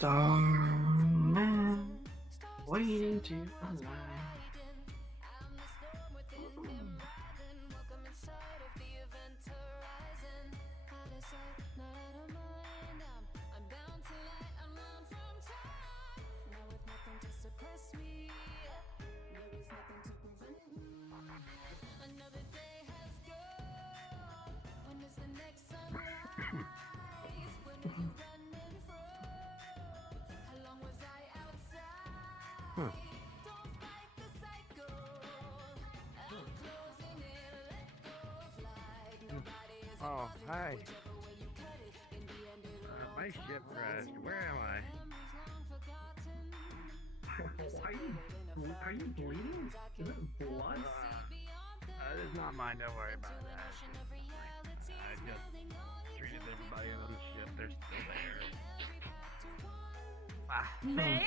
Starman waiting to align. Huh. Oh, hi. My ship crashed. Where am I? Are you bleeding? Is it blood? It's not mine. Don't worry about that. I just treated everybody on the ship. They're still there. Ah. Meow?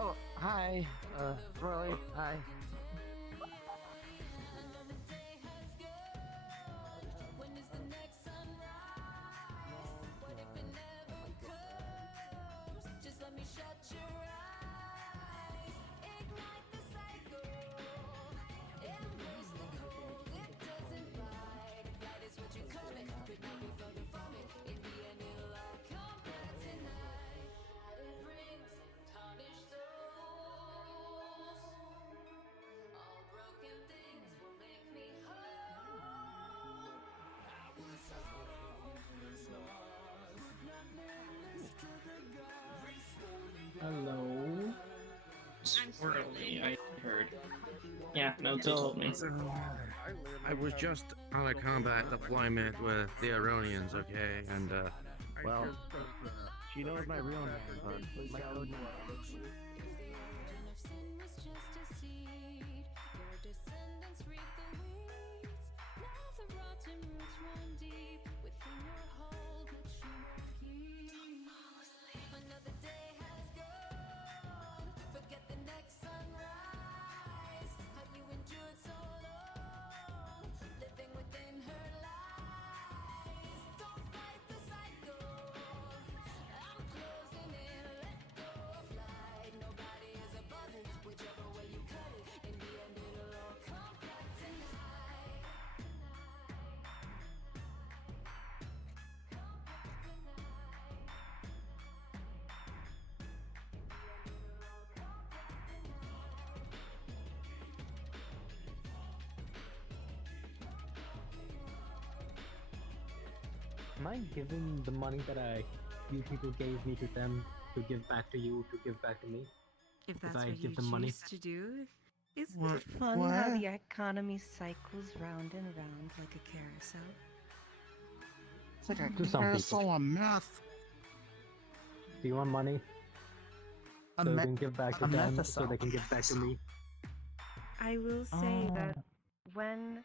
Oh, hi. Roy. Hi. Hello? Squirrely, I heard. Yeah, no, they told me. I was just on a combat deployment with the Aronians, okay? And, well, she knows my real name, but my code name. Am I giving the money that you people gave me to them to give back to you, to give back to me? If that's I what give you them money? choose to do. Isn't it fun how the economy cycles round and round like a carousel? It's like a To some carousel of meth. Do you want money? A So you me- can give back to a them, so methicel. they can give back to me. I will say that Oh. when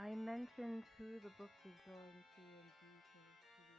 I mentioned who the book was going to in detail to you,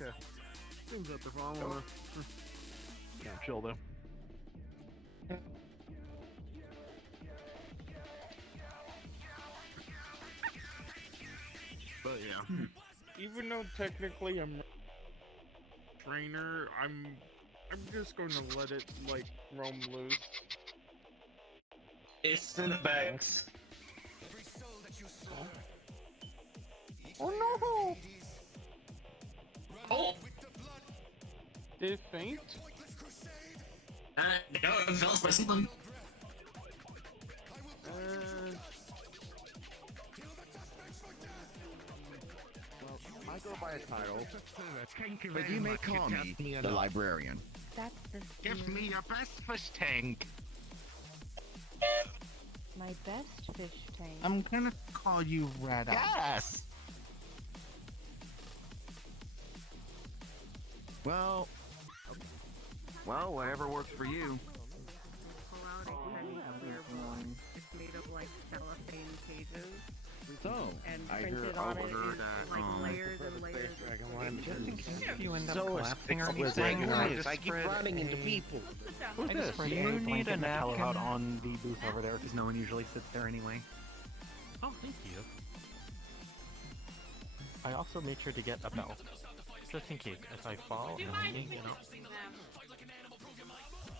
Okay. Seems that they're following us. Yeah, chill though. But yeah. Even though technically I'm Trainer, I'm just going to let it, like, roam loose. It's in the bags. Oh no! Oh! Did it faint? No, it fell by something. Well, I go by a title, but you may call me the librarian. That's the give spirit. me your best fish tank. My best fish tank. I'm gonna call you Red Eye. Yes! Well, whatever works for you. Pull out a heavy clear book. It's made of like cellophane pages So, and I printed heard on it over is that, like layers and layers of Just in case you end up So collapsing or it's anything, I just I keep spread running into a- people. I just spread Do a you need blanket a and towel napkin? out on the booth over there, because no one usually sits there anyway. Oh, thank you. I also made sure to get a belt. Just in case, if I fall, and I can't get up,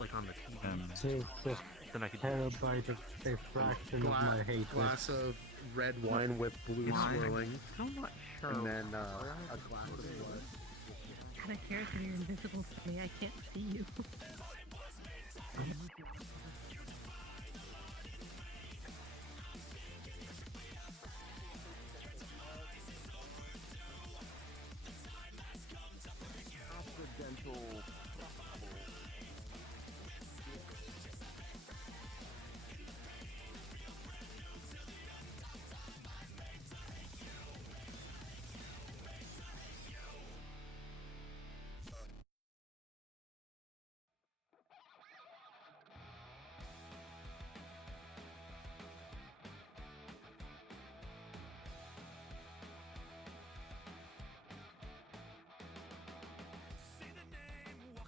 like on the TV, then I could do it. Terabyte of a fraction of my hate. Glass of red wine with blue swirling, I'm not sure. and then a glass of blood. kind of cares when you're invisible to me. I can't see you.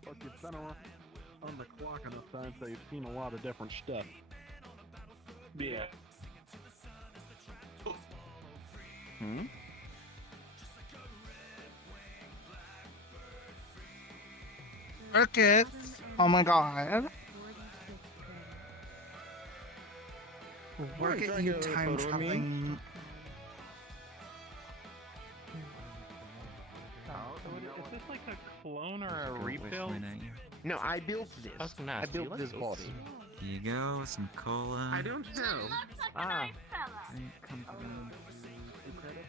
Look, you've been on the clock enough times so you've seen a lot of different stuff. Yeah. Hmm? Cricket. Oh my god. Look at you time traveling. Is this like a clone or a rebuild? No, I built this. That's I nasty. built Let's this go body. see. Here you go, some cola. I don't know. Ah, And it comes around to 2 credits.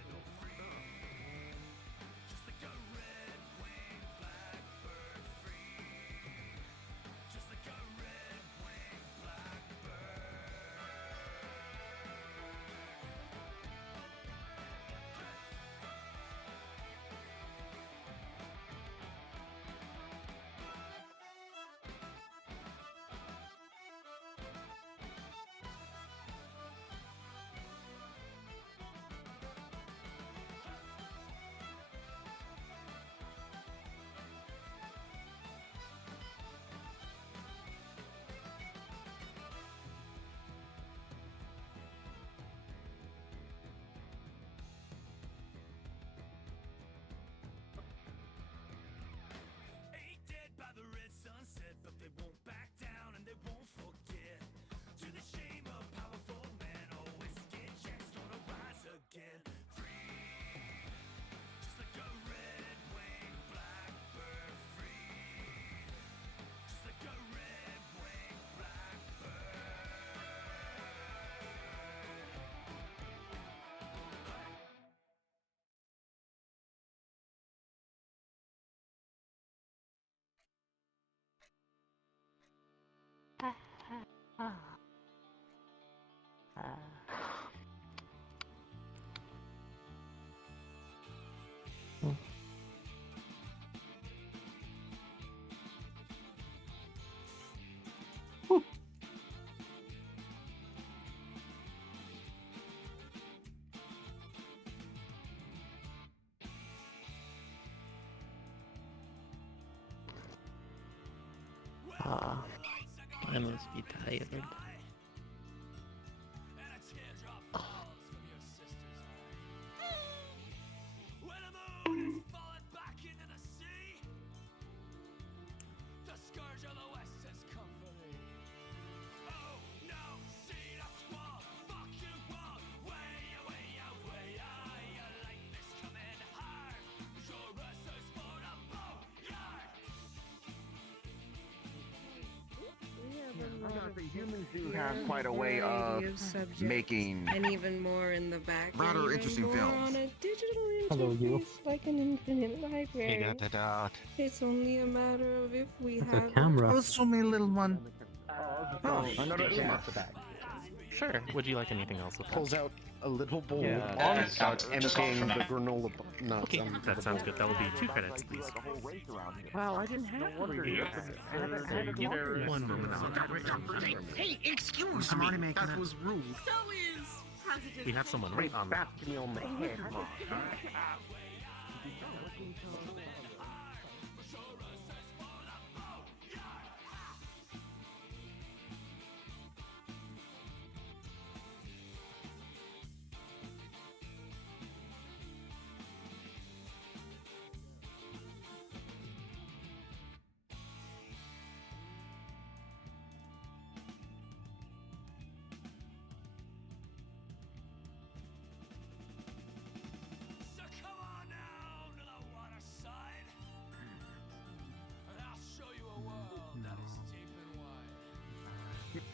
I must be tired. I gotta say, humans do have quite a way of making and even more in the back. rather and even interesting more films. On a digital Hello, you. interface like an infinite library. He got it out. It's only a matter of if we That's have a camera. Oh, so my little one. Oh, Another yeah. Uma. Sure. Would you like anything else with that? Pulls out a little bowl Yeah, and starts emptying the granola nuts. Okay, onto that the sounds bowl. good. That will be 2 credits, please. Wow, I didn't have to read it. One moment. Hey, excuse I'm already me. making That it. was rude. So is President. We have someone right on that. Back me on the head, Mom.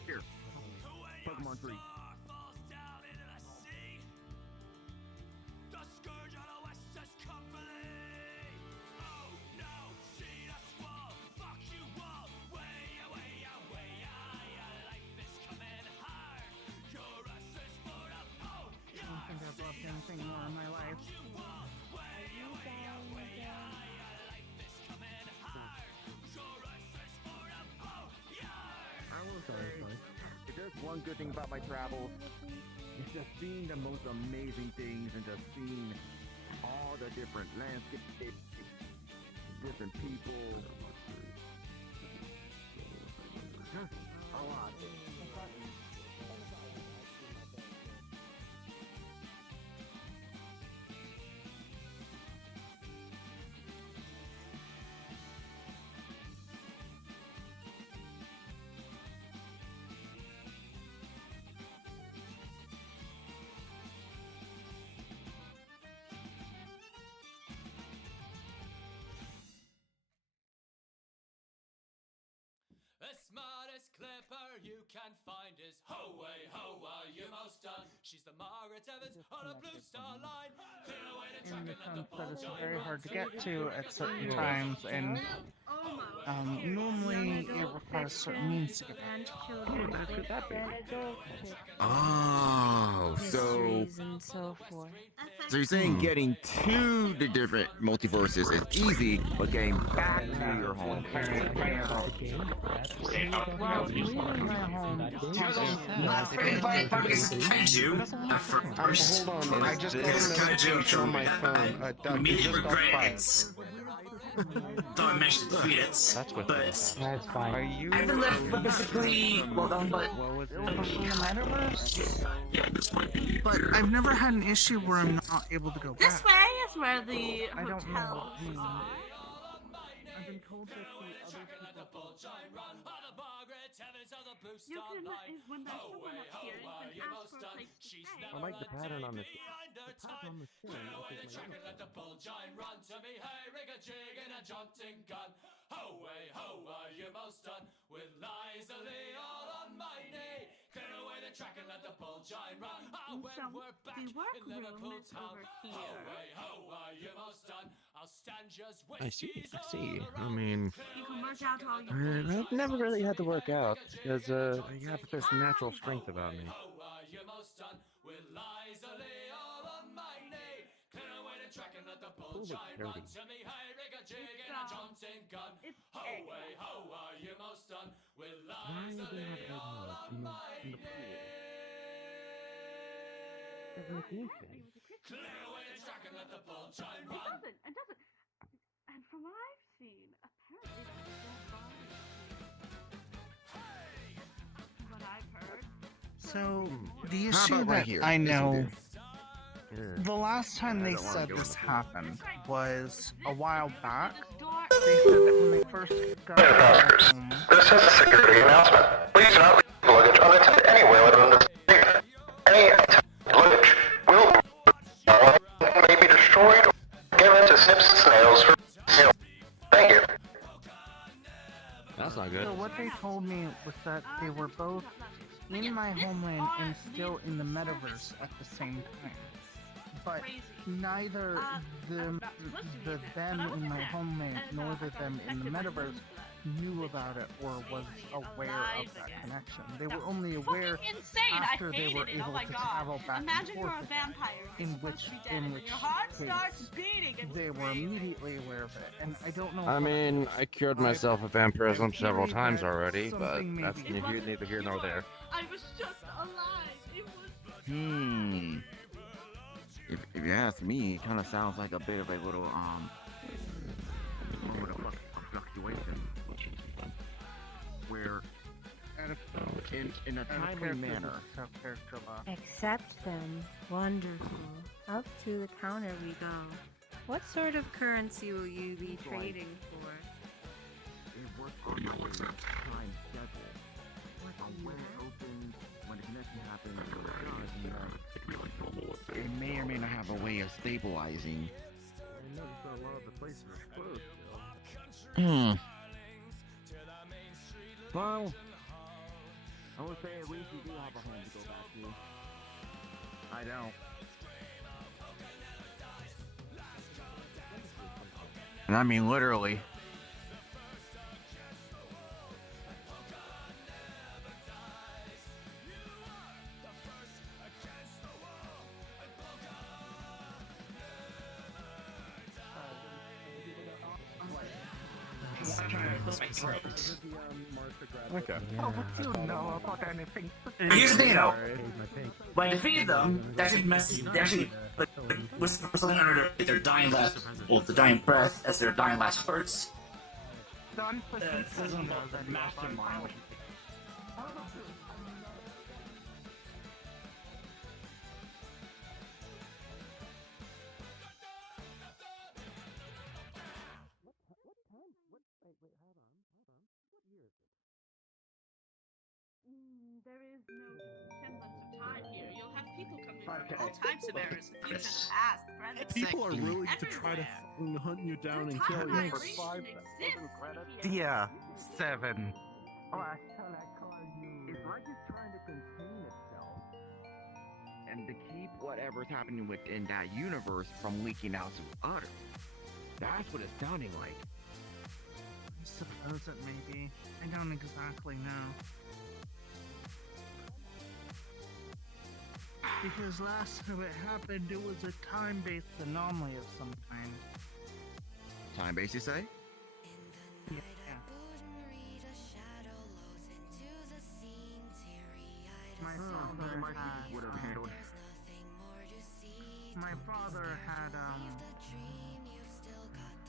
Here, Pokemon 3. I don't think I've loved anything more in my life. I will say, if there's one good thing about my travels, it's just seeing the most amazing things and just seeing all the different landscapes, different people. Just a lot. The smartest clipper you can find is Ho-way, ho-wa, you most done. She's the Margaret Evans on a Blue Star line. Clear away the track In the and let the sense that it's ball very run hard to me, get to at certain Hey, times, and Almost. normally it requires certain means to get back. Where could that be? Oh, so and so forth. you're saying getting to the different multiverses is easy, but getting back to your home. Well, leaving my home Kaiju at first. Hold on, I just got a notification on my phone. Immediate regrets. Though I managed to defeat it, That's with but That's fine. I've been left basically well done, but yeah, this might be. but I've never had an issue where I'm not able to go back. This way is where the I don't know. hotels are. I've been told that the other people. You can, when there's someone up here, you can ask for a place to stay. I like the pattern on this. The pattern on the skin. Let the bull giant run to me, hey, rig a jig and a jaunting gun. Ho-way, ho-wa, you most done with Liza Lee all on my knee. Clear away the track and let the bull giant run. Oh, when So, we're back the in workroom Liverpool is town. over here. Ho-way, ho-wa, you most done. I'll stand just I see. whiskies I see. all I around. mean, You can work out all you I've never really had to work out because I have this natural strength about me. Ho-wa, you most done with Liza Lee all on my knee. Clear away the track and let the bull giant run to me, hey, rig a jig and a jaunting gun. Ho-way, ho-wa, you most done with Liza Lee all on my knee. Clear away the track and let the bull giant run. It doesn't. And from what I've seen, apparently that's a dead body. So, the How issue about right that here? I This will know, do. the last time I they don't wanna said go this into it. happened was a while back. They said that when they first got to their home, This is a security announcement. Please do not leave luggage unattended anywhere within the station. Any unattended luggage will be may be destroyed or given to snips and snails for sale. Thank you. That's not good. so what they told me was that they were both in my homeland and still in the metaverse at the same time. But neither them in my homeland nor them in the metaverse knew about it or was aware of that connection. They were only aware after they were able to travel back and forth again, in which case they were immediately aware of it. And I don't know. I mean, I cured myself of vampirism several times already, but that's neither here nor there. I was just alive. It was. If you ask me, it kind of sounds like a bit of a little moment of fluctuation, where in a timely manner. Accept them. Wonderful. Up to the counter we go. What sort of currency will you be trading for? It works on your time schedule. When it opens, when the connection happens, it may or may not have a way of stabilizing. I noticed that a lot of the places are closed. Well, I would say at least you do have a home to go back to. I don't. And I mean literally. Okay. Oh, what do you know about anything? Here's the thing, though. When I defeated them, they actually whispered something under their dying last, well, the dying breath as their dying last words. Mastermind. There is no semblance of time here. You'll have people coming from all types of eras, futures, past, present. People are willing to try to hunt you down and kill you for 5,000 credits. Dear 7. What shall I call you? It's like it's trying to contain itself and to keep whatever's happening within that universe from leaking out to others. That's what it's sounding like. I suppose it may be. I don't exactly know. Because last time it happened, it was a time-based anomaly of some kind. Time base, you say? Yeah. My father had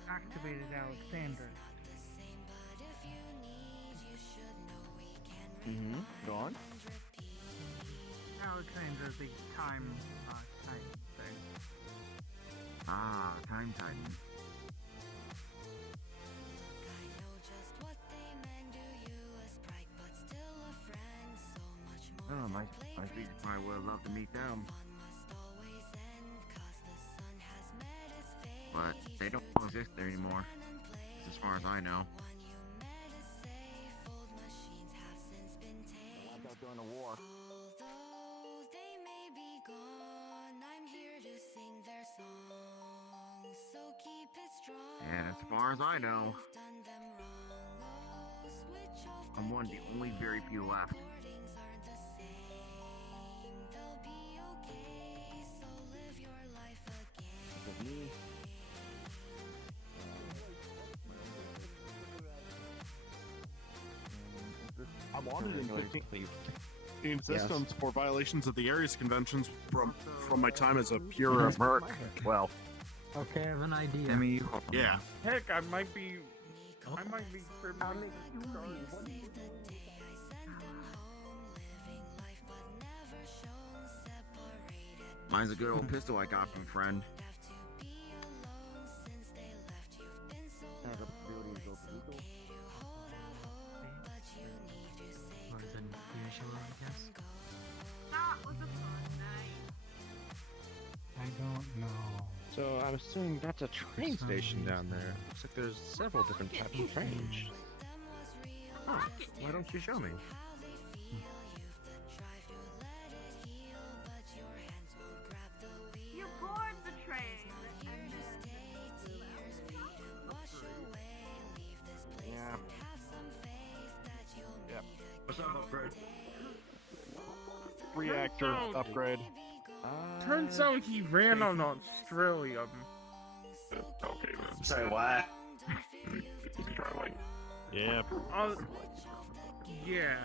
activated Alexander. Go on. Alexander, the time Titan thing. Ah, Time Titan. Oh, my speaker probably would have loved to meet them. But they don't exist there anymore, as far as I know. Out during the war. And as far as I know, I'm one of the only very few left. Because me, I'm wanted in 15 game systems for violations of the Ares Conventions from my time as a pure merc. Well, Okay, I have an idea. I mean, yeah. Heck, I might be criminally Mine's a good old pistol I got from a friend. More than usual, I guess. That was a fun night. I don't know. So I'm assuming that's a train station down there. Looks like there's several different types of trains. Huh, why don't you show me? You board the train. Yeah. Yep. What's up, upgrade? Reactor upgrade. Turns out he ran on Australia. Okay, sorry, what? Yeah. Yeah.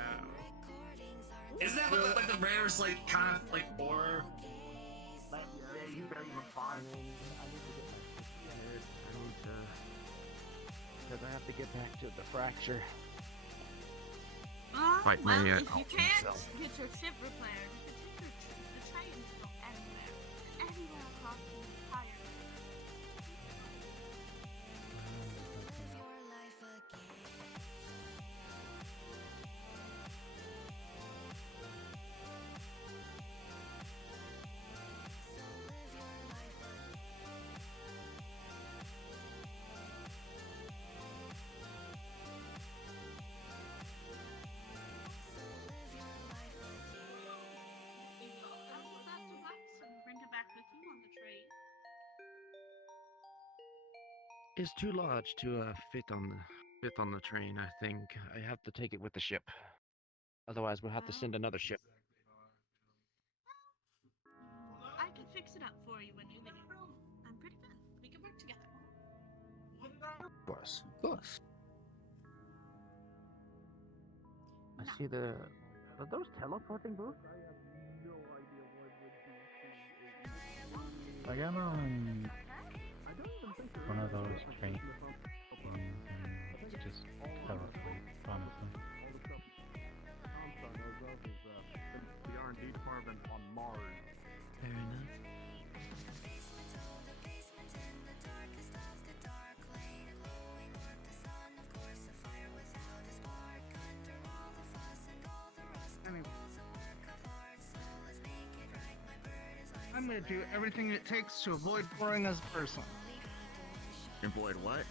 Isn't that like the rarest like kind of like horror? Like, yeah, you better even find. Because I have to get back to the fracture. Well, Fight me if at you can't himself. get your ship repaired, you can take the train to go anywhere across the entire. Bring it back with you on the train. It's too large to fit on the train. I think I have to take it with the ship. Otherwise, we'll have to send another ship. I can fix it up for you when you leave. I'm pretty fast. We can work together. Of course, of course. I see the. Are those teleporting booths? I am on one of those trains. It's just terrifying, honestly. The R&D department on Mars. Fair enough. Anyway. I'm gonna do everything it takes to avoid boring as a person. Avoid what?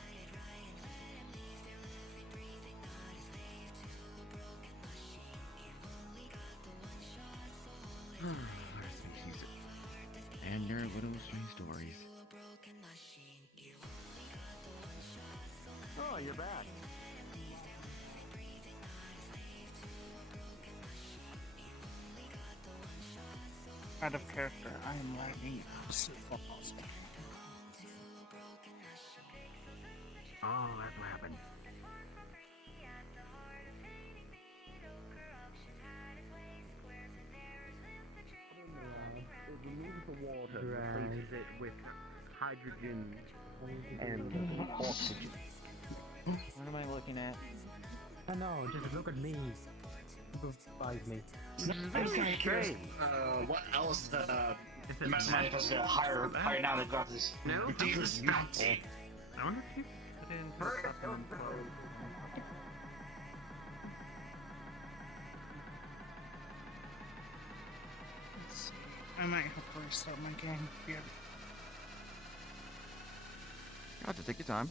And your little string stories. Oh, you're back. Out of character, I am lagging. Oh, that's what happened. It removes the water and replaces it with hydrogen and oxygen. What am I looking at? Oh no, just look at me. Despise me. I'm kind of curious. What else the Marceline is supposed to hire now to grab this ridiculous bounty? I wonder if you put in her stuff and then I might have to restart my game here. You have to take your time.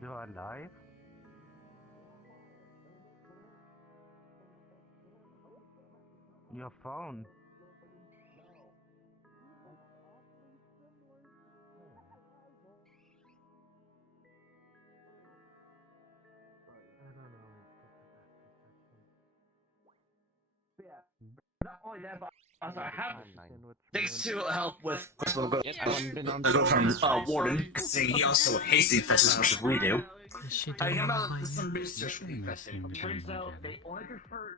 Do I live? Your phone. Not only that, but also I have thanks to help with I've the go from Warden, seeing he also hates the infest as much as we do. I came out with some research with the infested. Turns out they only prefer.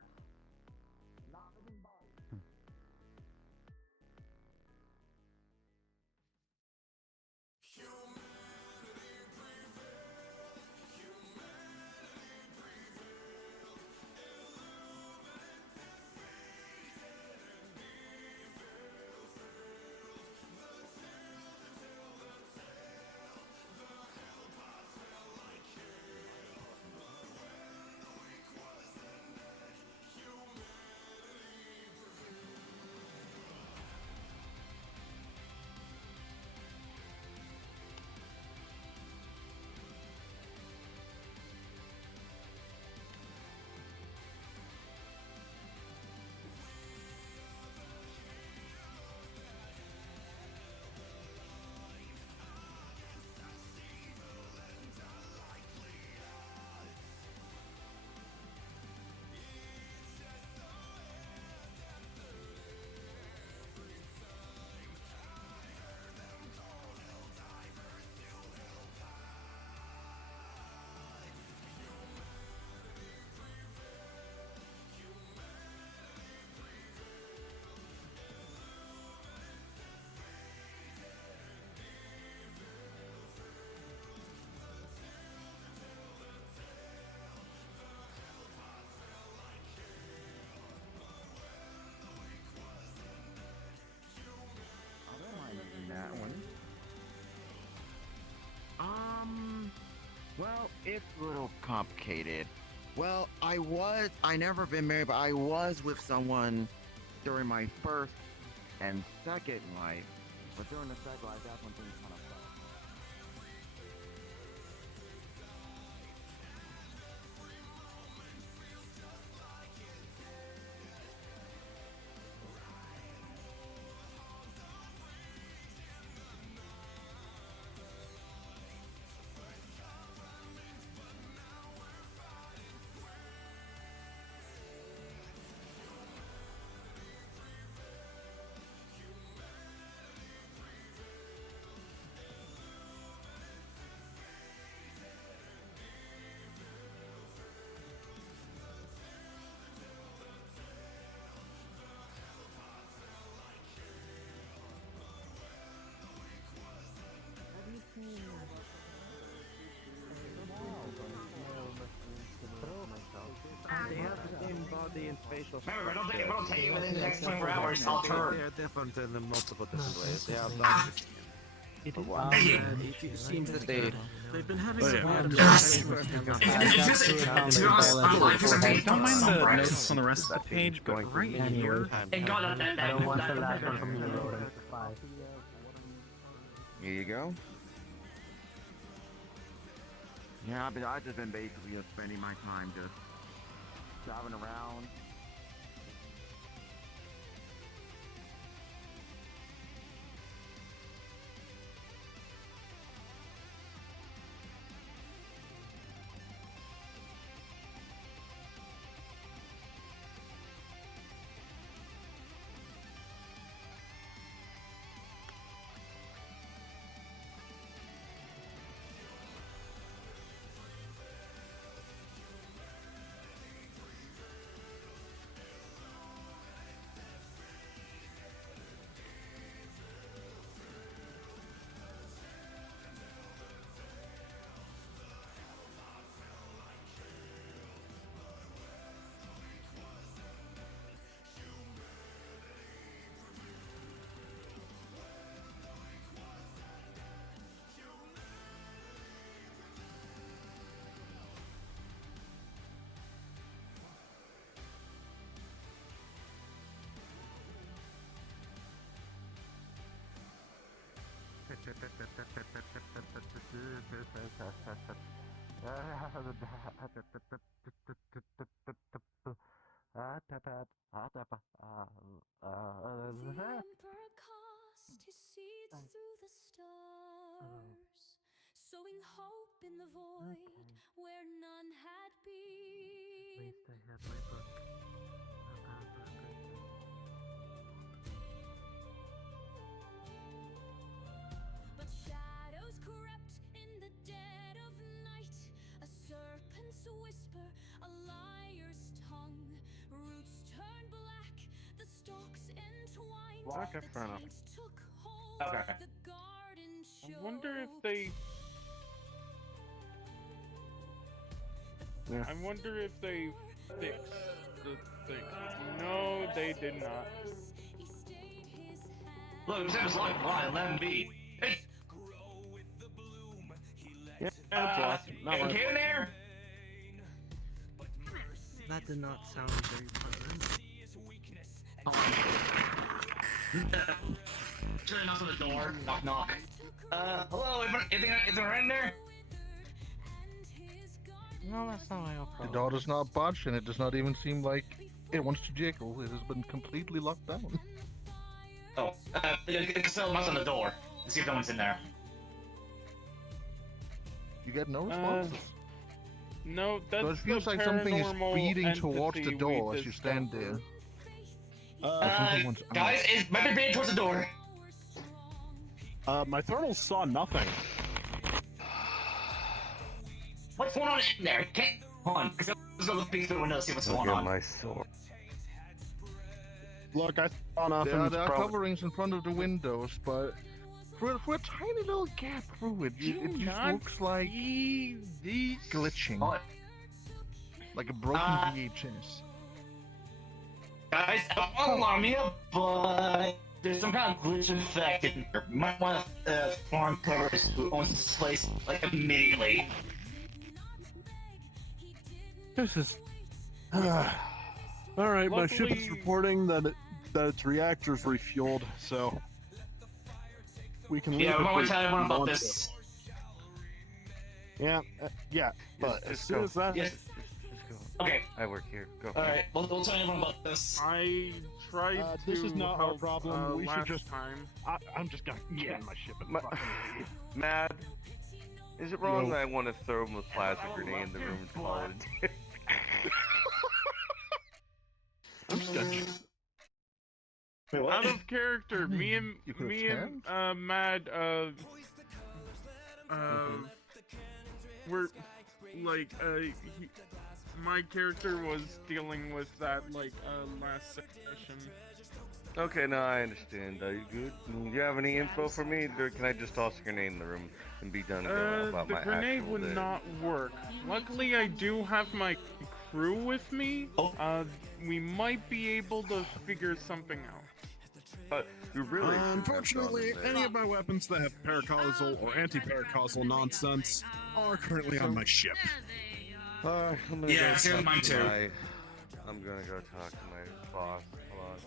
That one. Well, It's a little complicated. Well, I never been married, but I was with someone during my first and second life. But during the second life, that's when things kind of fell. they have the same body and facial Remember, structure. it'll take you within the next 24 hours. I'll turn. They're different in multiple different ways. They have like it seems that they've been having a lot of Don't mind the notes on the rest of the page, but right here. I don't want the last one from you, Rodan. Bye. Here you go. Yeah, I've just been basically just spending my time just driving around. His seeds through the stars, sowing hope in the void where none had been. But shadows crept in the dead of night, a serpent's whisper, a liar's tongue. Roots turned black, the stalks entwined. Okay, The fair enough. taint took hold, Okay. the garden I wonder if they. Yeah. I wonder if they fixed the thing. No, they did not. Look, his name is Lifeline, let him be. Hey! Yeah, that's awesome. Not Okay right. in there? That did not sound very pleasant. Turn knocks on the door. Knock, knock. Hello, is there in there? No, that's not my The problem. door does not budge, and it does not even seem like it wants to jiggle. It has been completely locked down. Oh, Casella knocks on the door. Let's see if no one's in there. You get no responses. No, that's So it feels the like something is paranormal speeding towards the entity door we as you stand there. discovered. Guys, it might be being towards the door. My thermals saw nothing. What's going on in there? Can't. Hold on. Let's go look through the window see what's going on. my sword. Look, I saw nothing. There are coverings in front of the windows, but for a tiny little gap through it, it just looks like glitching. What? Like a broken VHS. Guys, I won't alarm you, but there's some kind of glitch effect in here. You might want to farm covers who owns this place, like, immediately. This is. Alright, my ship is reporting that its reactor's refueled, so. We can Yeah, we might want to leave tell everyone about launch this. it. Yeah, but as soon as that. Yes. Okay. I work here. Go. Alright, we'll tell everyone about this. I tried to This is not our help, problem. We should last just. time. I'm just gonna get in my ship and fucking leave. Mad. Is it wrong that I want to throw him a plasma grenade in the room and call it a day? I'm just gonna. Wait, what? Out of character, me and Mad, we're like, my character was dealing with that like last session. Okay, now I understand. Are you good? Do you have any info for me, or can I just toss a grenade in the room and be done and go about The my grenade actual would day? not work. Luckily, I do have my crew with me. We might be able to figure something out. But you really. Unfortunately, any of my weapons that have paracausal or anti-paracausal nonsense are currently on my ship. I'm gonna Yeah, go same with talk mine to too. I'm gonna go talk to my boss. Hold on.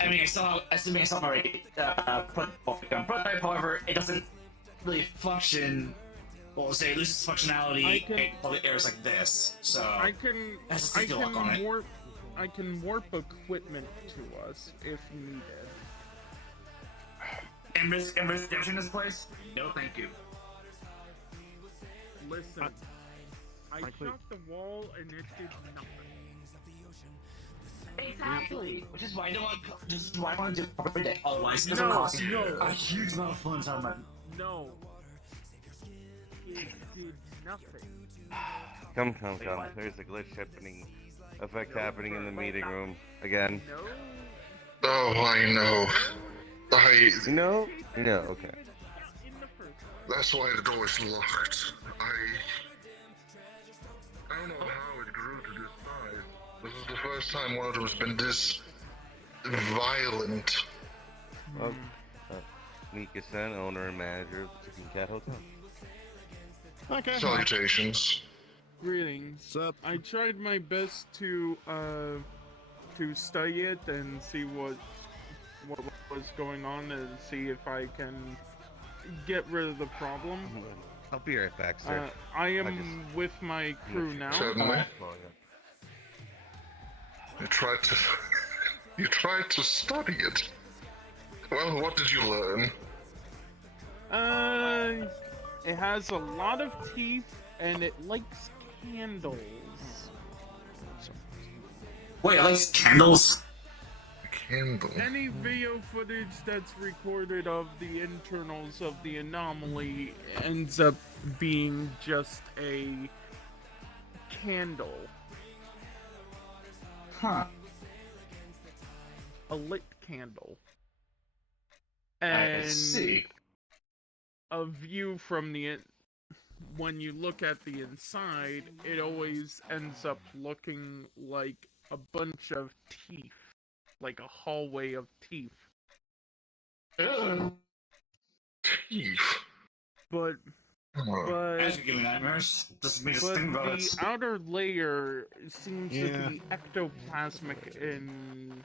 I mean, I saw my already. Prototype, however, it doesn't really function. Well, say it loses functionality while the air's like this. So I can lock on it. warp equipment to us if needed. And risk redemption in this place? No, thank you. Listen, I shocked the wall and it did nothing. Exactly. Which is why I don't want. This is why I want to do it every day. Otherwise, it's gonna cost me a huge amount of funds on my. No. It did nothing. Come. There's a glitch happening. Effect happening in the meeting room again. Oh, I know. No. Okay. That's why the door is locked. I don't know how it grew to this size. This is the first time one of them has been this violent. Mika-san, owner and manager of the Chicken Cat Hotel. Okay. Salutations. Greetings. I tried my best to study it and see what was going on and see if I can get rid of the problem. I'll be right back, sir. I am with my crew now. Certainly. You tried to... you tried to study it. Well, what did you learn? It has a lot of teeth, and it likes candles. Wait, it likes candles? Candle. Any video footage that's recorded of the internals of the anomaly ends up being just a candle. Huh. A lit candle. And I see. a view from the when you look at the inside, it always ends up looking like a bunch of teeth. Like a hallway of teeth. Teeth? But That's gonna give me nightmares. Doesn't mean just think about it. the outer layer seems to be ectoplasmic in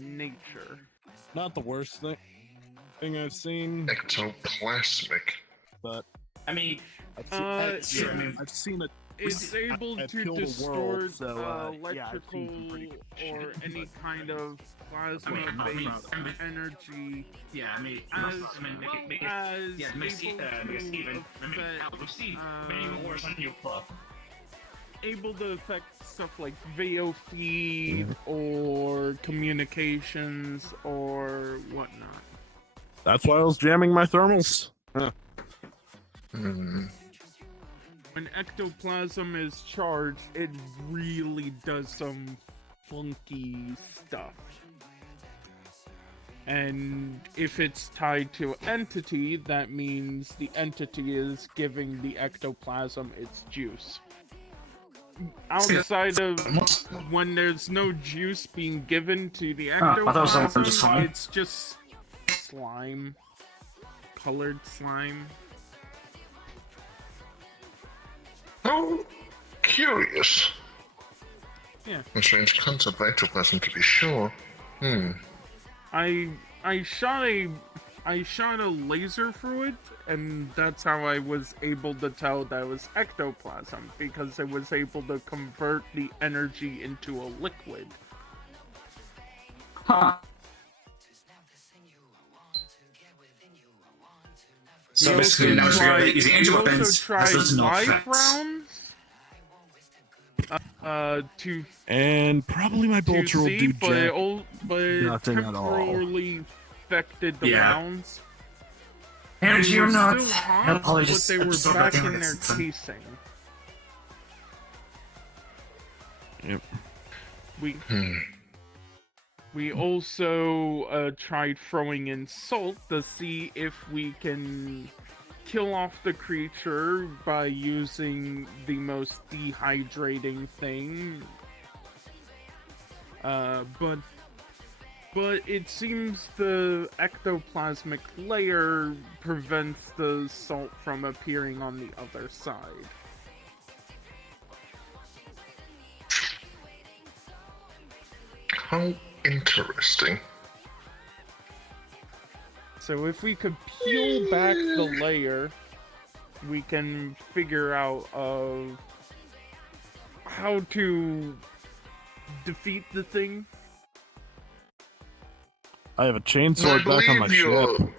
nature. Not the worst thing I've seen. Ectoplasmic. But I mean, I've seen it. It's able I've to killed a distort world, so, electrical or any kind of plasma-based energy. Yeah, I mean, as make it even worse on you, Fluff. Able to affect stuff like video feed or communications or whatnot. That's why I was jamming my thermals. Huh. When ectoplasm is charged, it really does some funky stuff. And if it's tied to an entity, that means the entity is giving the ectoplasm its juice. Outside of when there's no juice being given to the ectoplasm, it's just slime. Colored slime. How curious. Yeah. A strange concept of ectoplasm, to be sure. I shot a laser through it, and that's how I was able to tell that it was ectoplasm, because it was able to convert the energy into a liquid. Huh. So basically, now we're using energy weapons as those no effects. To and probably my bolter will do but it nothing at all. temporarily affected the rounds. Energy or not, Still hot, that'll probably but just they were absorb back everything in their that's in. casing. Yep. We also tried throwing in salt to see if we can kill off the creature by using the most dehydrating thing. But it seems the ectoplasmic layer prevents the salt from appearing on the other side. How interesting. So if we could peel back the layer, we can figure out how to defeat the thing. I have a chainsaw back on my ship,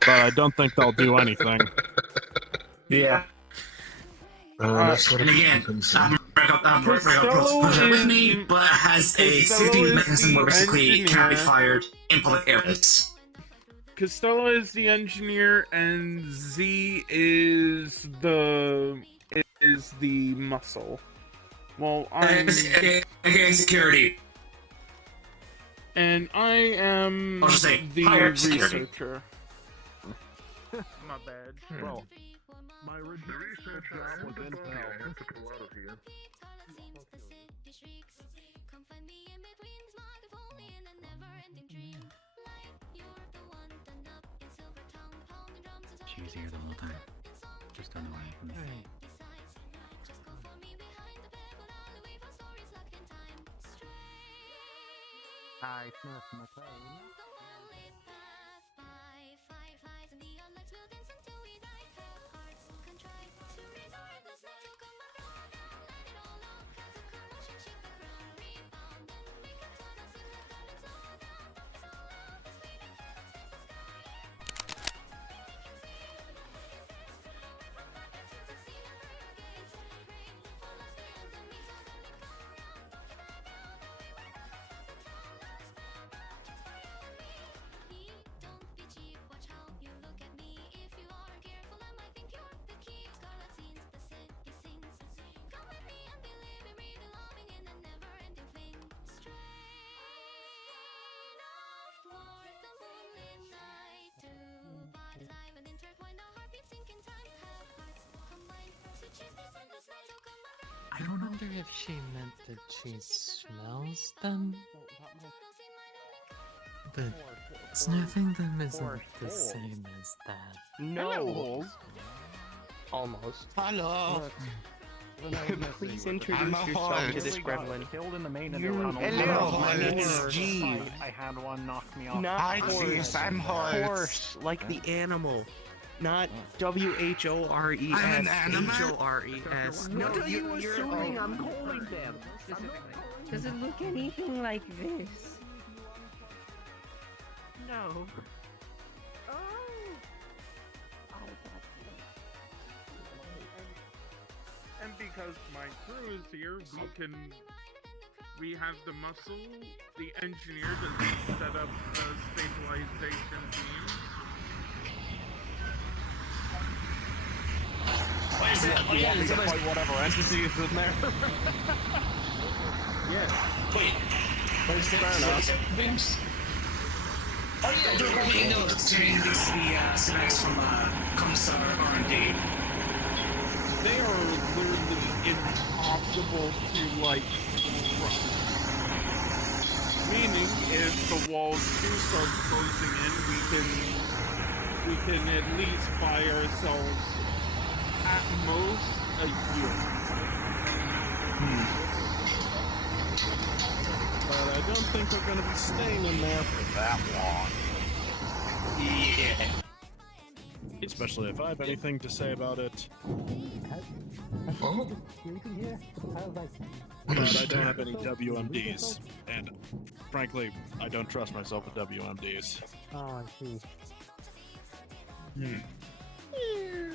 but I don't think they'll do anything. Yeah. That's what and again, Costello with me, but has a safety mechanism where basically it cannot be fired in public areas. Costello is the engineer, and Z is the muscle. Well, I'm again security, and I am I'll just say the researcher. My bad. Well, my research job was in hell. To pull out of here. She was here the whole time. Just don't know what happened. I sniffed my toes. I don't wonder if she meant that she smells them. But sniffing them isn't the same as that. No. Almost. Hello. Please introduce yourself to this gremlin. Killed in the main and You- they were on Hello, my name is G. I had one knock me off. Not Hi, horse. Zeus, I'm Horse. Horse, like the animal. Not W-H-O-R-E-S. I'm an animal? H-O-R-E-S. What are you assuming? I'm calling them. Does it look anything like this? No. And because my crew is here, we have the muscle, the engineer to set up a stabilization team. What is it? Oh yeah, to fight whatever entity is in there. Yeah. Wait. What is it? What is it? Beams? Oh yeah, don't worry, you know, considering the specs from Commissar R&D. They are literally impossible to, like, crush. Meaning, if the walls do start closing in, we can at least buy ourselves, at most, a year. But I don't think we're going to be staying in there for that long. Yeah. Especially if I have anything to say about it. Oh? But I don't have any WMDs, and frankly, I don't trust myself with WMDs. Oh, I see.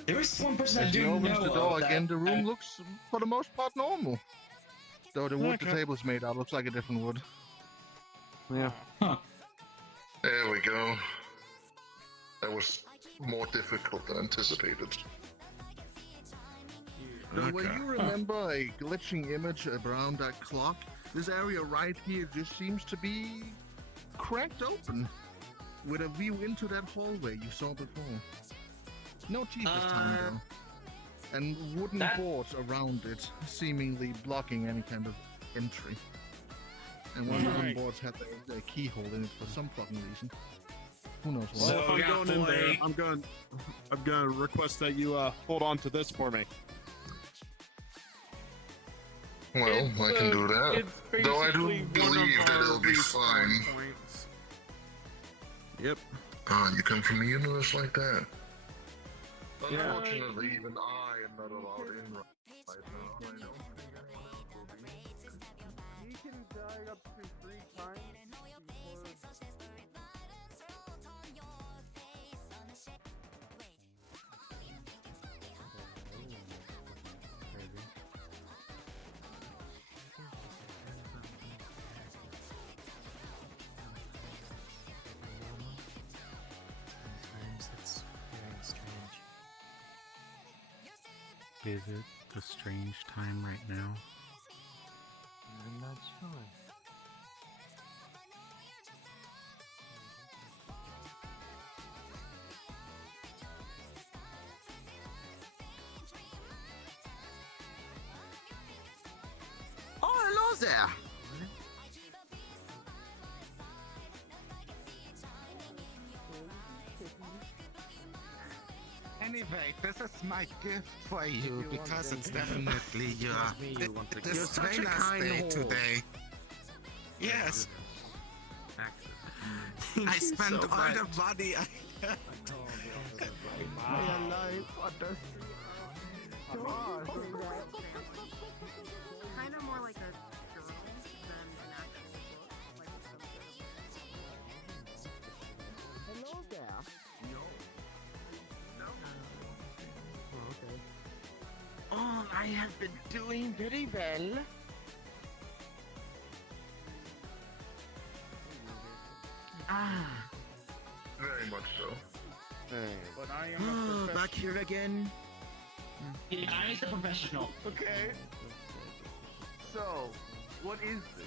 There is one person I As do he opens know the door of again, that, the room looks, for the most part, normal. Though the wood the table's made out looks like a different wood. Yeah. There we go. That was more difficult than anticipated. Though when you remember a glitching image around that clock, this area right here just seems to be cracked open, with a view into that hallway you saw before. No teeth this time though. And wooden boards around it, seemingly blocking any kind of entry. And one of the wooden boards had a keyhole in it for some fucking reason. Who knows why? Well, if I'm going in there, I'm going to request that you hold on to this for me. Well, I can do that. Though I do believe that it'll be fine. Yep. Ah, you come from the universe like that. Yeah. Unfortunately, even I am not allowed in right now. I know. You can die up to 3 times Sometimes it's very strange. Is it a strange time right now? I'm not sure. Oh, hello there! Anyway, this is my gift for you because it's definitely your. It's such a kind day hole. today. Yes. I you spent so all much. the money I had. my life on this. Kind of more like a journal than an actual book. Like some sort of. Hello there. Oh, okay. Oh, I have been doing very well. Ah. Very much so. But I am a Back here again. Yeah, I'm the professional. Okay. So, what is this?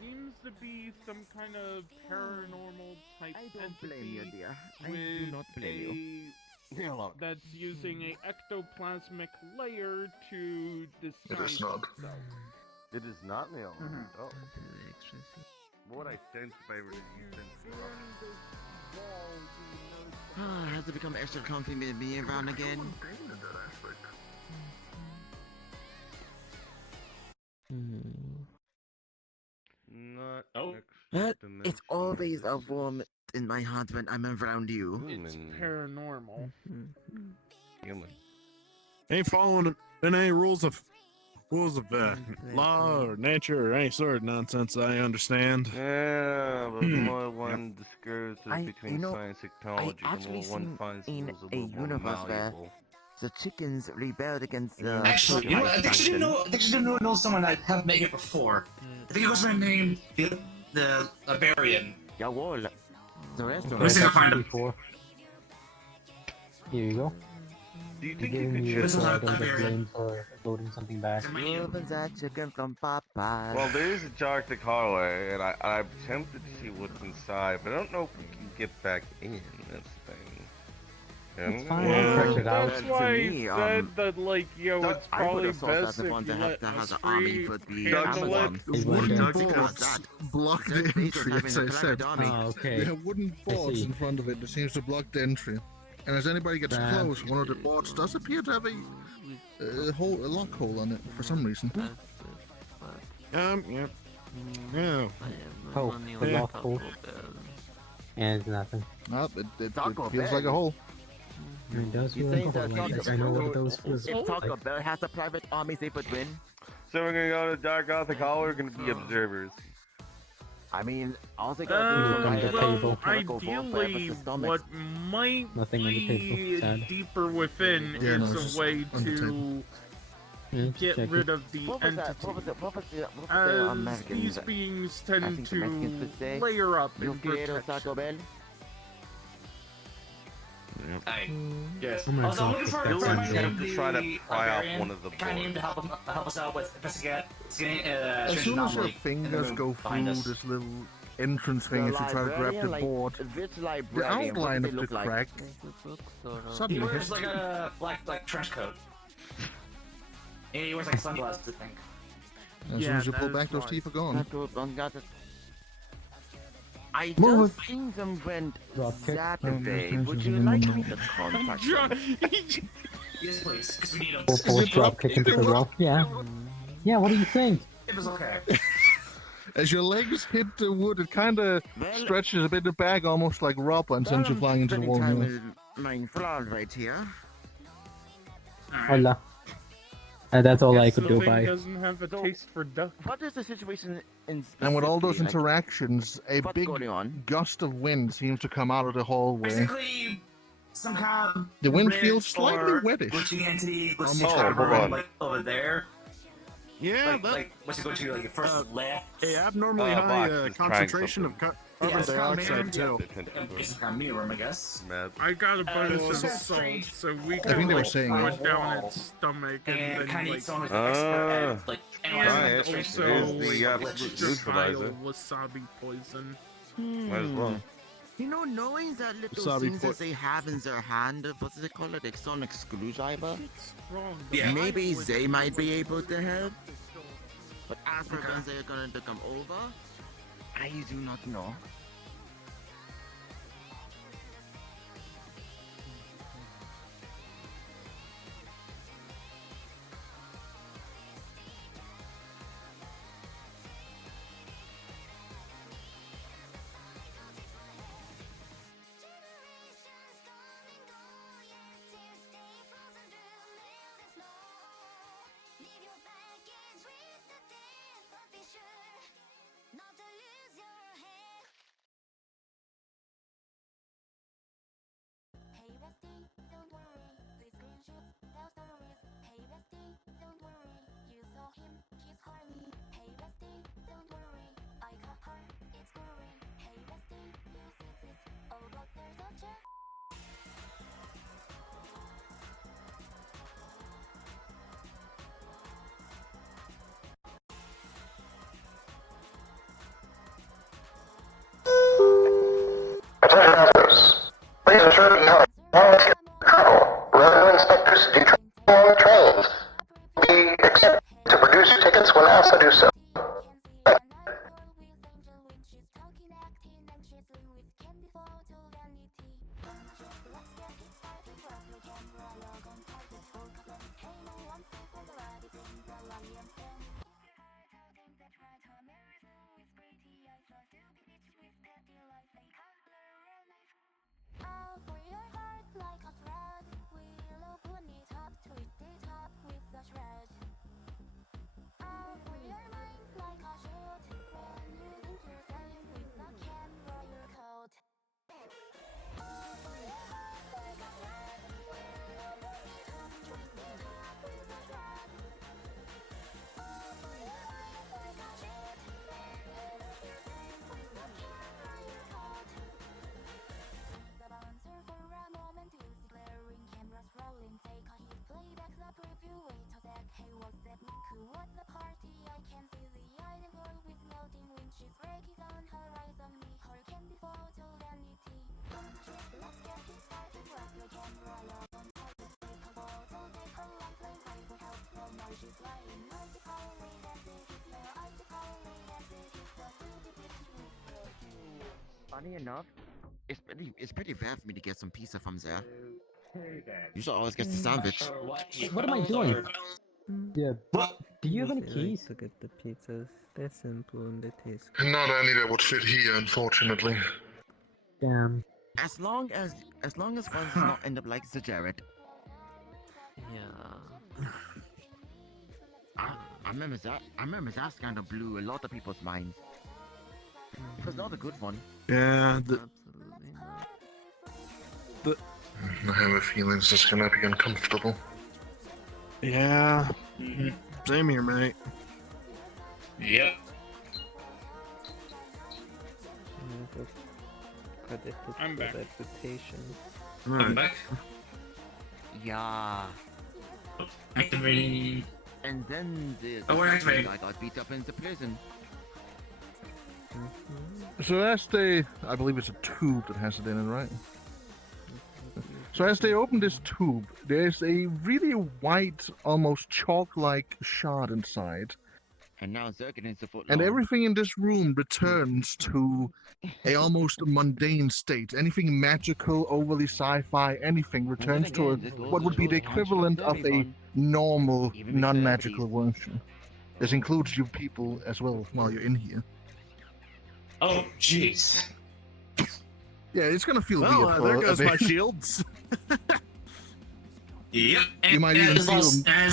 Seems to be some kind of paranormal type I don't blame you, entity dear. I with do not blame you. that's using a ectoplasmic layer to disguise It is not. itself. It is not nail. Mhm. Oh. What I sense favor that you sense I have to become extra comfy with being around again. Not But it's always a warmth in my heart when I'm around you. It's paranormal. Human. Ain't following any rules of law or nature or any sort of nonsense. I understand. Yeah, but the more one discourages between science and technology, I the actually more one seen finds in those a a little more universe where malleable. the chickens rebelled against the Actually, you know what? I think you know someone that have made it before. I think it was my name, the Liberian. Jawohl. The rest Let me see if I find him. Here you go. Do you You're think you giving could me just so I don't get blamed for loading something back. Opens that chicken from Popeye. Well, there is a Arctic hallway, and I'm tempted to see what's inside, but I don't know if we can get back in. That's the thing. It's fine, I'll check it out. That's why I said that, like, yo, it's probably best if you let us free handle it. Block the entry, as I said. okay. They have wooden boards in front of it that seems to block the entry. And as anybody gets close, one of the boards does appear to have a lock hole on it for some reason. Yep. Yeah. Oh, the lock hole. And nothing. It feels like a hole. It does feel like a hole. I guess I know what those feels If like. Taco Bell has a private army, they would win. So we're gonna go to Dark Gothic Hall, we're gonna be observers. I mean, all they gotta do is Well, ideally, what might Nothing on the be table. Sad. deeper within is a way to get check rid it. of the What was that? entity. What was the As Americans? these beings I tend think the Mexicans would to say, layer up "You in quiero Taco protection. Bell?" Yes. Oh my Also, I'm God, looking for Bill someone would tend named to try to the pry off Liberian, one of the kind of named to help us out with investigating As strange soon as your anomaly in the fingers room go behind through us. this little entrance thing as you try to grab the board, This the librarian, what outline do of they the look like? crack He suddenly wears hits. like a black trench coat. And he wears like sunglasses, I think. As soon as you pull back, those teeth are gone. I Move just think them went Dropkick. Saturday. Would you like me to contact them? Yes, please, because we need him. Full force drop kick into the wall. Yeah. Yeah, what do you think? It was okay. As your legs hit the wood, it kind of stretches a bit back, almost like rubber, and sends you flying into the wall. Spending You know. time with my friend right here. Hola. And that's all I Guess could the do thing by. doesn't have a taste for duck. What is the situation in And with all those specifically, like, interactions, a what's big going on? gust of wind seems to come out of the hallway. Basically, some kind of The wind rift feels slightly or wettish. glitchy entity Almost glitchy like a tower, ball. like over there. Yeah, Like once you go to like your first left. a abnormally high concentration of carbon dioxide too. It's kind of me room, I guess. I got a bunch of so salt, strange. so we I can think they were like saying push it. down its stomach And and kind then of like needs someone who's expert at like and analyzing also the like absolute extra neutralizer. vile wasabi poison. Might as well. You know, knowing that little Wasabi things foot. that they have in their hand, what do they call it? Like sonic screwdriver? Wrong. Yeah. Maybe they might be able to help. But as for when they're going to come over, I do not know. Attention officers. Please ensure that you have a use your tickets when asked to do so. Funny enough, it's pretty bad for me to get some pizza from there. You should always get the sandwich. What am I doing? Yeah. Do you have any I like keys? to get the pizzas. They're simple and they taste Not any that would fit here, unfortunately. Damn. As long as funds does not end up like Sir Jared. Yeah. I remember that scandal blew a lot of people's minds. It was not a good one. Yeah, I have a feeling this is gonna be uncomfortable. yeah. Same here, mate. Yep. I'm back. Reputation. I'm back. Yeah. Activating. And then the Oh, we're activating. guy got beat up in the prison. So as they, I believe it's a tube that has it in it, right? So as they open this tube, there's a really white, almost chalk-like shard inside. And now Zirkin is the foot And long. everything in this room returns to a almost mundane state. Anything magical, overly sci-fi, anything returns to what would be the equivalent of a normal, non-magical version. This includes you people as well while you're in here. Oh, jeez. Yeah, it's gonna feel Well, weird. there for a goes my bit. shields. Yep. You might even feel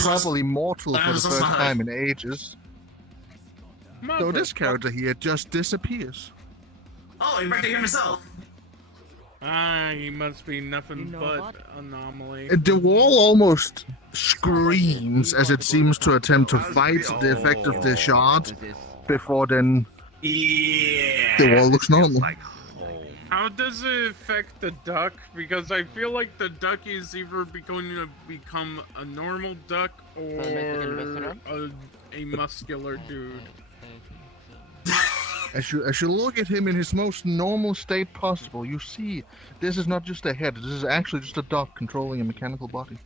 properly mortal for the lost first my time in ages. So this character here just disappears. Oh, he wrecked it himself. He must be nothing but anomaly. The wall almost screams as it seems to attempt to fight the effect of the shard. Before then, Yeah. the wall looks normal. How does it affect the duck? Because I feel like the duck is either going to become a normal duck or a muscular dude. As you look at him in his most normal state possible, you see this is not just a head. This is actually just a duck controlling a mechanical body.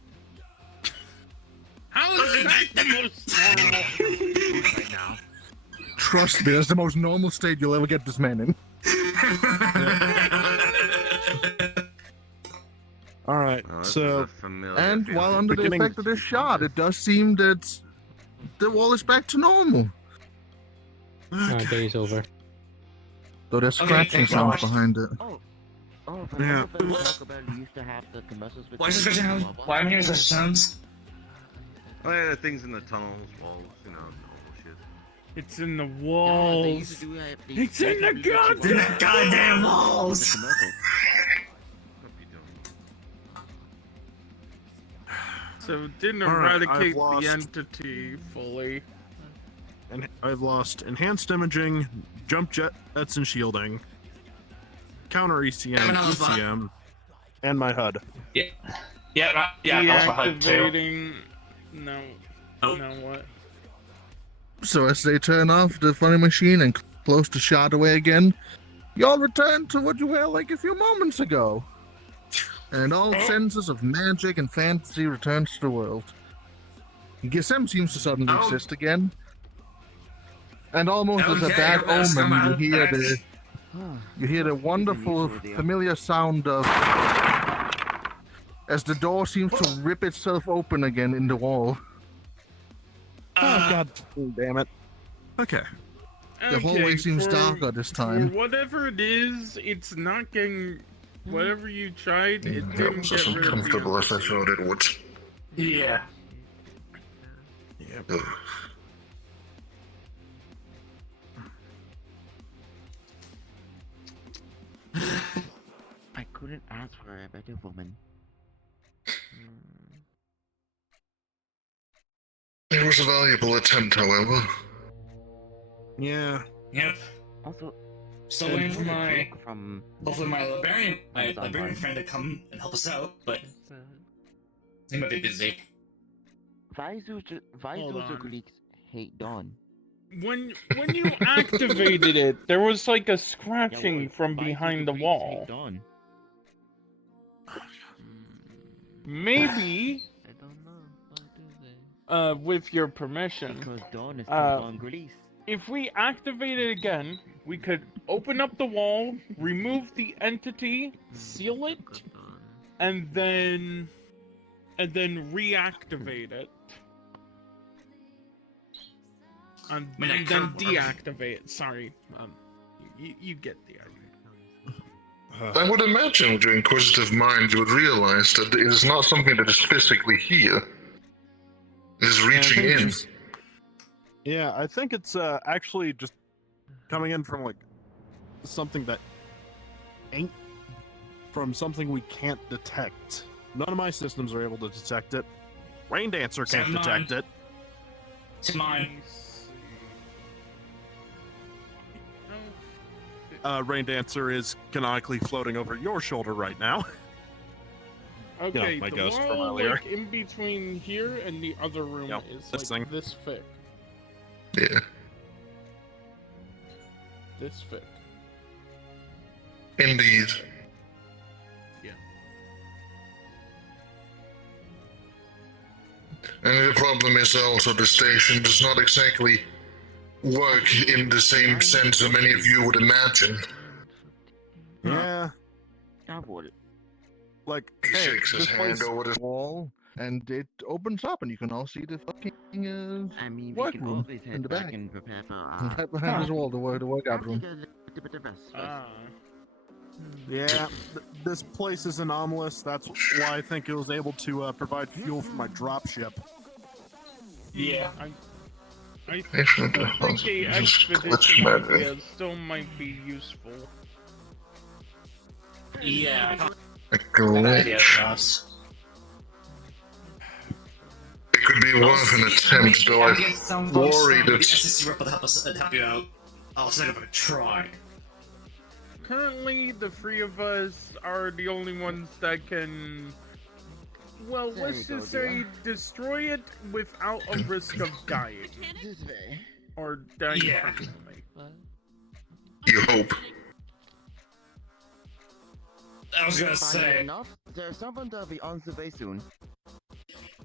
How is that the most normal? Right now. Trust me, that's the most normal state you'll ever get this man in. Alright, so... And while under the Beginning- effect of this shot, it does seem that the wall is back to normal. Day's over. Though there's Okay, scratching thanks so sounds much. behind it. Oh, but Yeah. used to have the commercials with Why is this scratching? Why am I hearing such sounds? Oh yeah, the things in the tunnels, walls, you know, normal shit. It's in the walls. It's in the goddamn, goddamn walls. So it didn't Alright, eradicate I've lost- the entity fully. And I've lost enhanced imaging, jump jets and shielding, counter ECM, ECM, and my HUD. Yeah. Yeah, right. Yeah, that's my HUD too. Deactivating. No. Oh. No, what? So as they turn off the funny machine and close the shot away again, y'all return to what you were like a few moments ago. And all senses of magic and fantasy returns to the world. Gisem seems to suddenly exist again. And almost as a Okay, bad let's come omen, out you hear the wonderful, familiar sound of as the door seems to rip itself open again in the wall. Oh god damn it. Okay. The hallway seems darker this time. For whatever it is, it's not getting. Whatever you tried, it didn't was get as rid of the uncomfortable as I empathy. thought it would. Yeah. Ugh. I couldn't ask for a better woman. It was a valuable attempt, however. Yeah. Yep. Also, Still waiting for my from hopefully my librarian friend to come and help us out, but he might be busy. Why do the Greeks hate Dawn? When you activated it, there was like a scratching from behind the wall. Maybe. I don't know. Why do they? With your permission. Because Dawn is on Greece. If we activate it again, we could open up the wall, remove the entity, seal it, and then reactivate it. And then deactivate it. Sorry. You get the idea. I would imagine with your inquisitive mind you would realize that it is not something that is physically here. It is reaching in. Yeah, I think it's actually just coming in from like something that ain't from something we can't detect. None of my systems are able to detect it. Rain Dancer can't detect it. To mine. Rain Dancer is canonically floating over your shoulder right now. Okay, You know, my the ghost from wall earlier. like in between here and the other room Yep, is this like thing. this thick. Yeah. This thick. Indeed. Yeah. And the problem is also the station does not exactly work in the same sense that many of you would imagine. Yeah. I would. Like, He shakes his this hand place- over the wall, and it opens up, and you can all see the fucking I mean, we workroom can always in head the back back. and prepare for Right behind this wall, the workout room. Yeah, this place is anomalous. That's why I think it was able to provide fuel for my dropship. Yeah. I Patient think a just glitch expedition magic. idea still might be useful. Yeah. A Good idea, glitch. Ross. It could be worth an attempt, though I get some folks worry from the that SSC Ripple to help you out. I'll set up a try. Currently, the three of us are the only ones that can. Well, There let's we go, just say dear. destroy it without a risk of dying. This way. Or dying Yeah. permanently. you hope. I was gonna Finally say. enough, there's someone that'll be on the way soon.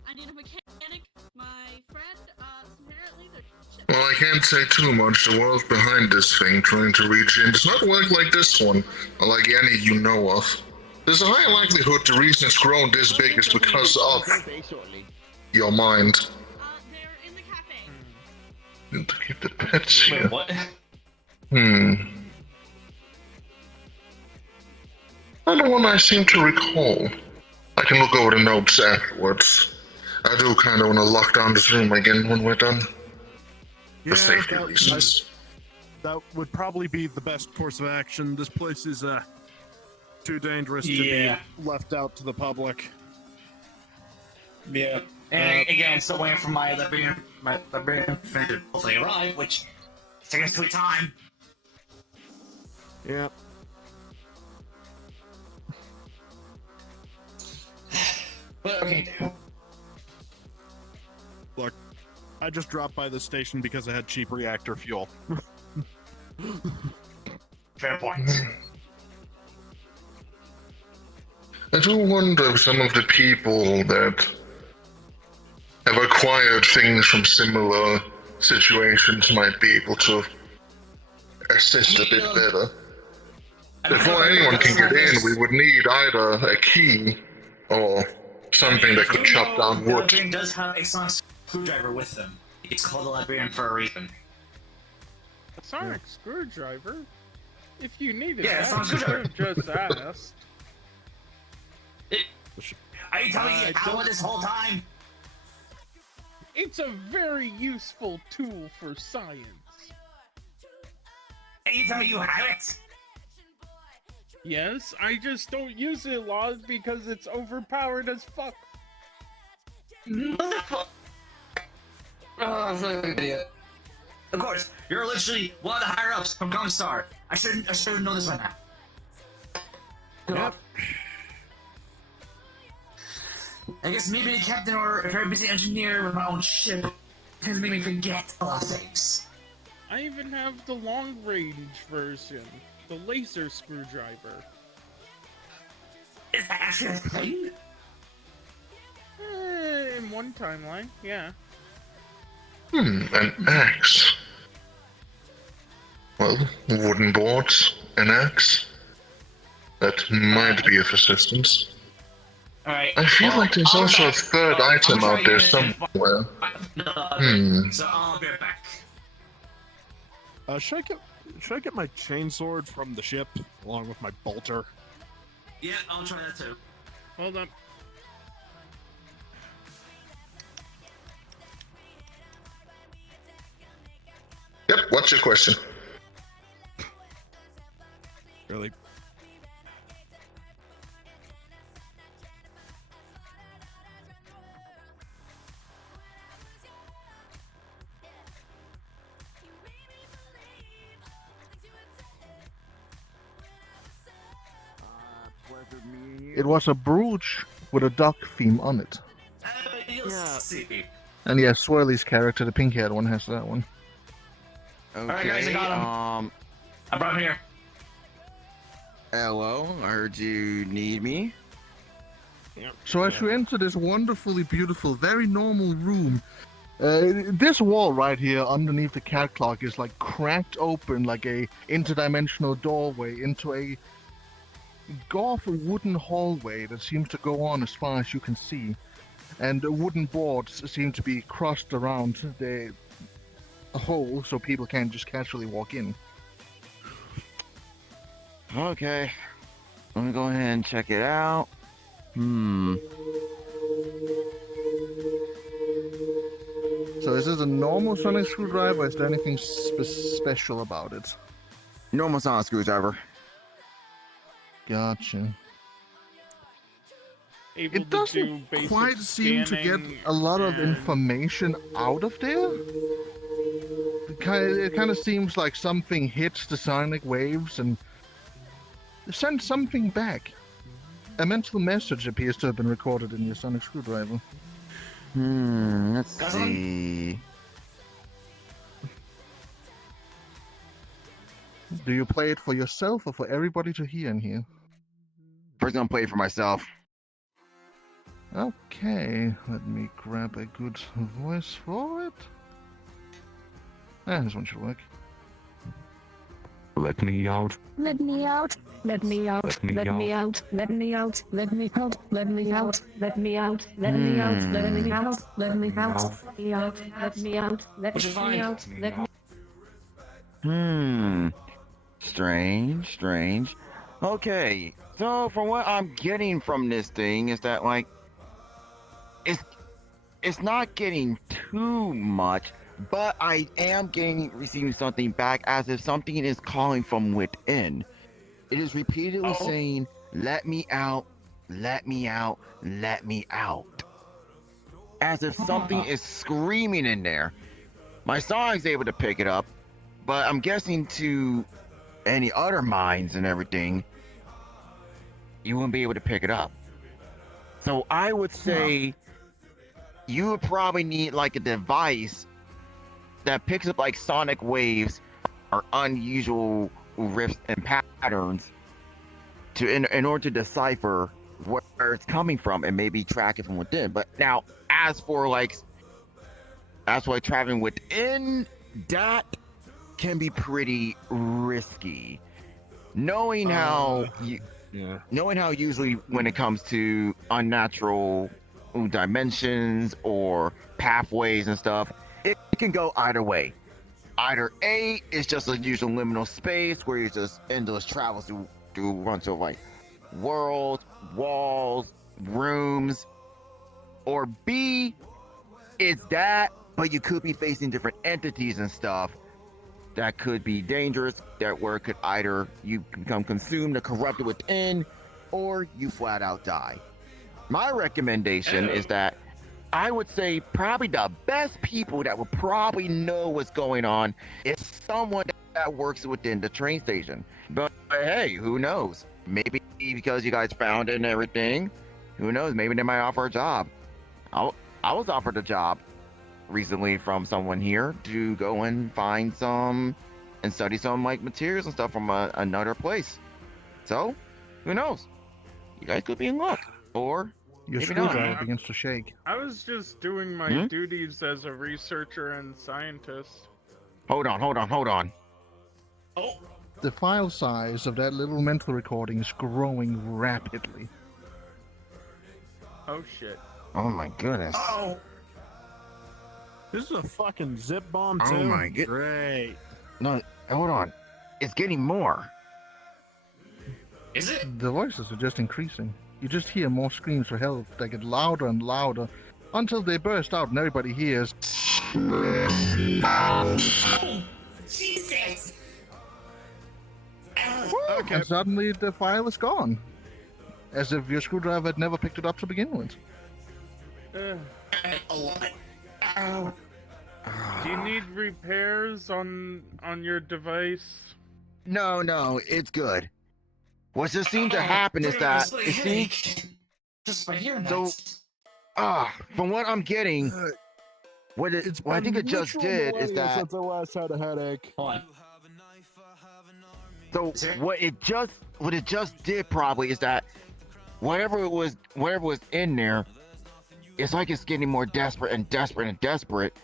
I need a mechanic. My friend, apparently they're. Well, I can't say too much. The world behind this thing trying to reach in does not work like this one, or like any you know of. There's a high likelihood the reason it's grown this big is because of your mind. They're in the cafe. To keep the pets here. Wait, what? Not the one I seem to recall. I can look over the notes afterwards. I do kind of want to lock down this room again when we're done. For safety reasons. That would probably be the best course of action. This place is too dangerous to Yeah. be left out to the public. Yeah. And again, still waiting for my librarian friend to hopefully arrive, which is taking sweet time. Yeah. But okay, do. Look, I just dropped by the station because I had cheap reactor fuel. Fair point. I do wonder if some of the people that have have acquired things from similar situations might be able to assist a bit better. Before anyone can get in, we would need either a key or something that could chop down The wood. librarian does have a sonic screwdriver with them. It's called the librarian for a reason. A sonic screwdriver? If you needed Yeah, that, you could have just asked. Are you telling me how this whole time? It's a very useful tool for science. And you tell me you have it? Yes, I just don't use it a lot because it's overpowered as fuck. Motherfucker! Oh, I'm an idiot. Of course, you're literally one of the higher ups from Comstar. I should have known this by now. Yep. I guess maybe a captain or a very busy engineer with my own ship can make me forget a lot of things. I even have the long-range version, the laser screwdriver. Is that actually a thing? In one timeline, yeah. An axe. Well, wooden boards, an axe. That might be of assistance. Alright. I feel like there's also a third item out there somewhere. So I'll be right back. Should I get my chainsword from the ship along with my bolter? Yeah, I'll try that too. Hold up. Yep, what's your question? Really? It was a brooch with a duck theme on it. See. And yeah, Swirly's character, the pink-haired one, has that one. Okay, Alright guys, I got him. I brought him here. Hello, I heard you need me. So as you enter this wonderfully beautiful, very normal room, this wall right here underneath the cat clock is like cracked open like a interdimensional doorway into a golf wooden hallway that seems to go on as far as you can see. And the wooden boards seem to be crossed around the hole so people can't just casually walk in. Okay, let me go ahead and check it out. So is this a normal sonic screwdriver or is there anything special about it? Normal sonic screwdriver. Gotcha. Able It doesn't quite seem to get a lot of information out of there. It kind of seems like something hits the sonic waves and sends something back. A mental message appears to have been recorded in your sonic screwdriver. Let's see. Do you play it for yourself or for everybody to hear in here? First, I'm gonna play it for myself. Okay, let me grab a good voice for it. This one should work. Let me out. Let me out. Let me out. Let me out. Let me out. Let me out. Let me out. Let me out. Let me out. Let me out. Let me out. Let me out. Let me out. Let me out. Let me. Strange. Okay, so from what I'm getting from this thing is that like it's not getting too much, but I am receiving something back as if something is calling from within. It is repeatedly saying, "Let me out, let me out, let me out." As if something is screaming in there. My Sonic's able to pick it up, but I'm guessing to any other minds and everything, you wouldn't be able to pick it up. So I would say you would probably need like a device that picks up like sonic waves or unusual riffs and patterns to in order to decipher where it's coming from and maybe track it from within. But now, as for like That's why traveling within that can be pretty risky. Knowing how usually when it comes to unnatural dimensions or pathways and stuff, it can go either way. Either A is just a usual liminal space where you just endless travels through a bunch of like worlds, walls, rooms, or B is that, but you could be facing different entities and stuff that could be dangerous, that where it could either you become consumed or corrupted within, or you flat out die. My recommendation is that I would say probably the best people that would probably know what's going on is someone that works within the train station. But hey, who knows? Maybe because you guys found it and everything, who knows? Maybe they might offer a job. I was offered a job recently from someone here to go and find some and study some like materials and stuff from another place. So, who knows? You guys could be in luck, or Your maybe not. screwdriver begins to shake. I was just doing my duties as a researcher and scientist. Hold on. Oh. The file size of that little mental recording is growing rapidly. Oh shit. Oh my goodness. Oh. This is a fucking zip bomb too. Oh my god. Great. No, hold on. It's getting more. Is it? The voices are just increasing. You just hear more screams for help. They get louder and louder until they burst out and everybody hears. Jesus! Okay. And suddenly the file is gone. As if your screwdriver had never picked it up to begin with. Do you need repairs on your device? No, it's good. What just seemed to happen is that it seems just by hearing so. From what I'm getting, what I think it just did is that. Since I last had a headache. Hold on. So what it just did probably is that whatever was in there, it's like it's getting more desperate and desperate and desperate,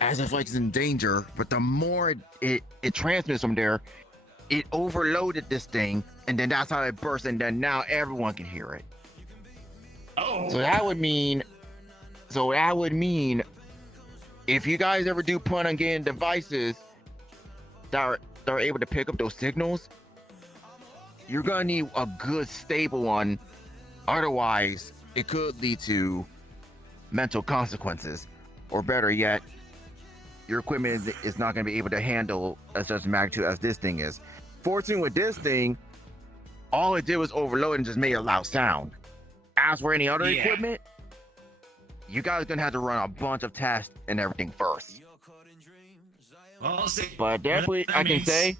as if like it's in danger. But the more it transmits from there, it overloaded this thing, and then that's how it burst, and then now everyone can hear it. Oh. So that would mean, if you guys ever do plan on getting devices that are able to pick up those signals, you're gonna need a good stable one. Otherwise, it could lead to mental consequences, or better yet, your equipment is not gonna be able to handle such magnitude as this thing is. Fortunately, with this thing, all it did was overload and just made a loud sound. As for any other equipment, you guys are gonna have to run a bunch of tests and everything first. Well, see, but definitely, I can say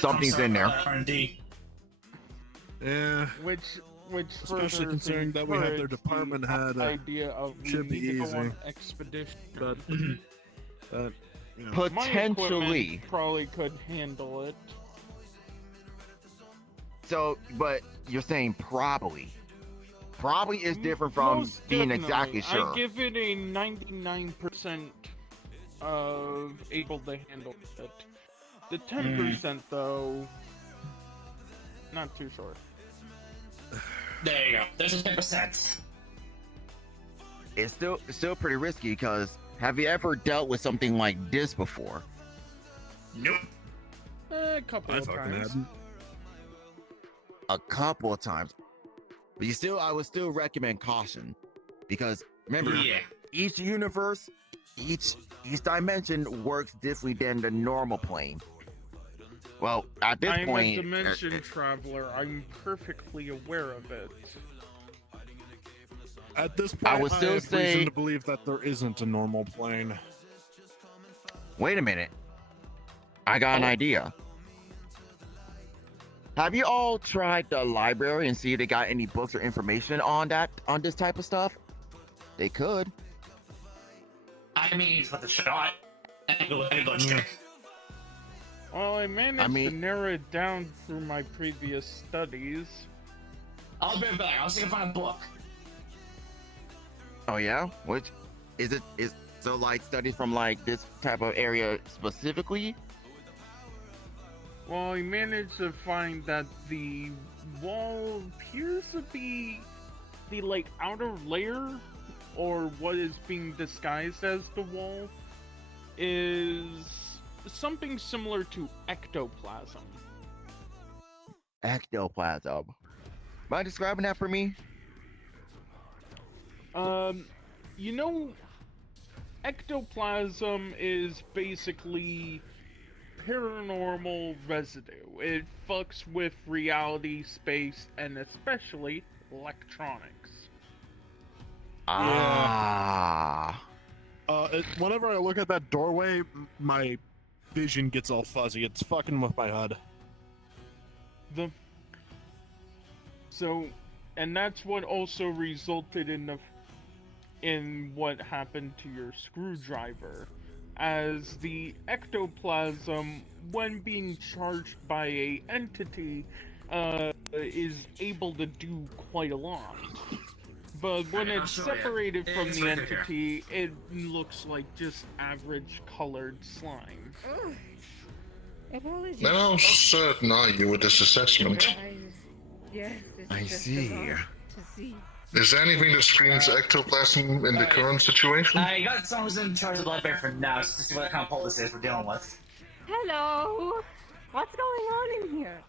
something's in there. R&D. Yeah. Which especially considering that we have their department head. Idea of should be easy. Expedition, but you know. Potentially, probably could handle it. So, but you're saying probably. Probably is different from Most being definitely. exactly sure. I give it a 99% of able to handle it. The 10% though, not too sure. There you go. There's a 10%. It's still pretty risky because have you ever dealt with something like this before? Nope. A couple of times. A couple of times. But I would still recommend caution. Because remember, each universe, each dimension works differently than the normal plane. Well, at this point, I'm a dimension traveler. I'm perfectly aware of it. At this point, I would still have say reason to believe that there isn't a normal plane. Wait a minute. I got an idea. Have you all tried the library and see if they got any books or information on this type of stuff? They could. I mean, it's worth a shot. I go check. Well, I managed to narrow it down through my previous studies. I'll be back. I'll see if I can find a book. Oh yeah? is so like studies from like this type of area specifically? Well, he managed to find that the wall appears to be the like outer layer, or what is being disguised as the wall, is something similar to ectoplasm. Ectoplasm. Mind describing that for me? You know, ectoplasm is basically paranormal residue. It fucks with reality, space, and especially electronics. Yeah. Whenever I look at that doorway, my vision gets all fuzzy. It's fucking with my HUD. And that's what also resulted in what happened to your screwdriver, as the ectoplasm, when being charged by a entity, is able to do quite a lot. But when it's separated from the entity, it looks like just average colored slime. Apologies. Now, how certain are you with this assessment? Yes, it's I just see. a lot to see. Is there anything that screams ectoplasm in the current situation? I got someone who's in charge of the library for now, just to see what kind of pull this is we're dealing with. Hello! What's going on in here?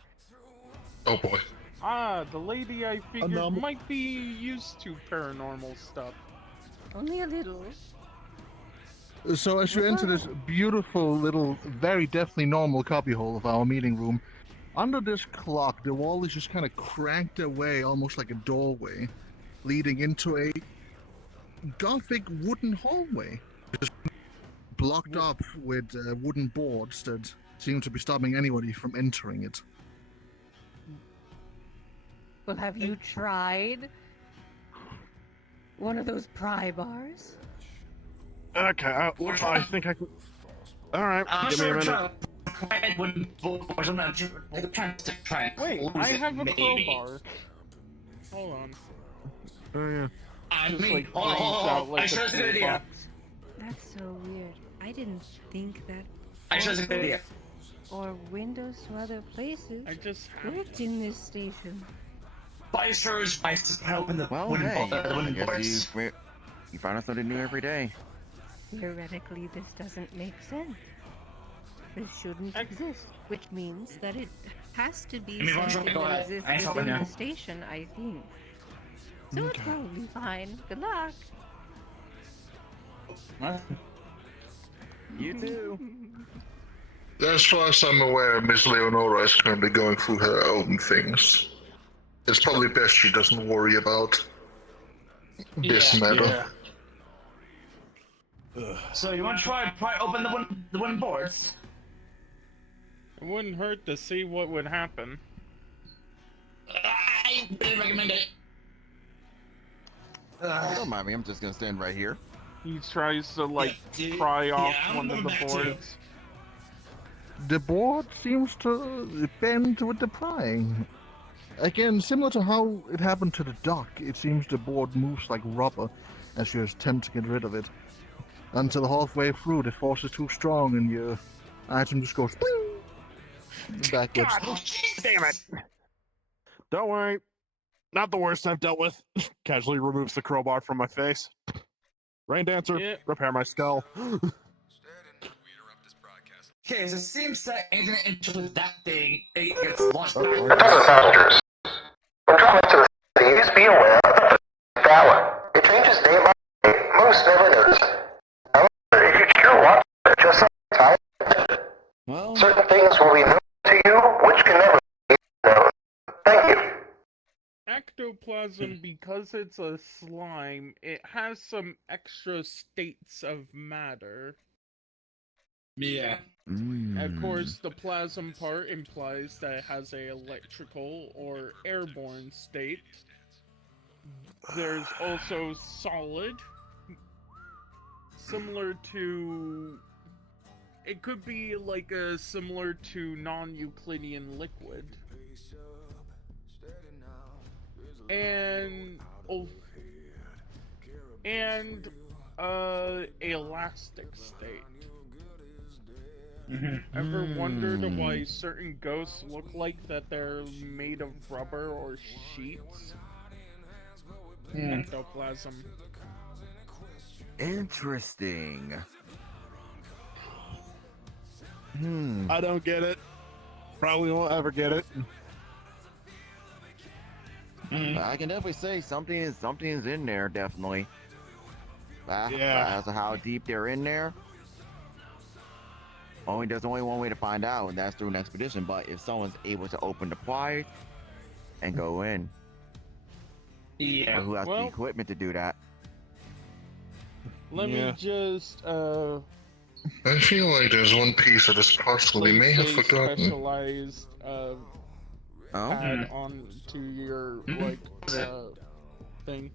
Oh boy. The lady I figured might be used to paranormal stuff. Only a little. So as you enter this beautiful little, very definitely normal cubbyhole of our meeting room, under this clock, the wall is just kind of cranked away, almost like a doorway, leading into a gothic wooden hallway, just blocked up with wooden boards that seem to be stopping anybody from entering it. Well, have you tried one of those pry bars? Okay, I think I can. Alright, give me a minute. Wait, I have a crowbar. Hold on. Oh yeah. I showed you the video. That's so weird. I didn't think that. I showed you the video. Or windows to other places. I just worked in this station. By sure, I open the Well, wooden hey, wooden I boards. guess you find out something new every day. Theoretically, this doesn't make sense. This shouldn't exist, which means that it has to be something that exists within the station, I think. So it's probably fine. Good luck. You too. As far as I'm aware, Miss Leonora is currently going through her own things. It's probably best she doesn't worry about this matter. So you want to try open the wooden boards? It wouldn't hurt to see what would happen. I really recommend it. Don't mind me, I'm just gonna stand right here. He tries to pry off one of the boards. The board seems to bend with the prying. Again, similar to how it happened to the dock, it seems the board moves like rubber as you attempt to get rid of it. Until halfway through, the force is too strong and your item just goes backwards. God damn it! Don't worry. Not the worst I've dealt with. Casually removes the crowbar from my face. Rain dancer, repair my skull. Okay, so it seems that anything that enters with that thing, it gets launched back. Attention passengers. When traveling to the city, please be aware of the hour. It changes day by day. Most never notice. However, if you care what, just time. Certain things will be known to you, which can never be known. Thank you. Ectoplasm, because it's a slime, it has some extra states of matter. Yeah. Of course, the plasm part implies that it has a electrical or airborne state. There's also solid, similar to... It could be like similar to non-Euclidean liquid. And elastic state. Ever wondered why certain ghosts look like that they're made of rubber or sheets? Ectoplasm. Interesting. I don't get it. Probably won't ever get it. I can definitely say something is in there, definitely. Yeah. As to how deep they're in there, there's only one way to find out, and that's through an expedition. But if someone's able to open the prize and go in, yeah, but who has the equipment to do that? Let me just I feel like there's one piece of this puzzle we may have forgotten. Specialized add on to your thing.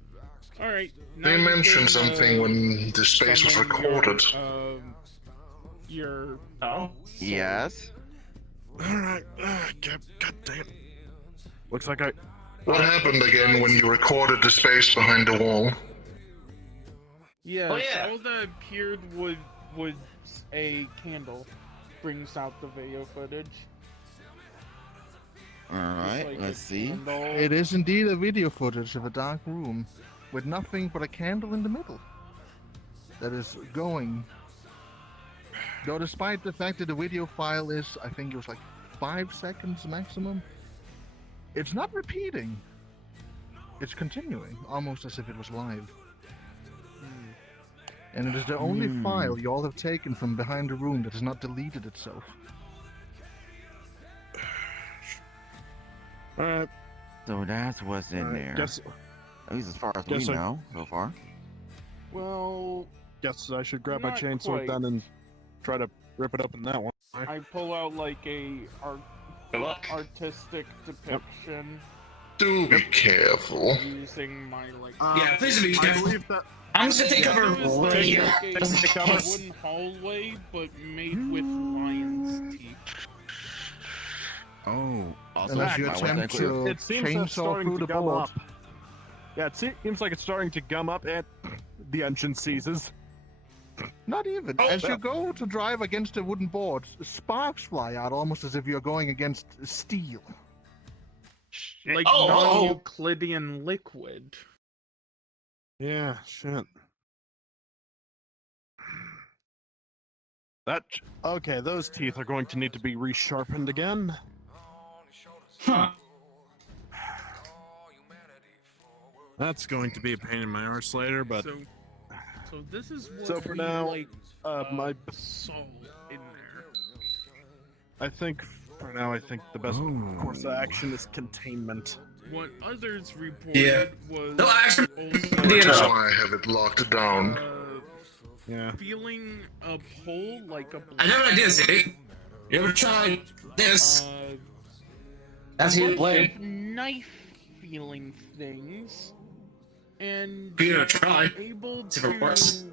All right. They mentioned something when the space was recorded. Your Yes. All right. God damn. Looks like I. What happened again when you recorded the space behind the wall? Yes, all that appeared was a candle. Brings out the video footage. Alright, let's see. It is indeed a video footage of a dark room with nothing but a candle in the middle that is going. Though despite the fact that the video file is, I think it was like 5 seconds maximum, it's not repeating. It's continuing, almost as if it was live. And it is the only file you all have taken from behind the room that has not deleted itself. Alright. So that's what's in there. At least as far as we know so far. Well, guess I should grab my not chainsaw quite. then and try to rip it open that one. I pull out like a artistic depiction. Do be careful. Using my like. Yeah, please be careful. I'm just gonna take cover right here. Like a wooden hallway, but made with lion's teeth. Oh, also as you attempt to it seems that's chainsaw starting through to the gum board. up. Yeah, it seems like it's starting to gum up and the engine seizes. Not even. As you go to drive against a wooden board, sparks fly out almost as if you're going against steel. Like non-Euclidean liquid. Yeah, shit. Okay, those teeth are going to need to be resharpened again. Huh. That's going to be a pain in my arse later, but... So this is what So for now, like, my... saw in there. I think the best course of action is containment. What others reported was Which is why I have it locked down. feeling a pull like a. I know what I did, see? You ever tried this? That's a you bunch play. of knife feeling things, and Give it a try. able See if it works.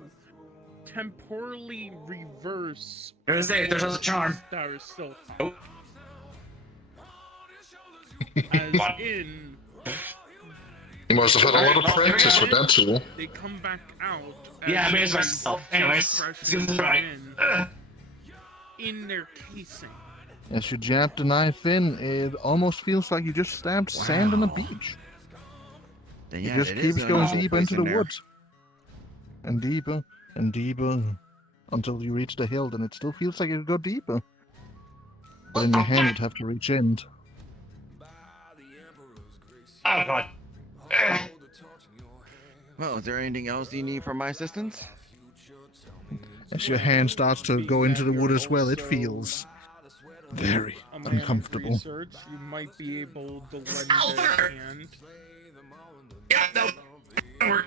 to temporally reverse. There's a charm. That are still. Oh. As in. You must have had a lot of practice with that tool. They come back out. Yeah, I made it myself. Anyways, let's give it a try. In their casing. As you jab the knife in, it almost feels like you just stabbed sand on a beach. Then, It just keeps going deeper into the woods. And deeper, and deeper, until you reach the hill, and it still feels like it would go deeper. But in your hand, you'd have to reach in. Oh god. Well, is there anything else you need from my assistance? As your hand starts to go into the wood as well, it feels very uncomfortable. Research, you might be able to lend a hand. Yeah, no.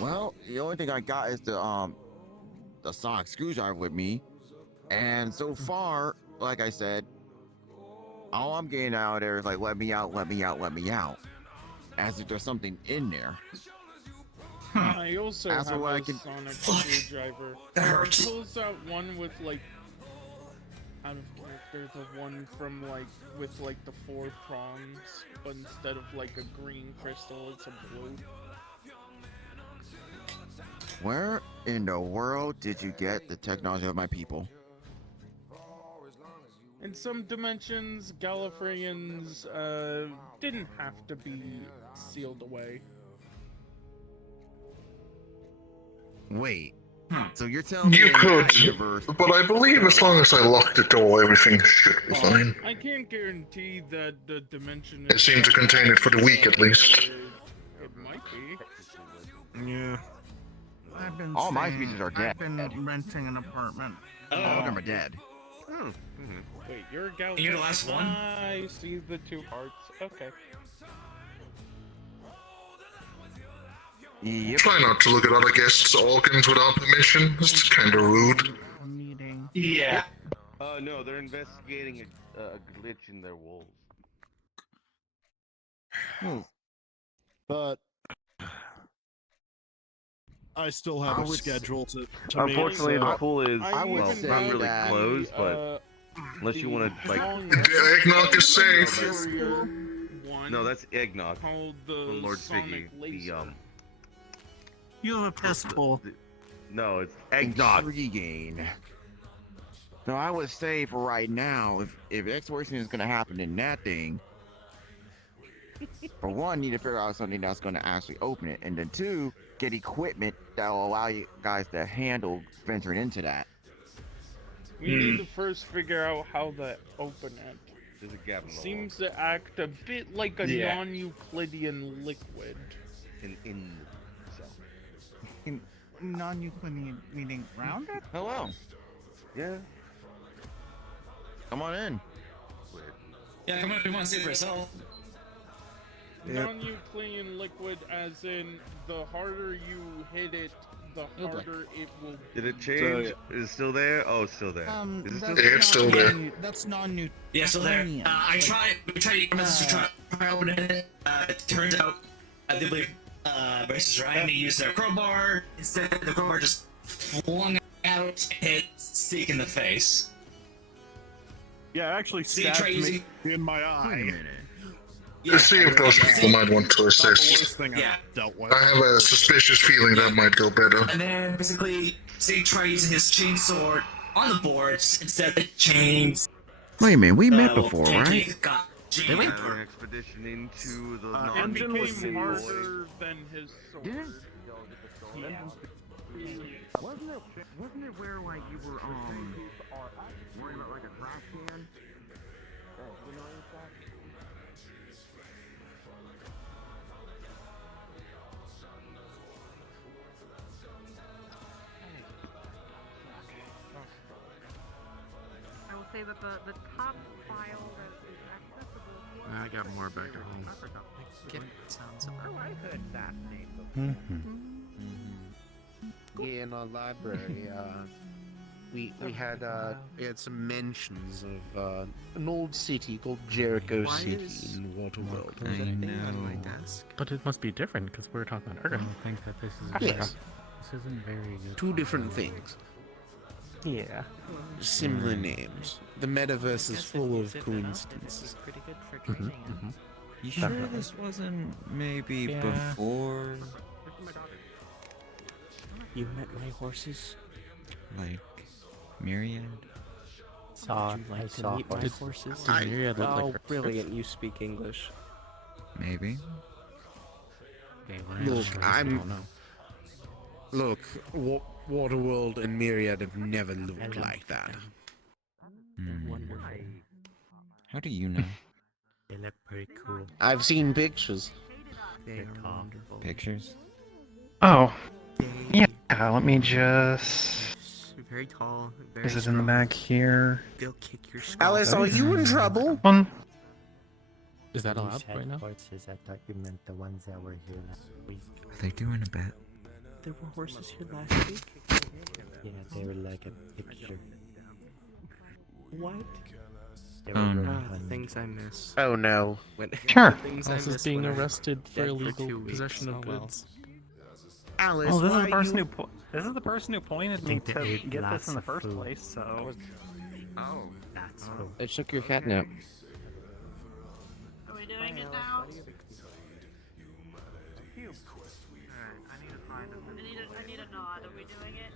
Well, the only thing I got is the sonic screwdriver with me, and so far, like I said, all I'm getting out of there is like, let me out, let me out, let me out, as if there's something in there. I also That's have what I a can- sonic screwdriver. It pulls out one with like out of character, the one from like with like the 4 prongs, but instead of like a green crystal, it's a blue. Where in the world did you get the technology of my people? In some dimensions, Gallifreyans didn't have to be sealed away. Wait. So you're telling me You in could, that universe, but I believe as long as I lock the door, everything should be fine. I can't guarantee that the dimension It seemed to contain it for the week at least. It might be. Yeah. I've been all my staying- species are dead. I've been renting an apartment. All of them are dead. Wait, you're a Gallifreyan. You're the last one? I see the 2 hearts. Okay. Yep. Try not to look at other guests' organs without permission. It's kind of rude. Meeting. Yeah. No, they're investigating a glitch in their walls. But I still have a schedule to Unfortunately, meet, so the pool is I would well, say not really that closed, but unless you want to like. The eggnog is safe. No, that's eggnog Called from Lord Figgy. The You have a pistol. No, it's eggnog. Intriguing. No, I would say for right now, if exploration is going to happen in that thing, for one, need to figure out something that's going to actually open it, and then 2, get equipment that will allow you guys to handle venturing into that. We need to first figure out how to open it. There's a gap in the Seems to act a bit like a Yeah. non-Euclidean liquid. in the cell. Non-Euclidean meaning rounded? Hello. Yeah. Come on in. Yeah, come on, if you want to see it for yourself. Non-Euclidean liquid, as in the harder you hit it, the harder it will. Did it change? Is it still there? Oh, it's still there. Is it still that's there? It's still there. That's non-Newtonian. Yeah, still there. We tried your message to try opening it. It turns out, I do believe, versus Ryan, he used their crowbar. Instead, the crowbar just flung out and hit Seek in the face. Yeah, it actually See, stabbed try me using- in my eye. To see if those people might want to Not the worst assist. thing Yeah. I've dealt with. I have a suspicious feeling that might go better. And then basically, Seek tried using his chainsword on the boards instead of the chains. Wait a minute, we met well, before, Pancake right? got Did we? jammed. An expedition into the It became non-Euclidean harder void. than his sword. Yeah. Wasn't it where like you were worrying about like a trash can? I will say that the top file that is accessible for I got more back at home. Sounds Oh, I heard that name Yeah, in our library, we had some mentions of an old city called Jericho Why City is in Waterworld. I know. But it must be different because we're talking about I Earth. don't think that this is Yes. This isn't very good. Two different things. Yeah. Similar names. The metaverse is full of coincidences. Pretty good for Mhm, training. mhm. You sure this wasn't maybe Yeah. before? You met my horses? Like Myriad? Saw. Would you like I to saw meet my horses. horses? Did Myriad look like Oh, her brilliant! You speak English. Maybe. Okay, we're in Look, Earth, we I'm. don't know. Look, Waterworld and Myriad have never looked Hello. like that. Wonderful. How do you know? They look pretty cool. I've seen pictures. They're wonderful. Pictures? Oh. Yeah, let me just... Very tall. Very This is in the back here. They'll kick your skull. Alice, are you in trouble? One. Is that allowed right now? Horses that document the ones that were here last week. Are they doing a bet? There were horses here last week? Yeah, they were like a picture. What? Oh no. The things I miss. Oh no. Sure. Things I Alice is miss being when I was arrested for dead illegal 2 weeks. possession of Oh, well. goods. Alice, Well, this is why the person you... this is the person who pointed me think they to ate get this lots in the of first food. place. So Oh. They took your catnip. Are we doing it now? I need a nod. Are we doing it?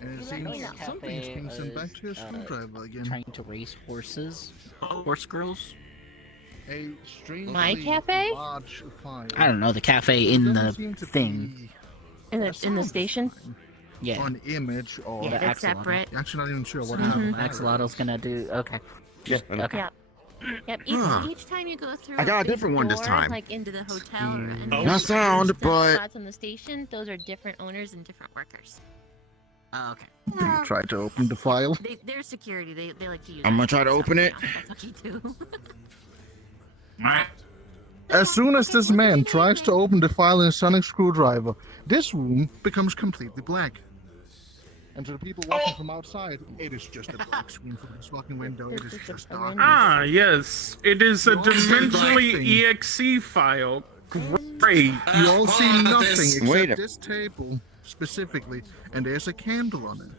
And it seems something's being sent back to your screwdriver again. Trying to race horses. Horse girls. A strangely My cafe? large file. I don't know, the cafe in the thing. In the station? Yeah. Or an image or Yeah, it's separate. Actually, not even sure what Axolotl's gonna do. Okay. Just okay. Yep. Yep. Each time you go through, I got a big different one this door, time. Like into the hotel or any Not sound, but spots on the station, those are different owners and different workers. Oh, okay. Do you try to open the file? They're security. They like to use. I'm gonna try to open it. That's what you do. As soon as this man tries to open the file in a sonic screwdriver, this room becomes completely black. And to the people watching from outside, it is just a black screen from this fucking window. It is just dark. Ah, yes. It is a dimensionally EXE file. Great. You all see nothing except this table, specifically, and there's a candle on it.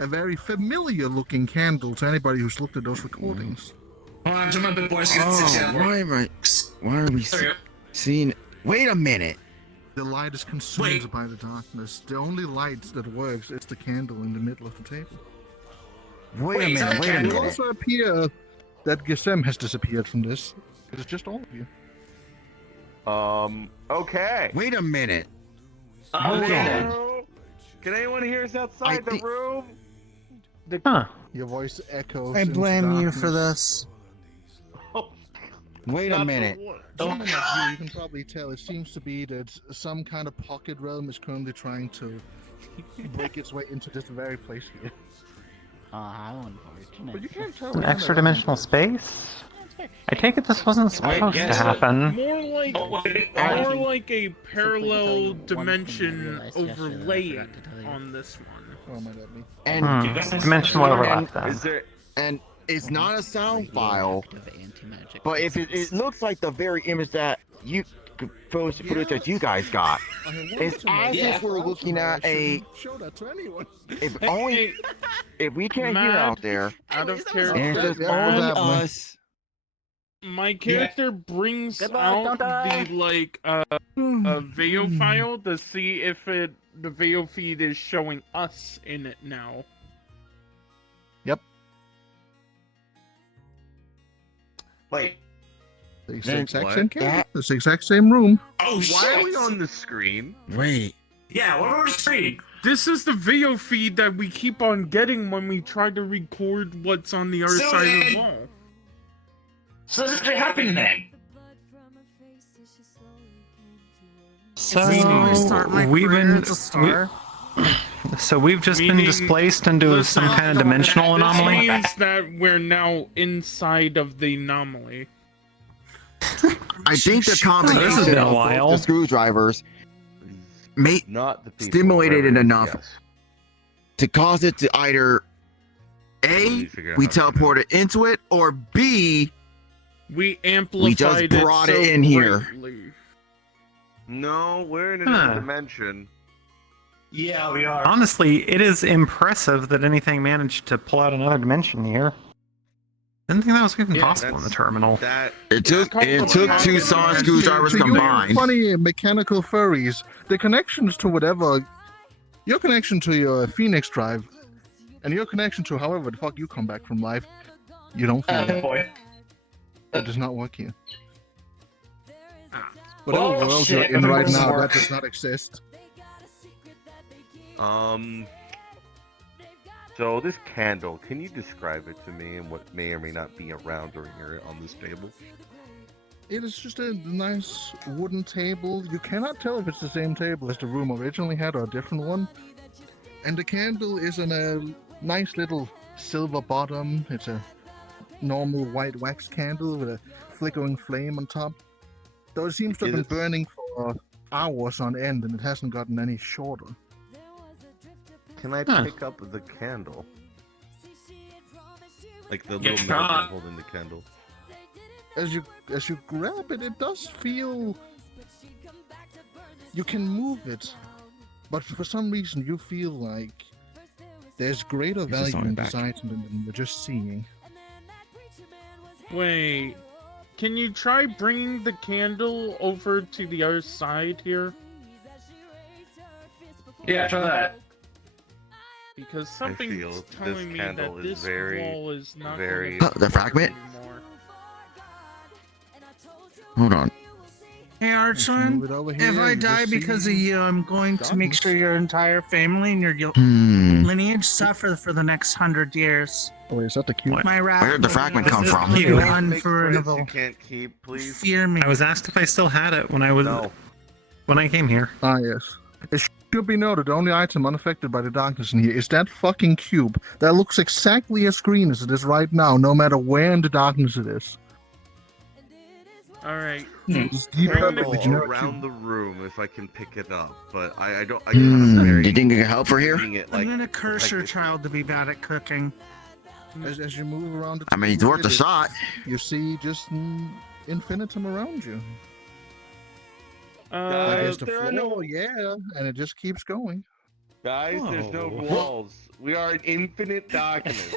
A very familiar looking candle to anybody who's looked at those recordings. Why are we seeing? Wait a minute. The light is consumed by the darkness. The only light that works is the candle in the middle of the table. Wait a minute. It also appear that Gisem has disappeared from this. It is just all of you. Okay. Wait a minute. Okay. Can anyone hear us outside the room? Your voice echoes. I blame you for this. Wait a minute. You can probably tell it seems to be that some kind of pocket realm is currently trying to break its way into this very place here. How unfortunate. But you can't tell. An extra dimensional space? I take it this wasn't supposed to happen. More like a parallel dimension overlay on this one. Oh my god, And Dimensional overlap then. And it's not a sound file, but if it looks like the very image that you footage that you guys got. It's as if we're looking at a. Show that to anyone. If we can't hear out there, Out of and it's character. just only us. My character brings out a video file to see if the video feed is showing us in it now. Yep. Wait. The exact same camera. It's the exact same room. Oh, why are we on the screen? Wait. Yeah, what are we screen? This is the video feed that we keep on getting when we try to record what's on the other side of the wall. So this is happening then. So we've just been displaced into some kind of dimensional anomaly. This means that we're now inside of the anomaly. I think the combination This has been a of while. both the screwdrivers stimulated it enough to cause it to either A, we teleported into it, or B, we amplified just brought it, it so in here. greatly. No, we're in another dimension. Yeah, we are. Honestly, it is impressive that anything managed to pull out another dimension here. Didn't think that was even possible in the terminal. It took two sonic screwdrivers combined. Funny mechanical furries. The connections to whatever, your connection to your Phoenix drive, and your connection to however the fuck you come back from life, you don't feel it. Boy. It does not work here. Oh, Whatever world you're in right now, that does not exist. So this candle, can you describe it to me and what may or may not be around or here on this table? It is just a nice wooden table. You cannot tell if it's the same table as the room originally had or a different one. And the candle is in a nice little silver bottom. It's a normal white wax candle with a flickering flame on top. Though it seems to have been burning for hours on end and it hasn't gotten any shorter. Can I pick up the candle? Like the little metal holding the candle. As you grab it, it does feel You can move it, but for some reason you feel like there's greater He's just value on in it back. this item than you're just seeing. Wait, can you try bringing the candle over to the other side here? Yeah, try that. Because I something's feel this telling me candle that is this very, wall is not very. going to The fragment? Hold on. Hey move Archon, it over if here, I you die just because of see you, I'm going to make darkness. sure your entire family and your Hmm. lineage suffer for the next 100 years. Oh, is that the cube? My wrath Where did the will fragment be come from? Make friends unforgettable. you can't keep, please. Fear me. I was asked if I still had it when I came here. Ah, yes. It should be noted, the only item unaffected by the darkness in here is that fucking cube that looks exactly as green as it is right now, no matter where in the darkness it is. Alright. It's Candle generic around the room if I can pick it up, but I don't. I Do you think you can help her here? I'm gonna curse your child to be bad at cooking. As you move around, I mean, it's worth a shot. You see just infinitum around you. There's the there are floor, yeah, and it just keeps going. Guys, there's no Whoa. walls. We are in infinite darkness.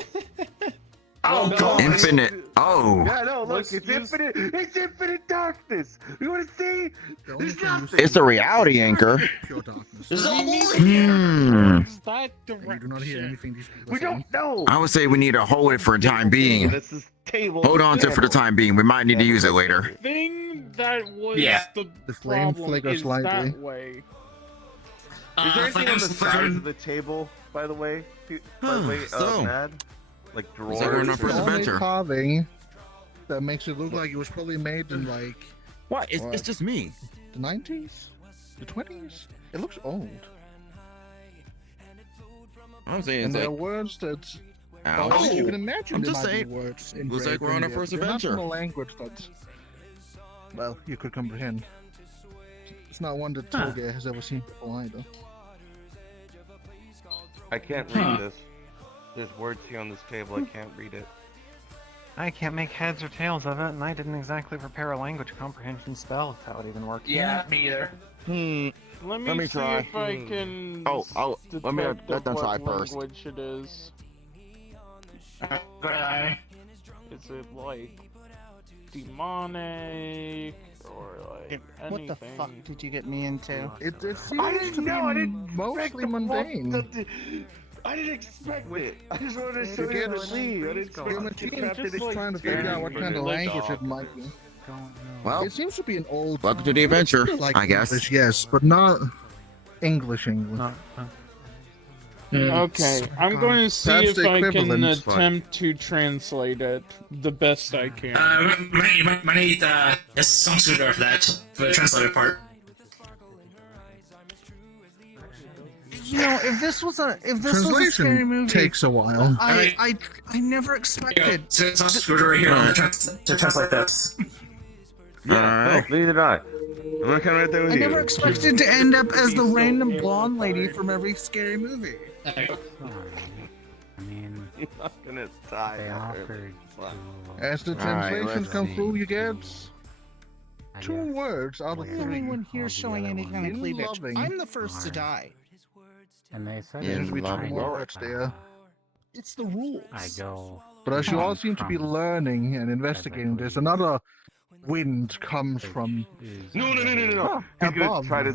Oh, no, God. Infinite. Oh. Yeah, no, look, it's infinite. It's infinite darkness. You want to see? There's nothing. It's a reality anchor. Pure darkness. There's no Hmm. You do not hear anything these people We don't know. I would say we need to hold it for the time being. This is table. Hold on to it for the time being. We might need to use it later. Thing that was The flame problem flickers is slightly. that way. Is there anything on the flames- side of the table, by the way? By the way, So. Mad? Like drawers? So we're on our first Ornate adventure. carving that makes it look like it was probably made in like What? It's just me. the 90s, the 20s. It looks old. I'm saying And it's there are like, words that Ow. you can imagine I'm there just might be saying, words looks like we're on our engraved in first there. They're not adventure. in a language that, well, you could comprehend. It's not one that Togare has ever seen before either. I can't read this. There's words here on this table. I can't read it. I can't make heads or tails of it, and I didn't exactly prepare a language comprehension spell if that would even work. Yeah, me either. Let me see try. if I can. Let me detect let them try what first. language it is. Go ahead, Is it like demonic or like What anything? the fuck did you get me into? It I seems didn't to be know. I didn't mostly mundane. I didn't expect it. I just wanted to show You you get the scene. I didn't expect Your it to machine happen. is trying to figure out what kind of language it might be. Well, It seems to be an old. welcome to the adventure, like I guess. English, yes, but not English. Okay, I'm going to see That's if the I can equivalent. attempt to translate it the best I can. My need some scooter for that, for the translated part. You know, if this was a scary movie, takes a while. I never expected. So some scooter right here to translate this. Yeah, no, neither did I. I'm gonna come right there with I you. never expected to end up as the random blonde lady from every scary movie. I mean, You're not gonna die. they there. offered As the All right, translations let's come see. through, you get two guess. words out of Where- three. Anyone here showing any kind of cleavage? Loving. I'm the first to die. And they said Yeah, Seems to be two loving. more words there. It's the rules. I go. But as you all on seem to be from learning and investigating, there's another wind comes from No. Oh, He's gonna above. try to.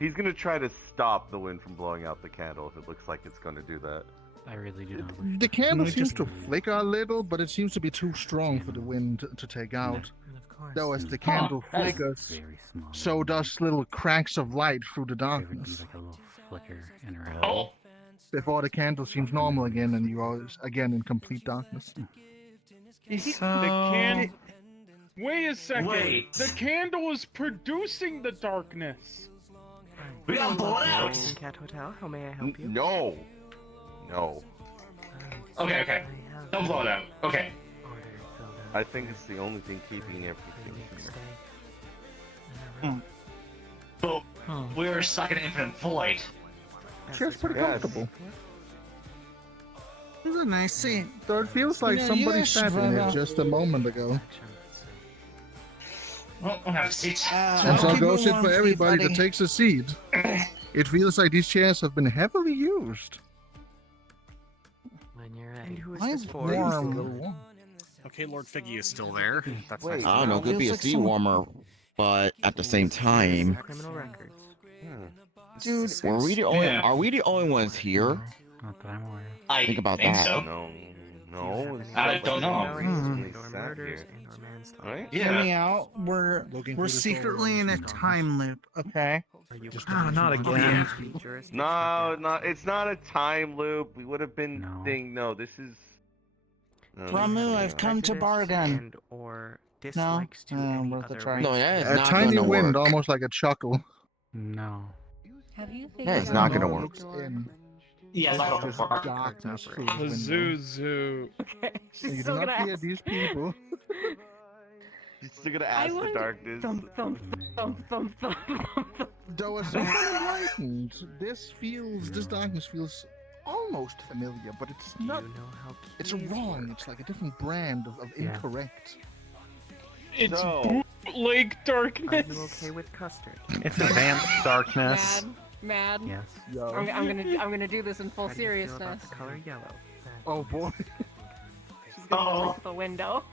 He's gonna try to stop the wind from blowing out the candle if it looks like it's gonna do that. I really do not wish The candle Let me seems just- to flicker a little, but it seems to be too strong for the wind to take out. Though as the candle flickers, very small. so does little cracks of light through the There would be darkness. like a little flicker in her head. Oh, Before the candle seems normal again, and you are again in complete darkness. Wait a second. Wait. The candle is producing the darkness. We got blown out. Cat Hotel, how may I help you? No. No. Okay. Don't blow it out. Okay. I think it's the only thing keeping everything here. But we're stuck in infinite void. Feels pretty comfortable. It was a nice scene. Though it feels like Yeah, somebody you sat in should it run just a moment ago. We'll have a seat. And so goes it for everybody that takes a seat. It feels like these chairs have been heavily used. When you're ready. Who is Mine's this for? warm. Okay, Lord Figgy is still there. That's Wait, nice. I don't know. Could be a seat warmer, but at the same time, Criminal records. Dude, were we the only? Are we the only ones here? Not that I'm aware of. I Think about think that. so. No. I don't know. Right? Hear me out. We're Looking for we're the secretly in a time loop. Okay. Not again. No, it's not a time loop. We would have been thinking. No, this is. Ramu, I've come to bargain. And or No, dislikes to any worth a other try. No, that is A not tiny gonna wind, work. almost like a chuckle. No. Have you figured That is out not gonna what work. the door- In Yeah, it's not gonna just work. darkness through the The window. zoo. Okay. You do Still not gonna hear ask. these people. You're still gonna I ask the wonder- darkness. Thump, thump, thump, thump, thump, thump. Though it's enlightened, this darkness feels almost familiar, but it's not. You know how It's keys wrong. work. It's like a different brand of Yeah. incorrect. It's So- bootleg Are darkness. you okay with custard? It's advanced darkness. Mad. Yes. Yo. I'm gonna do this in full How do you feel about seriousness. the color yellow? Oh boy. She's gonna break the window.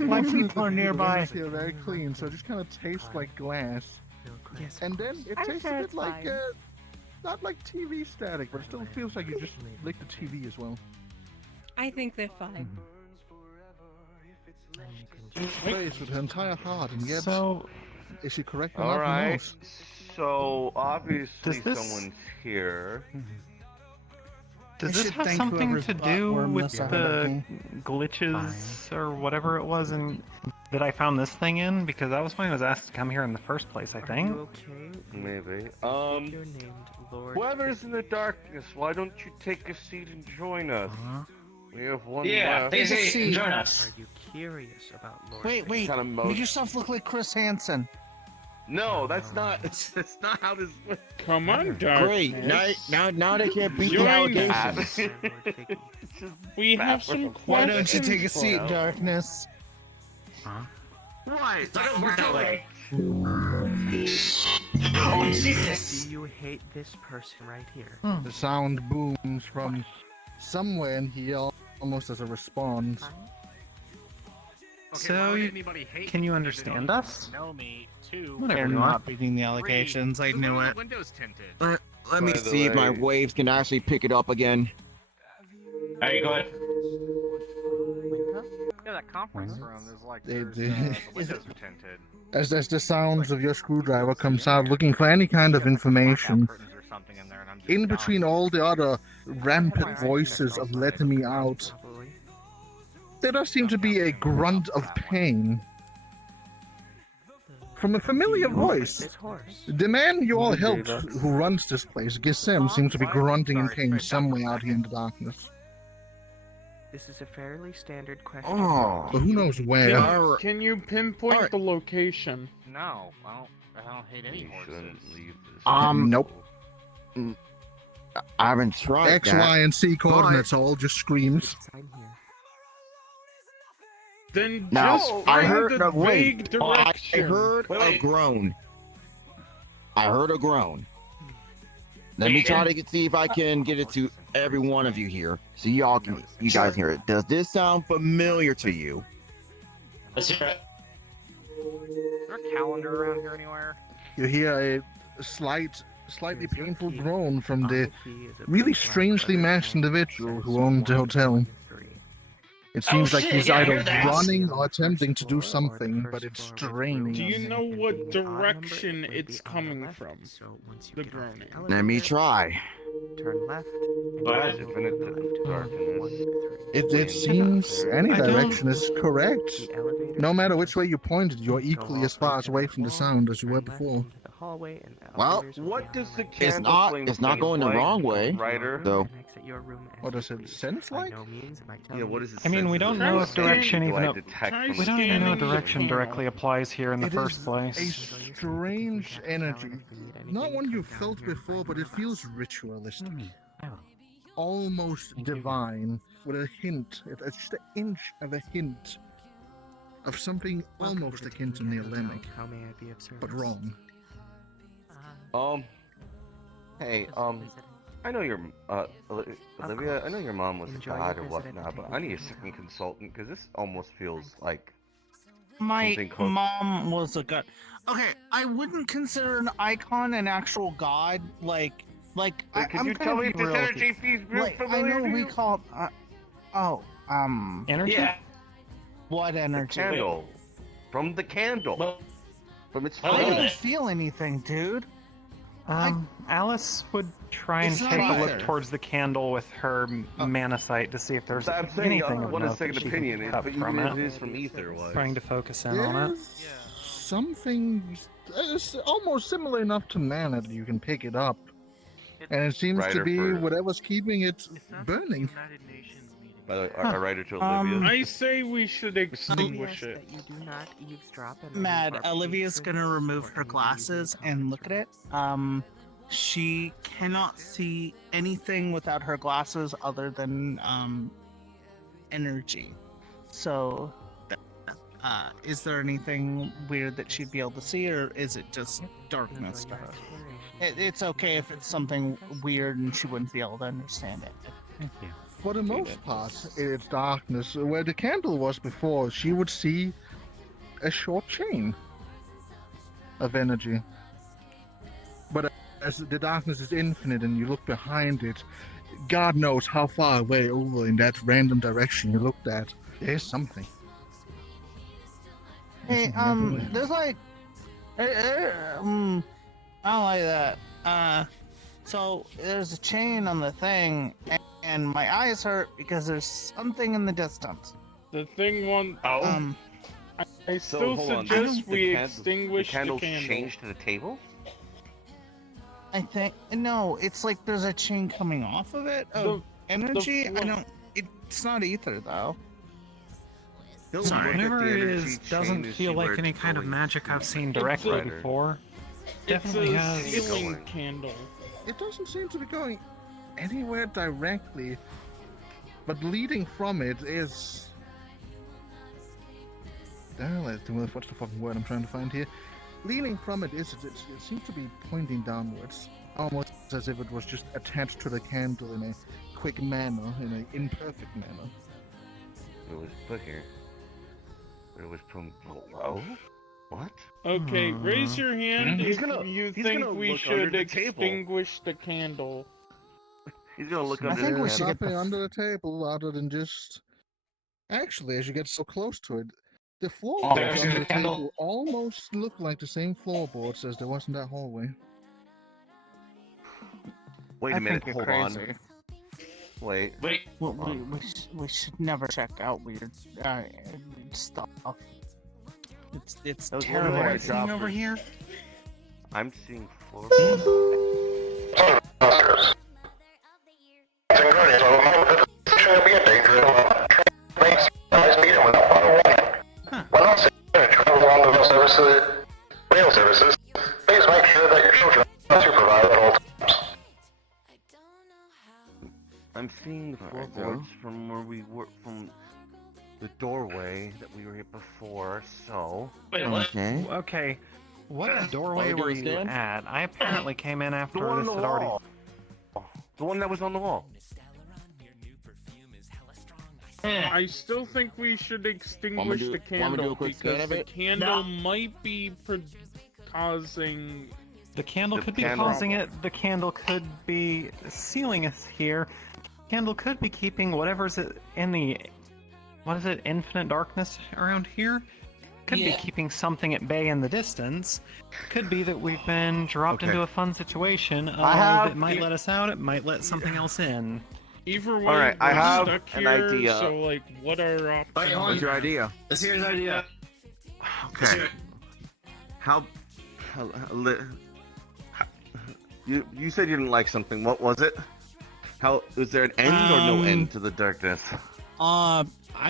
My people are nearby. Here very clean, so it just kind of tastes like glass. Yes. And then it I'm tastes sure a it's bit like, fine. not like TV static, but it still feels like you just licked the TV as well. I think they're fine. Faced with her entire heart, and yet, So, is she correct or All not? Who right. knows? So obviously Does this- someone's here. does I this should have thank something whoever's to butt do worm with this out the of me. glitches or whatever it was that I found this thing in? Because that was when I was asked to come here in the first place, I Are think. you okay? Maybe. You're named Lord. Whoever's in the darkness, why don't you take a seat and join us? We have one Yeah, left. they say See. join us. Are you curious about Lord? Wait, wait. Kinda Make yourself look like Chris Hansen. No, that's not. That's not how this works. Come on, darkness. Great. Now they can't beat the Join allegations. It's just We have backward. some Why don't you questions. take a seat, Well. darkness? Why? It's not gonna work that way. Do Oh, Jesus! you hate this person right here? The sound booms from somewhere in here, almost as a response. So, can you understand us? Know me too. Whatever They're you not want. beating the allegations. I knew it. Windows tinted. Let me By the see if my way- waves can actually pick it up again. Are you going? Yeah, that conference room is like They- there's, they- the windows are tinted. As the sounds of your screwdriver comes out, looking for any kind of information. Curtains or something in there, and I'm just In dumb. between all the other rampant voices of letting me out, there does seem to be a grunt of pain. From a familiar voice. This horse. The man you all helped who runs this place, Gisem, seems to be grunting in pain somewhere out here in the darkness. This is a fairly standard question. Oh. But who knows where? Can you pinpoint the location? No, I don't hate any You horses. shouldn't leave this. Nope. I haven't tried X, that. Y, and Z coordinates all just screams. Then Now, just I find heard the no, wait. vague direction. I heard a groan. I heard a groan. Let me try to see if I can get it to every one of you here, so you guys hear it. Does this sound familiar to you? Let's hear it. Is there a calendar around here anywhere? You hear a slightly painful groan from the really strangely masked individual who owned the hotel. It seems like shit, he's yeah, I either heard that. running or attempting to do something, but it's straining. Do you know what direction it's coming from? The groaning. Let me try. Turn left. Definitive darkness. It seems any I don't- direction is correct. No matter which way you pointed, you're equally as far away from the sound as you were before. The hallway and Well, What does the it's candle not. flame It's not sense going the like, wrong way, Ryder? though. What does it sense like? Yeah, what is it? I mean, we don't know if direction even. Do I detect from We don't even know if scanning the direction directly applies here in the It first is place. a strange energy. Not one you've felt before, but it feels ritualistic. Almost divine, with a hint, just an inch of a hint of something almost akin to Neolemic, How may I be of service? but wrong. Hey, I know your, Olivia, I know your mom was Enjoy bad your or visit at the whatnot, but table. I need a second consultant, because this almost feels like My something close. mom was a god. Okay, I wouldn't consider an icon an actual god. Like, Wait, I'm could you gonna tell me be if this real with energy you. feels real Like, I familiar know to we you? call it. Energy? Yeah. What The energy? candle. From the candle. Well, From its I flame. don't feel anything, dude. Alice would try and It's not take a look either. towards the candle with her mana sight to see if there's I'm saying, anything of what a note that second she opinion can is, pick up but from even it. if it is from ether-wise. Trying to focus in on it. There's something almost similar enough to mana that you can pick it up. And it seems to Writer be for- whatever's keeping it burning. By the way, I write it to Olivia. I say we should extinguish it. That you do not eavesdrop and Mad, leave our Olivia's patrons gonna remove or her any glasses and look at it. She cannot see anything without her glasses other than energy. So, is there anything weird that she'd be able to see, or is it just darkness to her? It's okay if it's something weird and she wouldn't be able to understand it. Thank you. For the most part, it's darkness. Where the candle was before, she would see a short chain of energy. But as the darkness is infinite and you look behind it, God knows how far away over in that random direction you looked at, there's something. Hey, there's like, I don't like that. So there's a chain on the thing, and my eyes hurt because there's something in the distance. The thing one. I So, still hold on. suggest The we candle- extinguish the candles candle. changed to the table? I think no, it's like there's a chain coming off of it of energy. I don't. It's not ether though. Sorry. Whenever it is, doesn't feel like any kind of magic I've seen directly before. Definitely it's a has. ceiling candle. It doesn't seem to be going anywhere directly, but leading from it is. What's the fucking word I'm trying to find here? Leaning from it is. It seems to be pointing downwards, almost as if it was just attached to the candle in a quick manner, in an imperfect manner. It was put here. It was from below? What? Okay, raise your hand He's if gonna- you he's think gonna we look under should the table. extinguish the candle. He's gonna look I under think the we should table. get nothing under the table other than just. Actually, as you get so close to it, the floorboards there's under the the candle. table almost look like the same floorboards as there was in that hallway. Wait I a minute, think you're hold crazy. on. Wait. We should never check out weird stuff. It's Those terrible. were What seeing over here? I'm seeing floorboards. Rail services, please make sure that your children are supervised at all times. I'm seeing the floorboards from where we were, from the doorway that we were here before, so... Okay. Okay. What doorway were you at? I apparently came in after The one on this the had already. wall. The one that was on the wall. I still think we should extinguish the want me to do candle a quick scan because of the it? candle might be causing. The candle The could be candle- causing it. The candle could be sealing us here. Candle could be keeping whatever's in the, what is it, infinite darkness around here. Could be Yeah. keeping something at bay in the distance. Could be that we've been dropped Okay. into a fun situation. have- It might let us out. It might let something else in. Either way, Alright, I we're have stuck an here, idea. so like, what are our options? What's your idea? Let's hear his idea. Let's hear Okay. it. How you said you didn't like something. What was it? How is there an end or no end to the darkness? I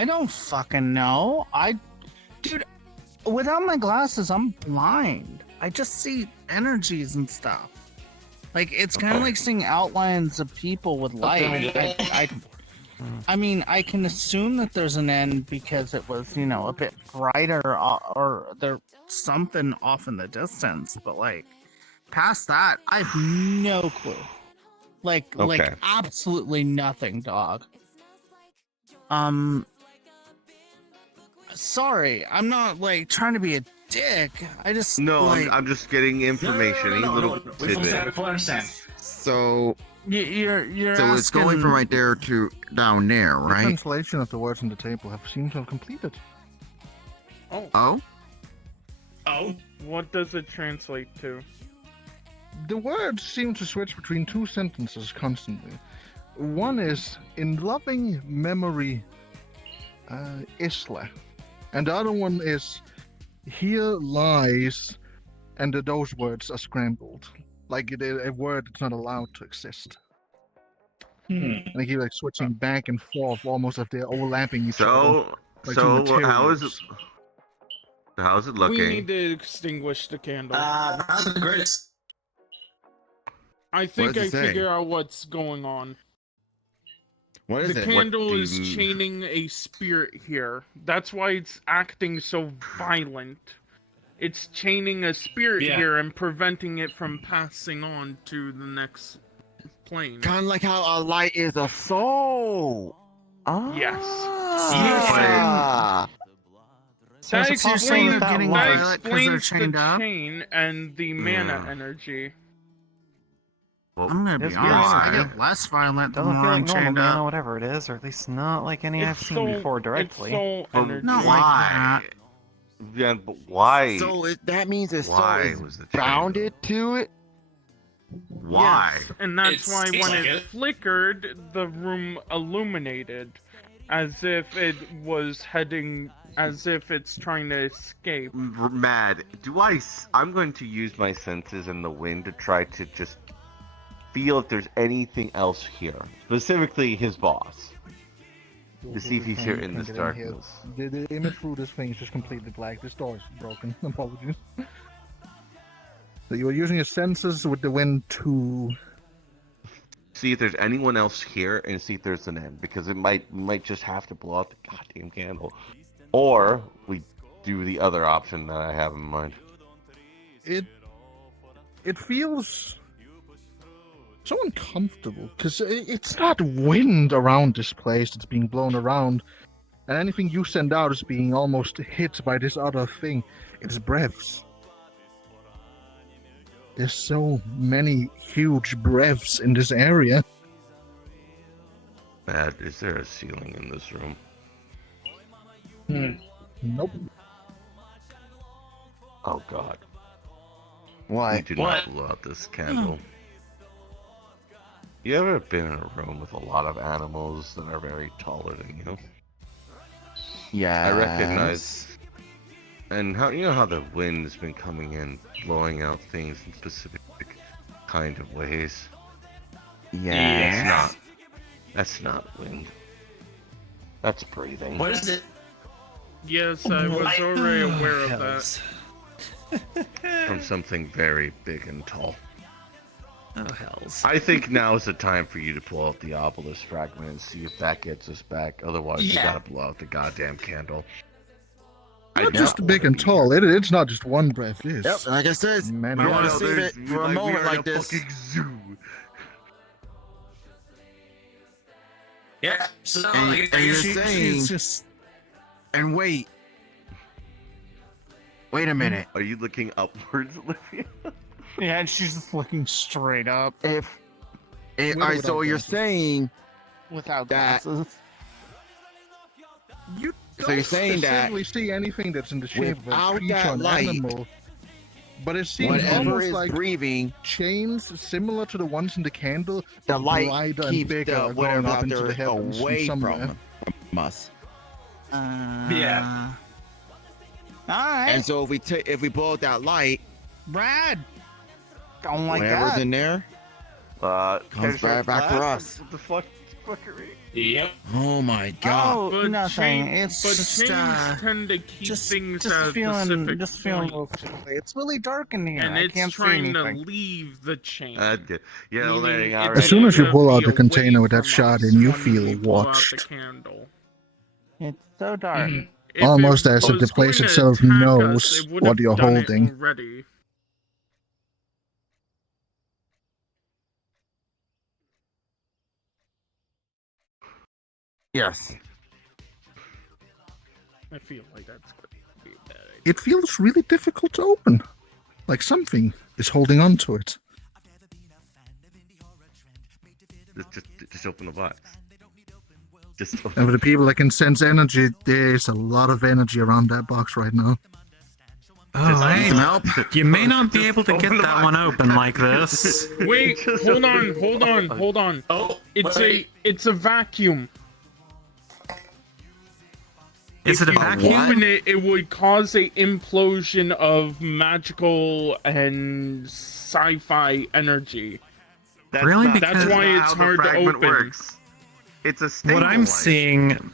don't fucking know. Dude, without my glasses, I'm blind. I just see energies and stuff. Like, it's kind of like seeing outlines of people with light. I mean, I can assume that there's an end because it was, you know, a bit brighter or there's something off in the distance, but like past that, I have no clue. Like Okay. absolutely nothing, dog. Sorry, I'm not like trying to be a dick. I just No, like, I'm just getting information. Any little tidbit. So you're so it's going asking- from right there to down there, The right? translation of the words on the table have seemed to have completed. Oh? Oh? What does it translate to? The words seem to switch between two sentences constantly. One is in loving memory, Isla, and the other one is here lies, and those words are scrambled, like a word that's not allowed to exist. And they keep like switching back and forth, almost as they're overlapping each other. Like two How is it? materials. How's it We looking? need to extinguish the candle. Not the greatest. I think does I it say? figure out what's going on. What is the it? candle What do is you- chaining a spirit here. That's why it's acting so violent. It's chaining a spirit Yeah. here and preventing it from passing on to the next plane. Kind of like how a light is a soul. Yes. Ah. That So explains, you're getting that violet 'cause they're explains chained the up? chain and the mana Yeah. energy. I'm gonna be It's honest, weird I energy. get less violent the Doesn't more feel I'm like normal chained mana, up. whatever it is, or at least not like any I've seen before directly. Not like that. Yeah, but why? So that means the soul Why is was the chain? bounded to it? Why? Yes, and that's why seems when like it it. flickered, the room illuminated, as if it was heading, as if it's trying to escape. Mad. I'm going to use my senses in the wind to try to just feel if there's anything else here. Specifically, his boss. To see if he's here in this darkness. The image through this thing is just completely black. This door is broken. Apologies. So you were using your senses with the wind to See if there's anyone else here and see if there's an end. Because we might just have to blow out the goddamn candle. Or we do the other option that I have in mind. it feels so uncomfortable because it's not wind around this place that's being blown around, and anything you send out is being almost hit by this other thing. It's breaths. There's so many huge breaths in this area. Mad, is there a ceiling in this room? Nope. Oh god. Why? We do not blow out this candle. You ever been in a room with a lot of animals that are very taller than you? Yeah. I recognize. And how you know how the wind's been coming in, blowing out things in specific kind of ways. Yeah. That's not wind. That's breathing. What is it? Yes, I was already aware of that. From something very big and tall. Oh hells. I think now is the time for you to pull out the obelisk fragment and see if that gets us back. Otherwise, you Yeah. gotta blow out the goddamn candle. Not just big and tall. It's not just one breath. It is. Yep, like I said, many. you want to save it for a moment like this. Zoo. Yeah, so no, And, I and you're guess saying, just... and wait a minute. Are you looking upwards, Olivia? Yeah, and she's just looking straight up All right, so you're saying without that glasses. You So don't you're saying that specifically see anything that's in the shape of without a creature that or an light, animal, but it seems whatever almost is like breathing, chains similar to the ones in the candle, the light brighter and keeps bigger, the going whatever up out into the there heavens from away somewhere. from us. Yeah. All right. And so if we blow out that light, Brad. Oh my whatever's god. in there Comes right back for us. What the fuck? fuckery. Yep. Oh my god. Oh, nothing. It's but just, chains tend to keep things just at a feeling, specific just feeling. point. It's really dark in here. And I it's can't see trying to anything. leave the chain. Good. Yeah, Meaning Larry, it's alright. As soon as you gonna pull out be the away container with that from shot us in, you when feel we pull out the watched. candle. It's so dark. If Almost it as if the was place going to itself attack us, knows it would what have you're done it holding. already. Yes. I feel like that's going to be a bad idea. It feels really difficult to open. Like something is holding on to it. Just open the box. Just open. And for the people that can sense energy, there's a lot of energy around that box right now. Oh, need some help? You may not be able to Open get the that box. one open like this. Wait, hold on. Oh, it's a vacuum. Is it a If you vacuum? open it, it would cause a implosion of magical and sci-fi energy. Really? That's why it's hard to open. Works. It's a stable What I'm light. seeing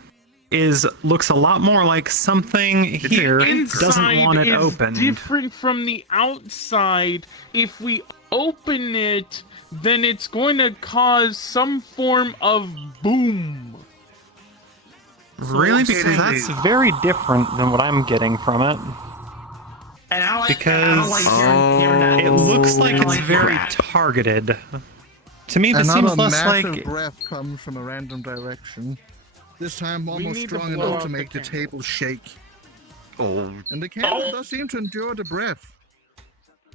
looks a lot more like something here doesn't want it is opened. different from the outside. If we open it, then it's going to cause some form of boom. Really? Because that's very different than what I'm getting from it. And I don't like Because hearing that. it looks like I don't it's like very that. targeted. To me, this Another seems less massive like... breath comes from a random direction. This time almost need to strong blow enough out to the make the candle. table shake. Oh. And the candle does seem to endure the breath.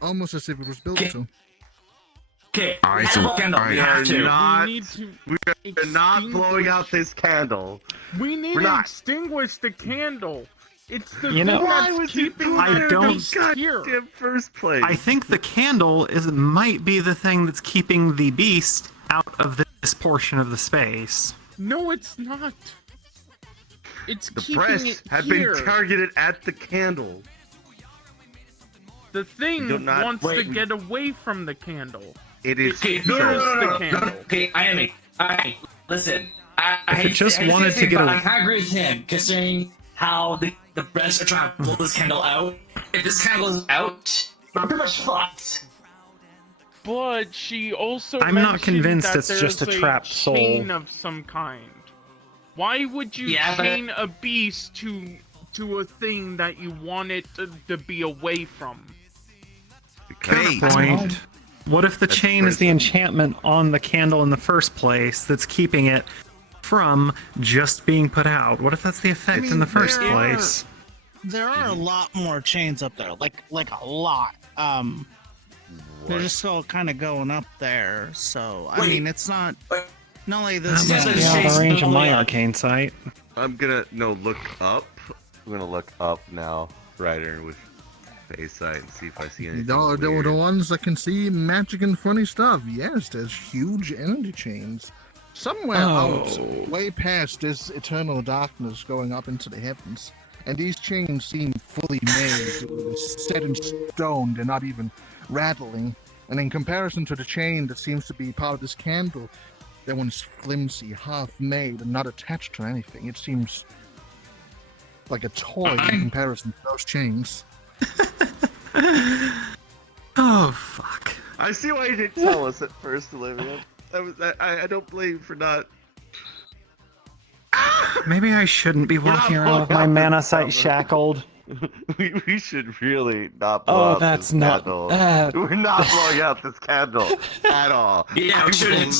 Almost as if it was built to. Okay, Alright, have so- a candle. alright. We have to. We are not blowing out this candle. We need We're to not. extinguish the candle. It's the You know- thing Why that's was it keeping I the don't- beast here. In first place. I think the candle might be the thing that's keeping the beast out of this portion of the space. No, it's not. It's The keeping breasts it have here. been targeted at the candle. The thing Do not- wants to wait. get away from the candle. It is Okay, It hears the candle. Okay, Hayami. Alright, listen. I If it hate just I hate wanted say to it, get but a- I kind of agree with him, considering how the breasts are trying to pull this candle out. If this candle is out, we're pretty much fucked. But she also I'm not mentioned convinced that it's just there's a trapped soul. chain of some kind. Why would you Yeah, but- chain a beast to a thing that you want it to be away from? Hey, Point. What if the That's chain is the crazy. enchantment on the candle in the first place that's keeping it from just being put out? What if that's the effect in the first there place? There are a lot more chains up there, like a lot. They're just still kind of going up there. So I Wait. mean, it's not like That this. must Yeah, be the out of chain's range of all the my way up. arcane sight. I'm gonna look up. I'm gonna look up now, Ryder, with face sight and see if I see anything. The weird. ones that can see magic and funny stuff. Yes, there's huge energy chains. Somewhere out, way past this eternal darkness going up into the heavens. And these chains seem fully made, set in stone, they're not even rattling. And in comparison to the chain that seems to be part of this candle, that one's flimsy, half-made, and not attached to anything. It seems like a toy in comparison to those chains. Oh, fuck. I see why you didn't tell us at first, Olivia. I don't blame you for not. Maybe I shouldn't be walking around with my mana sight shackled. We should really not blow Oh, out that's this not. candle. We're not blowing out this candle at all. Yeah, we shouldn't.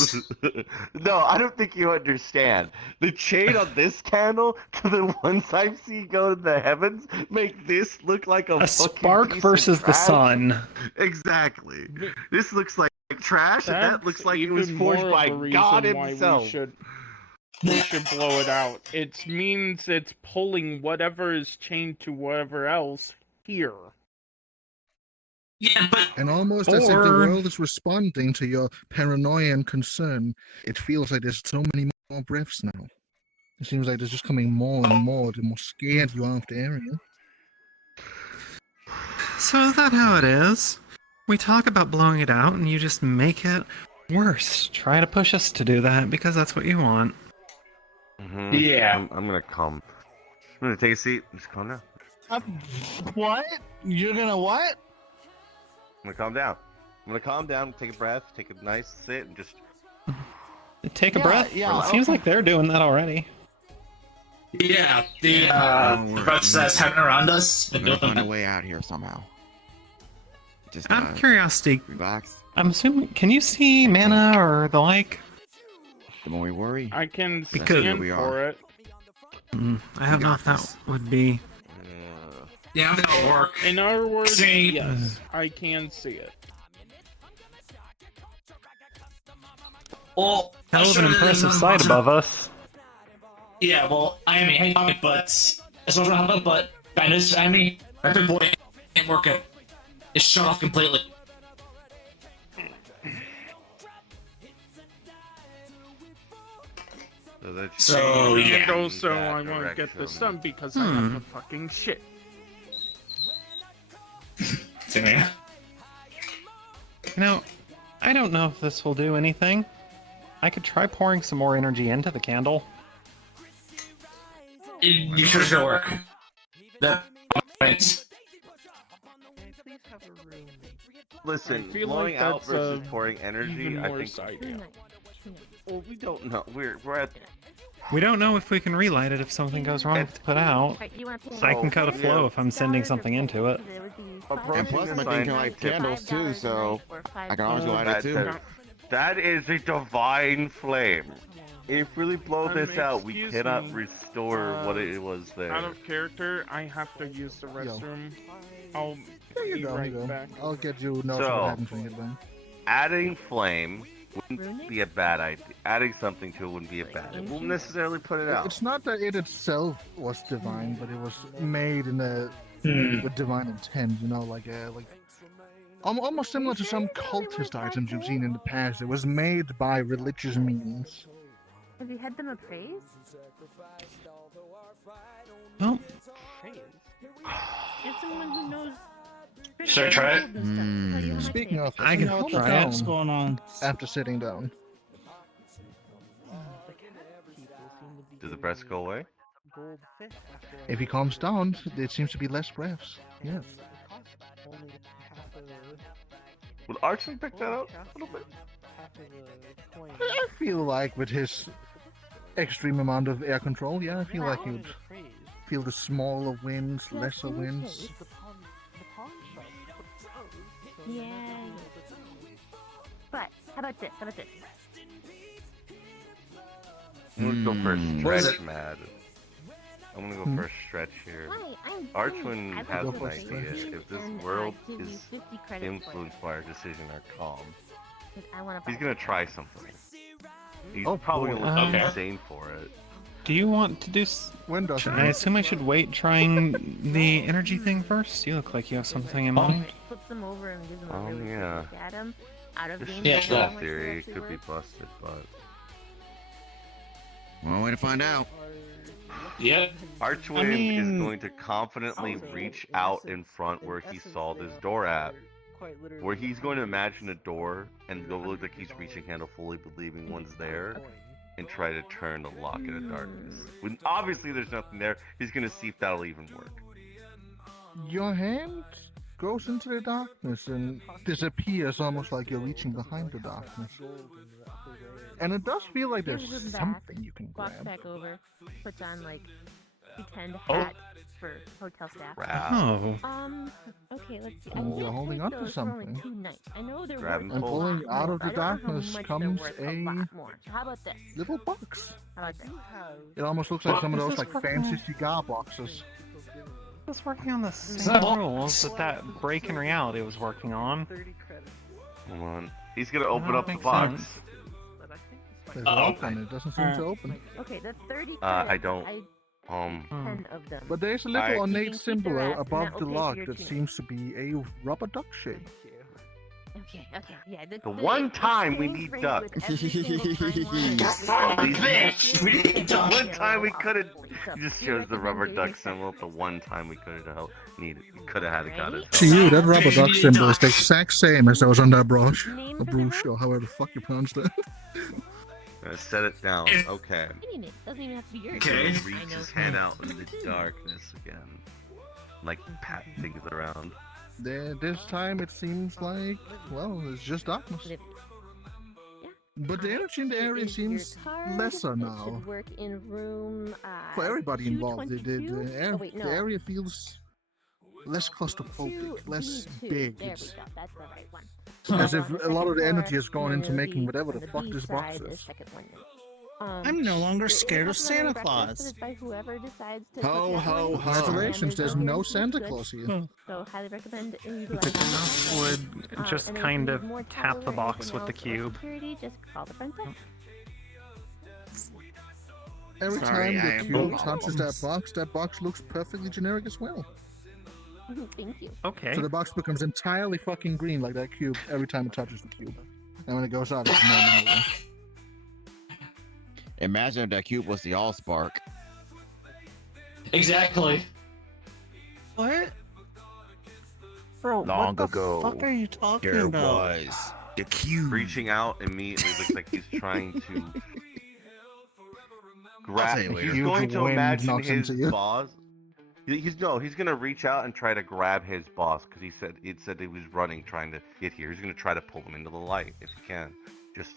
No, I don't think you understand. The chain on this candle to the ones I've seen go to the heavens make this look like a A fucking spark piece of versus the trash. Sun. Exactly. This looks like trash, and that looks like it even was forged more by of a reason God why himself. We should blow it out. It means it's pulling whatever is chained to whatever else here. Yeah, but And almost as if the world is responding to your paranoia and concern, it feels like there's so many more breaths now. It seems like there's just coming more and more the more scared you are of the area. So is that how it is? We talk about blowing it out and you just make it Worse, try to push us to do that because that's what you want. Yeah. I'm gonna calm. I'm gonna take a seat. Just calm down. What? You're gonna what? I'm gonna calm down. I'm gonna calm down, take a breath, take a nice sit, and just Take a breath. Yeah, It seems like they're doing that already. Yeah, the breaths that's happening around us. We're gonna find a way out here somehow. Just Out of curiosity, relax. I'm assuming. Can you see mana or the like? The more we worry, I can Because- scan we for are. it. I don't know if that would be. Yeah, that'll work. In other words, See- yes, I can see it. Well, Hell of an sure impressive there's sight no- above us. Yeah, well, I mean, hang on, but as well as on but Bandits, I mean, Rapid Boy ain't working. It's shut off completely. So, yeah. And also, I won't get the sun because I have the fucking shit. Same here. You know, I don't know if this will do anything. I could try pouring some more energy into the candle. You sure it's gonna work? That points. listen. I feel Blowing like out that's, versus pouring energy. even I more think. side. Well, we don't know. We're at. We don't know if we can relight it if something goes wrong with the put out. I can cut a flow if I'm sending something into it. And plus, my thing can light candles too, so I can always light it too. That is a divine flame. If we really blow this out, we excuse cannot me, restore what it was there. Out of character, I have to use the restroom. I'll There you be go, right you go. back. I'll get you notes So- what happens when you get done. Adding flame wouldn't be a bad idea. Adding something to it wouldn't be a bad. It won't necessarily put it out. It's not that it itself was divine, but it was made in a with divine intent. You know, like almost similar to some cultist items you've seen in the past. It was made by religious means. Have you had them appraised? Oh. You're someone who knows. Should I try it? Speaking of, I can hold try down it. What's going on? After sitting down. Did the breath go away? If he calms down, there seems to be less breaths. Yes. Would Archon pick that up a little bit? I feel like with his extreme amount of air control, yeah, I feel like he would feel the smaller winds, lesser winds. Yeah. But how about this? How about this? I'm gonna go for a What is stretch, it? Mad. I'm gonna go for a stretch here. Archwin I has will an go idea. first. If this And world give you is 50 credits for it. influenced by our decision or calm, 'Cause I wanna he's buy gonna it. try something. He's Oh, probably boy. gonna look Okay. insane for it. Do you want to do? I assume I should wait trying the energy thing first. You look like you have something in mind. Flips them over and gives them a really Yeah. good look at 'em. Out of Just game, in how much theory, they it actually could be worth. busted, but. One way to find out. Yeah. Archwin is going to confidently reach out in front where he saw this door at. Where he's going to imagine a door and go look like he's reaching handle fully believing one's there and try to turn the lock in the darkness. When obviously there's nothing there, he's going to see if that'll even work. Your hand goes into the darkness and disappears almost like you're reaching behind the darkness. And it does feel like there's Gives them back, something you can walks grab. back over, puts on like pretend Oh. hat for hotel staff. Oh. Okay, let's see. I Oh, you're did holding think on to those were only something. 2 nights. I know they're Grab worth and a pull. lot Pulling out more, of the but I don't know how darkness much comes they're worth a lot more. So how about this? little box. How about this? It almost looks like some of Is those this like fancy cigar boxes. I was working on the same rules that break in reality was working on. Come on. He's going to open That up the makes box. sense. There's a lock on it. It doesn't seem to open. Okay, the 30 I credits, don't. I 10 of them. But there's a I- little You ornate can keep the symbol rest, and above that the will pay for lock your that team. seems to be a rubber duck shape. Okay, yeah. The one time we need duck. You son of a bitch! We need The duck! one time we could have. He just shows the rubber duck symbol. The one time we could have could have had got his To help. you, that rubber duck symbol is the exact same as that was on that brush. Or brush, or however the fuck you pronounce that. Set it down. Okay. Doesn't even have to be yours. Okay. Reach his hand out in the darkness again. Like pat things around. This time it seems like, well, it's just darkness. But the energy in the area seems lesser now. Should work in room, For everybody involved, the 222? Oh, wait, no. area feels less claustrophobic, less 2B2. big. There we It's go. That's the right one. as if a lot of the Second energy has floor, gone into and then making whatever on the fuck B this box side, the is. second one. I'm no longer scared of Santa Claus. Claus. By whoever decides to Ho, put that ho, one. ho. Congratulations, there's And no it's Santa good. Claus here. So highly recommend utilizing that. Would just And then if kind you of need more tap the towels or box anything with the else or cube. security, just call the front desk. Every Sorry, I time the have cube no touches problems. that box looks perfectly generic as well. Thank you. Okay. So the box becomes entirely fucking green like that cube every time it touches the cube. And when it goes out, it's normal. Imagine if that cube was the Allspark. Exactly. What? Bro, Long what the ago, fuck are you talking there about? was the cube. Reaching out immediately looks like he's trying to grab. say later. He's Huge going to wind imagine knocks his into you. boss. He's gonna reach out and try to grab his boss because it said he was running trying to get here. He's gonna try to pull him into the light if he can. Just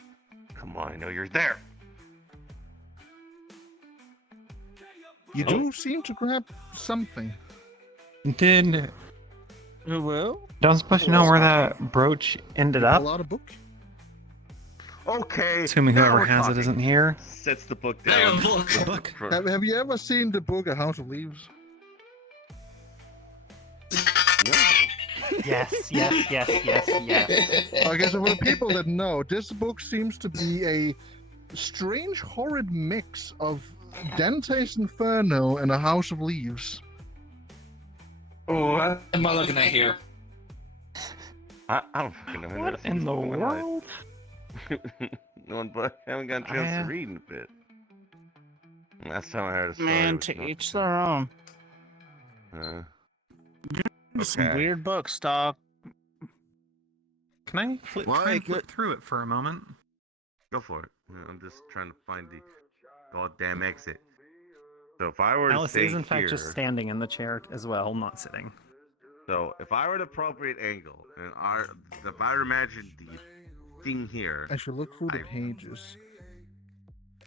come on, I know you're there. You do seem to grab something. Did Well, Don's supposed to know where that brooch ended A up? lot of book. Okay. Assuming now whoever we're has it talking. isn't here. Sets the book There down. you go, book. book. Have you ever seen the book A House of Leaves? Yes. Okay, so for the people that know, this book seems to be a strange, horrid mix of Dante's Inferno and A House of Leaves. Oh, what am I looking at here? I don't fucking know. What in the world? No one, but I haven't got a chance to read in a bit. Last time I heard a story. Man, was to not- each their own. Some Okay. weird books, dog. Can I try and flip through it for a moment? Go for it. Yeah, I'm just trying to find the goddamn exit. So if I were to Alice stay is in fact here, just standing in the chair as well, not sitting. so if I were at appropriate angle, and if I imagined the thing here, As you look through the pages,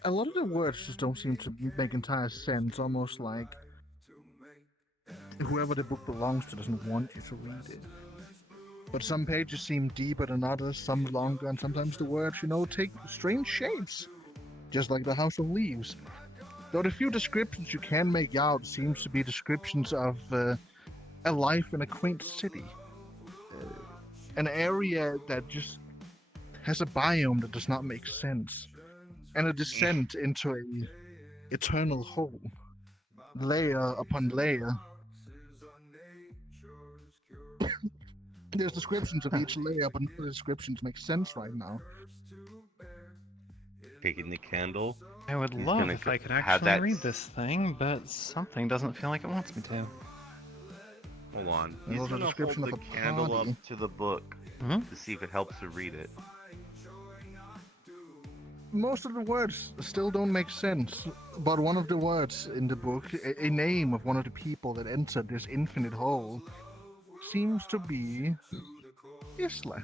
a lot of the words just don't seem to make entire sense, almost like whoever the book belongs to doesn't want you to read it. But some pages seem deeper than others, some longer, and sometimes the words, take strange shapes, just like the House of Leaves. Though the few descriptions you can make out seems to be descriptions of a life in a quaint city. An area that just has a biome that does not make sense. And a descent into a eternal hole. Layer upon layer. There's descriptions of each layer, but none of the descriptions make sense right now. taking the candle. I would he's love gonna if I could have actually that. read this thing, but something doesn't feel like it wants me to. Hold on. Well, He's there's a gonna description hold of the a candle party. up to the book Mhm. to see if it helps to read it. Most of the words still don't make sense, but one of the words in the book, a name of one of the people that entered this infinite hole, seems to be Isla.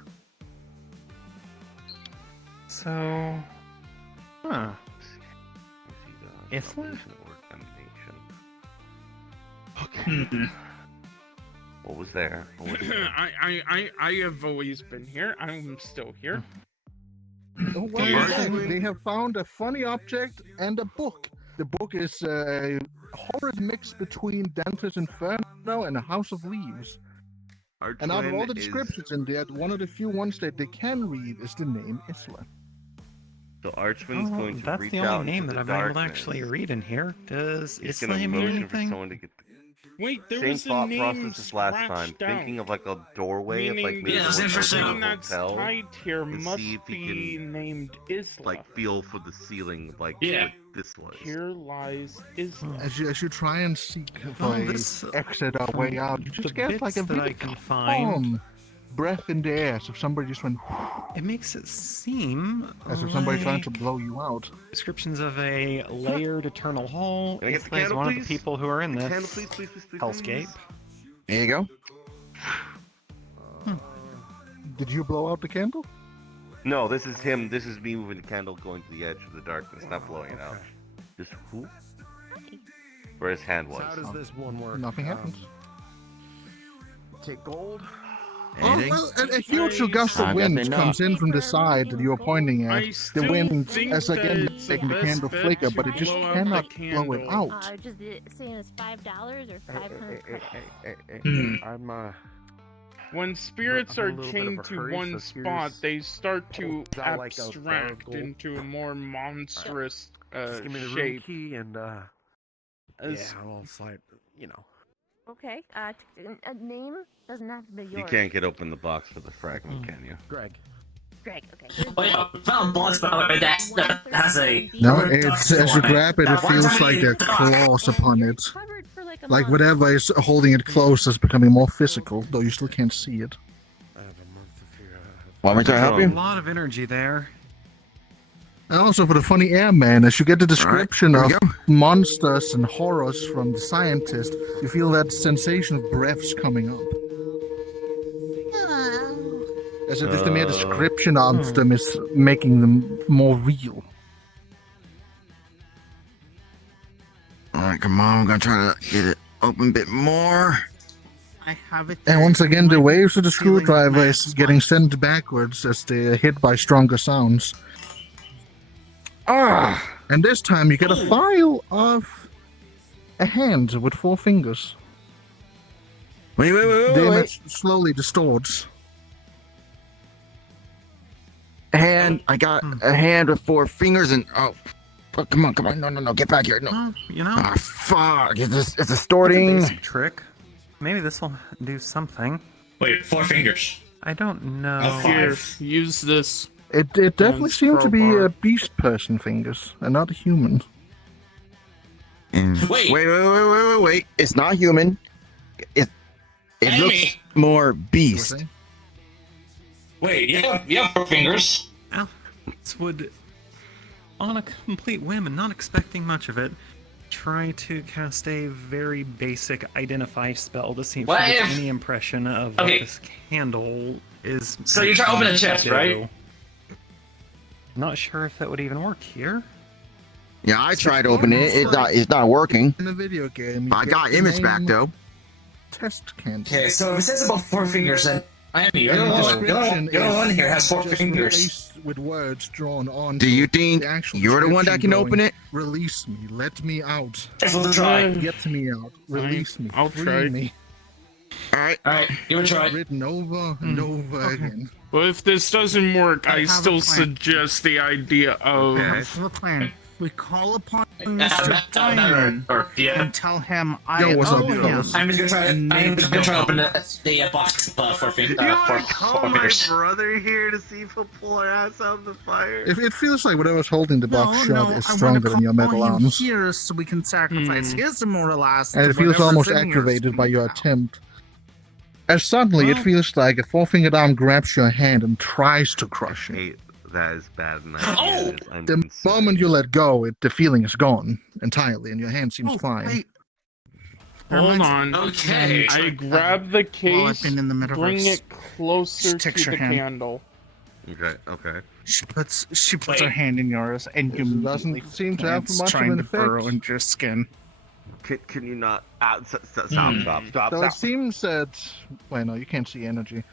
So, Isla? Okay. What was there? What was there? I have always been here. I'm still here. Oh, well, they have found a funny object and a book. The book is a horrid mix between Dante's Inferno and A House of Leaves. And out of all the descriptions in there, one of the few ones that they can read is the name Isla. So Archman's going to that's reach the out only name into that the I'm able to darkness. actually read in here. Does He's Isla gonna mean motion anything? for someone to get Wait, there Same was a thought name process as last time. scratched Thinking out. of like a doorway, of like Meaning maybe the one person over a that's hotel, tied here to must see if he be can named Isla. like feel for the ceiling, like Yeah. what this was. Here lies Isla. As you try and seek for Well, a this, exit or from way out, you the just get like a bits that I really can find, calm breath in the air. So if somebody just went, it makes it seem as if somebody trying to like blow you out. descriptions of a layered eternal hall. Can I get the Isla is candle, one of please? the people who are in this Candle, please, please, please, please, hellscape. There you go. Did you blow out the candle? No, this is him. This is me moving the candle, going to the edge of the darkness, not blowing it out. Just who? Where his hand was. How does this one work? Nothing happens. Take gold. Oh, well, a huge gust of wind comes in from the side that you are pointing at. The wind is again making the candle flicker, but it just cannot blow it out. Just saying it's $5 or 500. I'm When spirits are I'm in a little bit of chained a to hurry, one so spot, here's- they start to Is that like a bar of abstract gold? into a more monstrous Just give me the room shape. key and As- yeah, I'll slide. You know. Okay. A name doesn't have to be yours. You can't get open the box for the fragment, can you? Greg. Greg. Okay. Oh yeah, I found one spot that has a. No, it's as you grab it, it feels like there are claws upon it. Like whatever is holding it close is becoming more physical, though you still can't see it. Want me to help A you? lot of energy there. And also for the funny airman, as you get the description of monsters and horrors from the scientist, you feel that sensation of breaths coming up. As if the mere description of them is making them more real. Alright, come on, I'm gonna try to get it open a bit more. I have it. And once again, the waves of the screwdriver is getting sent backwards as they are hit by stronger sounds. And this time you get a file of a hand with 4 fingers. Wait. The image slowly distorts. A hand, I got a hand with 4 fingers and fuck, come on, no, get back here, no. You know, Ah, fuck, it's it's a distorting. basic trick. Maybe this will do something. Wait, 4 fingers. I don't know. Oh, Here, 5. use this. It definitely Hands seemed to be crowbar. a beast person fingers, and not a human. Wait. Wait, it's not human. It Amy. looks more beast. Wait, you have 4 fingers. Alex would, on a complete whim and not expecting much of it, try to cast a very basic identify spell to see if What he gets if- any impression of Okay. what this candle is. So you're trying to open a chest, do. right? Not sure if that would even work here. Yeah, I tried to open it. It's not working. In the video game, I got image back though. Test candle. Okay, so if it says about 4 fingers, then Hayami, you're And the the one. description You're the is one here has 4 just fingers. replaced with words drawn on. Do you think the actual you're the one that description can open going, it? Release me. Let me out. Guess we'll try. Get me out. Release me. I'll Free try. me. Alright, give it a try. Written over and over again. Well, if this doesn't work, I have a still plan. suggest the idea of. I have a plan. We call upon Yeah, Mr. that- Diamond yeah. and tell him I Yo, what's up, owe him. fellas? I'm just gonna try. And I'm just gonna try to open name the box of 4 fingers. You 4 wanna call my fingers. brother here to see if he'll pull our ass out of the fire? If it feels like whatever's holding the box shut is I wanna stronger than your call metal him arms. here so we can sacrifice his immortal ass. And to it feels whatever's almost in yours. aggravated by your attempt. As suddenly it feels like a 4-fingered arm grabs your hand and tries to crush it. Hey, that is bad. And Oh! The moment you let go, the feeling is gone entirely, and your hand seems fine. Wait. Hold on. Okay. I grab the While I've case, been in the metaverse. bring it closer Just takes to your the hand. candle. Okay. She puts Wait. her hand in yours, and you It doesn't seem to have plants much of trying an to burrow effect. into your skin. Can you not? Stop! So it seems that, well, no, you can't see energy.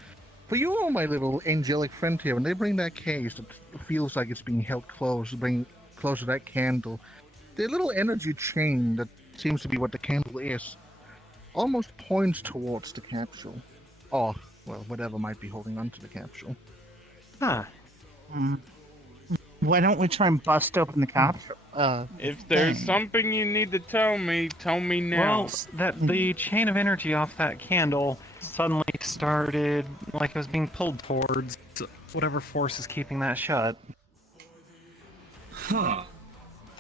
For you, my little angelic friend here, when they bring that case that feels like it's being held close, bring close to that candle, the little energy chain that seems to be what the candle is, almost points towards the capsule. Or, well, whatever might be holding onto the capsule. Huh. Why don't we try and bust open the capsule? If there's thing. something you need to tell me now. Well, that the chain of energy off that candle suddenly started like it was being pulled towards whatever force is keeping that shut. Huh.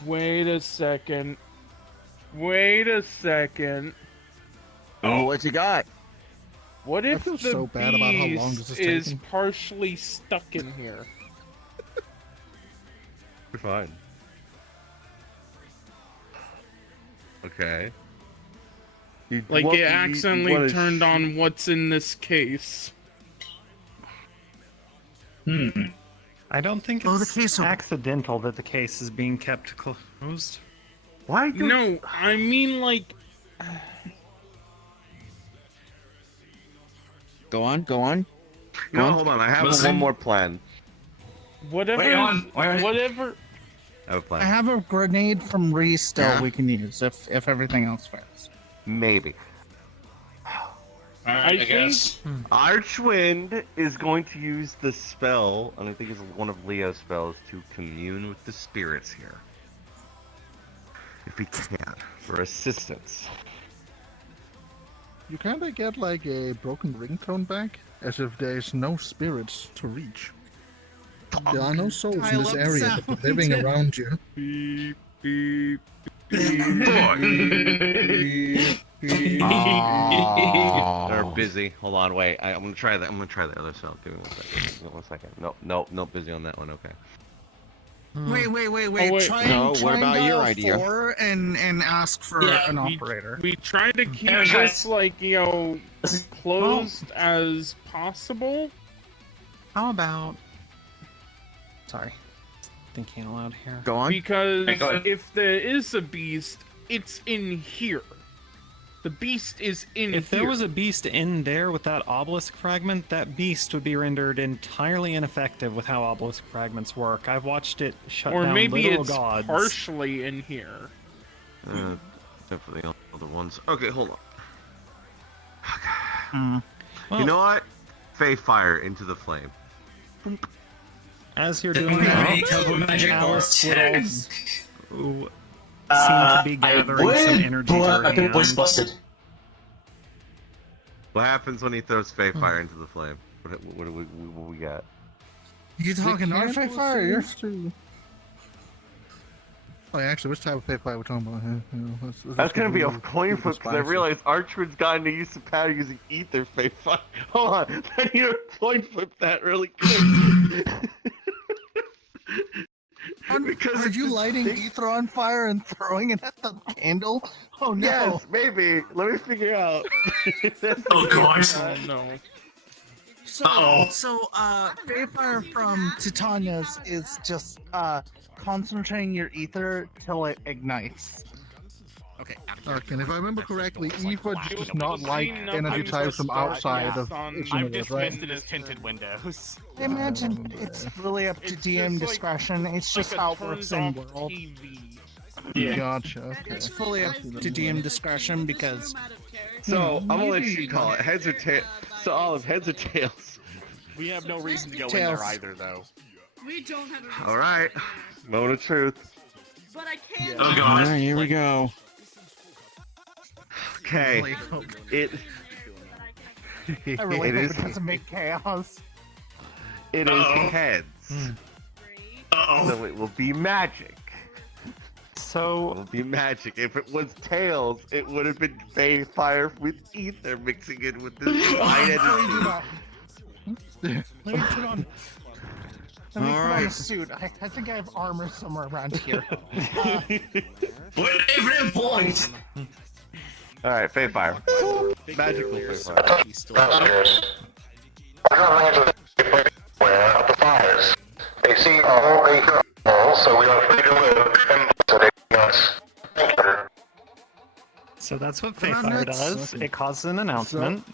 Wait a second. Wait a second. Oh, what you got? What if feel the so bad about how long beast this is is taking. partially stuck in here? You're fine. Okay. Like What it accidentally what is- turned on what's in this case. I don't think Oh, the it's case of- accidental that the case is being kept closed. Why? No, I mean like Go on, go on. No, hold on. I have one more plan. whatever. Wait on, whatever. I have a plan. I have a grenade from Reese still Yeah. we can use if everything else fails. Maybe. Alright, I guess. Archwind is going to use the spell, and I think it's one of Leo's spells, to commune with the spirits here. If he can, for assistance. You kinda get like a broken ringtone back, as if there's no spirits to reach. There are no souls in this area that are living around you. Beep, beep, They're busy. Hold on, wait. I'm gonna try that. I'm gonna try the other spell. Give me 1 second. Give me 1 second. No, busy on that one. Okay. Wait. wait. Try No, and what about dial your idea? 4 and ask for Yeah, an operator. We try to keep There we go. this like closed as possible. How about... Sorry. Thinking aloud here. Go on. Because Hey, go ahead. if there is a beast, it's in here. The beast is in If here. there was a beast in there with that obelisk fragment, that beast would be rendered entirely ineffective with how obelisk fragments work. I've watched it shut or down maybe literal it's gods. partially in here. Definitely other ones. Okay, hold on. Hmm. You know what? Fey fire into the flame. As you're Did doing we have that, any teleport magic or Alice would also tags? seem to be gathering some energy to her I think voice hand. busted. What happens when he throws Fey fire into the flame? What do we got? You talking our Fey fire? Or yours? Oh, yeah, actually, which type of fake fire we're talking about here? That's gonna be a coin flip because I realized Archman's gotten used to power using ether Fey fire. Hold on, I need to coin flip that really quick. Are you lighting ether on fire and throwing it at the candle? Oh no! Yes, maybe. Let me figure out. Oh god. No. So, Fey fire from Titania's is just concentrating your ether till it ignites. Okay, and if I remember correctly, Eva does not like energy types from outside of its I've universe, right? dismissed it as tinted windows. I imagine it's really up to DM discretion. It's just how it works in world. Yeah. Gotcha. Okay. It's fully up to DM discretion because. So I'm gonna let you call it heads or tails. So Olive, heads or tails? We have no reason to go in Tails. there either, though. We don't have a All right, moment of truth. But I can't. Oh All god. right, here we go. Okay, it. I really it hope is. it doesn't make chaos. It is Uh-oh. heads. Uh-oh. So it will be magic. It So, will be magic. If it was tails, it would have been Fey fire with ether mixing in with this light energy. Let me put on. Let me All put on right. a suit. I think I have armor somewhere around here. What an infinite point! All right, Fey fire. Magical Fey fire. Where are the fires? They see all, they hear all, so we are free to live and so they us. Thank you. so that's what Fey Come on, Fire Nuts. does. It causes an announcement.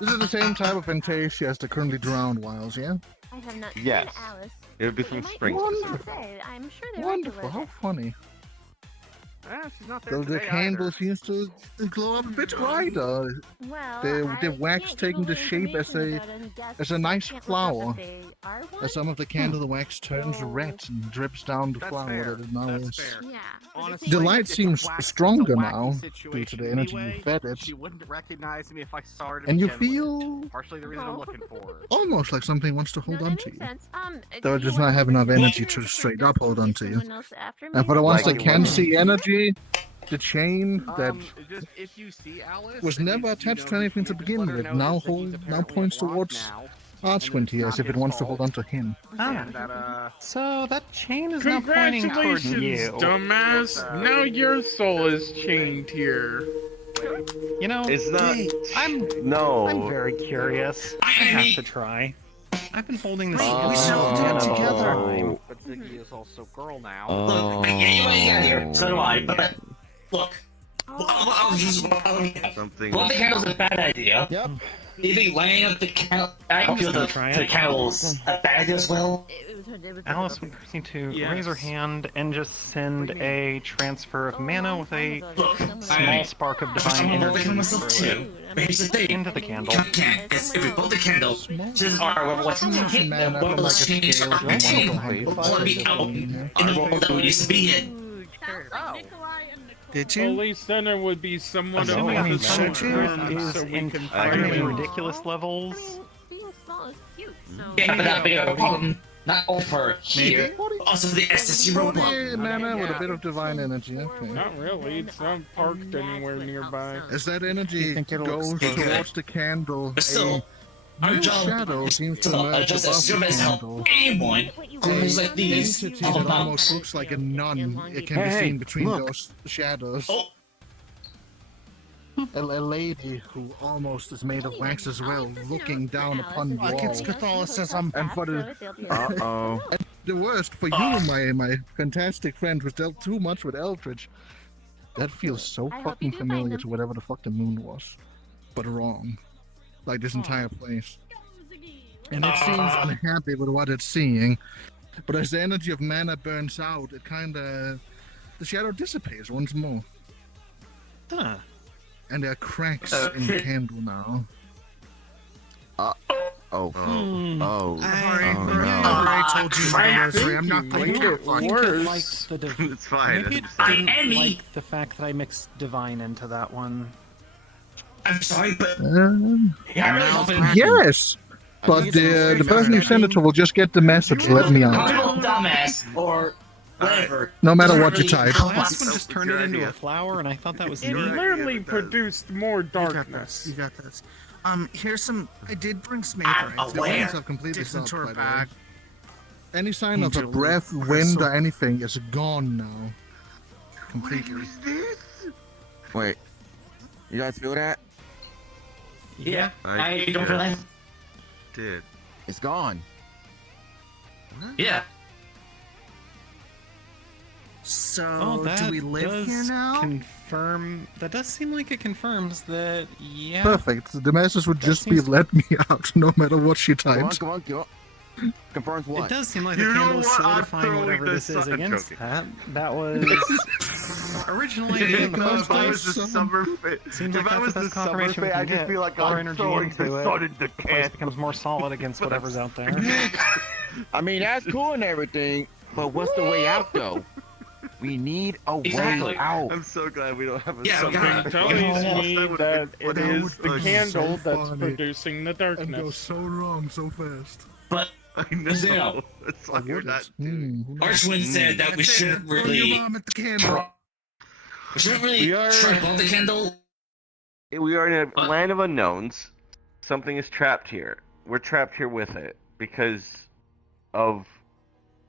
This is the same type of Fantasia as the currently drowned wilds, yeah? I have not Yes. seen Alice. It would be from They might spring. be Wonderful. cafe. I'm sure they're Wonderful, regular. how funny. She's not there Though the today candle either. seems to glow up a bit brighter. Well, The I wax can't give taking the away shape as information a about any guests as a if I nice can't look up flower. if they are one. As some of the candle, the wax turns So- red and drips down the That's flower fair. that it now That's is. fair. Yeah. Honestly, The light it's a seems it's a stronger wacky now due to situation the energy anyway. you fed it. She wouldn't recognize me if I saw her to And you begin with. feel Partially the reason I'm looking for her. almost like something wants to No, hold that on makes to you. sense. Though it Do you does want not me have to enough reserve energy your to ticket straight just up hold in on case to you. someone else after And me? for the ones Like that it can was. see energy, the chain that Just if you see Alice, was and never you attached know to who anything she to is, begin let her with know now that he's apparently points unlocked towards now, Archwind here, not as if it his wants to hold fault. on to him. And that, So that chain is now pointing toward Congratulations, you. dumbass! Now your soul is chained here. You know, It's not. I'm No. very curious. I have to try. I've been holding this. We against should all do it the whole together. time. But Ziggy is also girl now. Oh. Look, I get you what you got here. So do I. But look, Something. blowing the candles is a bad idea. Yep. Maybe laying up the candle. I feel the candles a bad idea as well. Alice would need to raise her hand and just send a transfer of mana with a small spark of divine energy into the candle. If we blow the candle, chances are what's hitting them will change our chain. We'll be out in the world that we used to be in. Did At least then it would be somewhat of Assuming a the discussion sun is so we can entirely find ridiculous levels. Being small is cute, so... Yeah, but that'd be a problem. Not over here, also the SSC robot. Mana with a bit of divine energy. Okay. Not really, it's not parked anywhere nearby. As that energy goes towards the candle, But still, our new job shadow is seems to to emerge just above assume the as how candle. anyone who's like these Entity that almost looks like a nun. It can be seen between those shadows. A lady who almost is made of wax as well, looking down upon you Like it's all. Catholicism. And for the Uh-oh. and the worst for you, my fantastic friend, who's dealt too much with Eldritch. That feels so fucking familiar to whatever the fuck the moon was, but wrong. Like this entire place. And it seems unhappy with what it's seeing. But as the energy of mana burns out, it kinda... the shadow dissipates once more. Huh. And there are cracks in the candle now. Oh. Oh. Oh. I told you my anniversary. I'm not Make playing it worse. It's fine. Maybe it didn't like the fact that I mixed divine into that one. I'm sorry, but yeah, I really hope it- Yes! But the person you send it to will just get the message, let me out. Total dumbass or whatever. No matter what you type. The last one just turned it into a flower, and I thought that was It neat. literally produced more You got darkness. this. You got this. Here's some. I did bring some I'm acorns. The aware. ones have completely Sticks into stopped, her by the way. bag. Any sign of a Angel, breath, wind, crystal. or anything is gone now. Completely. Wait. You guys feel that? Yeah, I don't feel that. Did. It's gone. Yeah. So, Oh, that do we live does here now? confirm. That does seem like it confirms that. Yeah. Perfect. The message would just be seems- let me out, no matter what she Come on, types. come on, come on. Confirms what? It does seem like the You know candle is what? I'm solidifying throwing whatever this this is I'm against joking. that. That was originally in the first If I was place. the summer fit, Seems if like I that's was the the best summer confirmation we fit, can I just get. feel like Pour I'm energy throwing into the it. sun in the The place can. becomes more solid against whatever's out there. I mean, that's cool and everything, but what's the way out, though? We need a Exactly. way out. I'm so glad we don't have a Yeah, we summer. got it. Tells me that it That is would the be candle so that's funny. producing the And go darkness. so wrong so fast. But I know. Zeno, That's why you're not doing. Archwind said that we That's it. shouldn't Throw your really. mom at the candle. We shouldn't really We are- try to blow the candle. We are in a land of unknowns. Something is trapped here. We're trapped here with it because of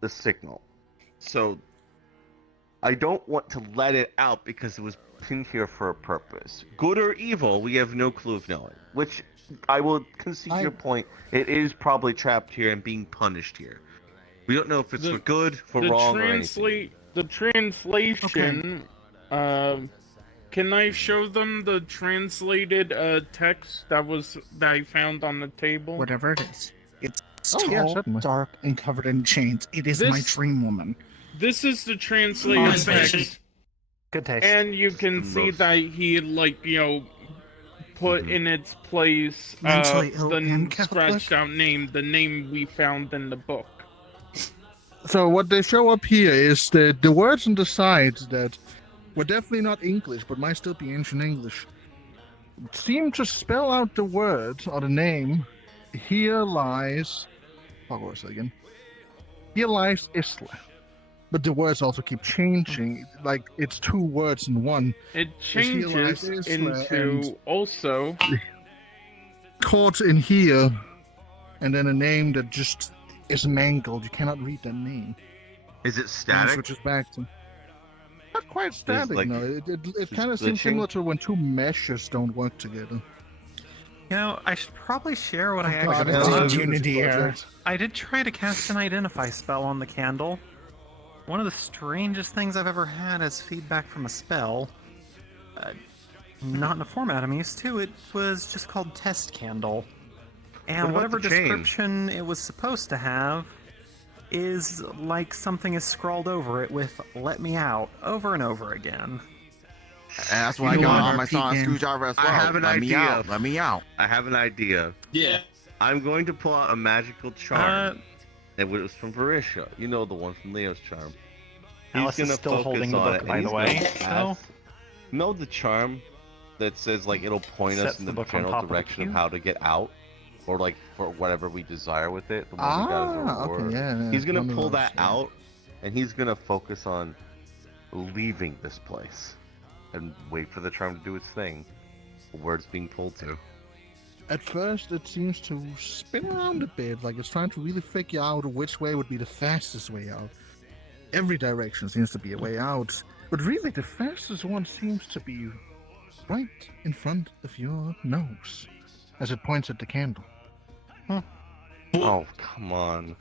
the signal. So I don't want to let it out because it was pinned here for a purpose. Good or evil, we have no clue of knowing. Which I will concede your point. It is probably trapped here and being punished here. We don't know if it's for good, for wrong, or anything. The translation. Can I show them the translated text that I found on the table? Whatever it is. It's Oh, yeah, tall, certainly. dark, and covered in chains. It is my This- dream woman. This is the translated Translation. text. Good taste. And you can see that he had, like, put in its place Mentally ill the and Catholic? scratched out name, the name we found in the book. So what they show up here is the words on the sides that were definitely not English, but might still be ancient English, seem to spell out the words or the name. Here lies. What was it again? Here lies Isla. But the words also keep changing. Like it's two words in one. It Here lies changes Isla into also caught in here, and then a name that just is mangled. You cannot read that name. Is it And static? switches back to not quite static. like- no, it kind of it's seems glitching? similar to when two meshes don't work together. You know, I should probably share what I Oh, God, actually it's did. a Unity error. I did try to cast an identify spell on the candle. One of the strangest things I've ever had as feedback from a spell. Not in the format I'm used to. It was just called Test Candle. And What about whatever the chain? description it was supposed to have is like something is scrawled over it with "Let me out" over and over again. That's what I got on my sonic screwdriver as well. I have an Let idea. me out. Let me out. I have an idea. Yeah. I'm going to pull out a magical charm. It was from Varisha. You know the one from Leo's charm. Alice is still holding the book, by the way. So know the charm that says like it'll point Sets us in the the book on general top of the direction of cube. how to get out, or like for whatever we desire with it. The one we got as a reward. okay, yeah. He's gonna one of pull those, that yeah. out, and he's gonna focus on leaving this place, and wait for the charm to do its thing. Where it's being pulled to. At first, it seems to spin around a bit, like it's trying to really figure out which way would be the fastest way out. Every direction seems to be a way out, but really the fastest one seems to be right in front of your nose, as it points at the candle. Oh, come on.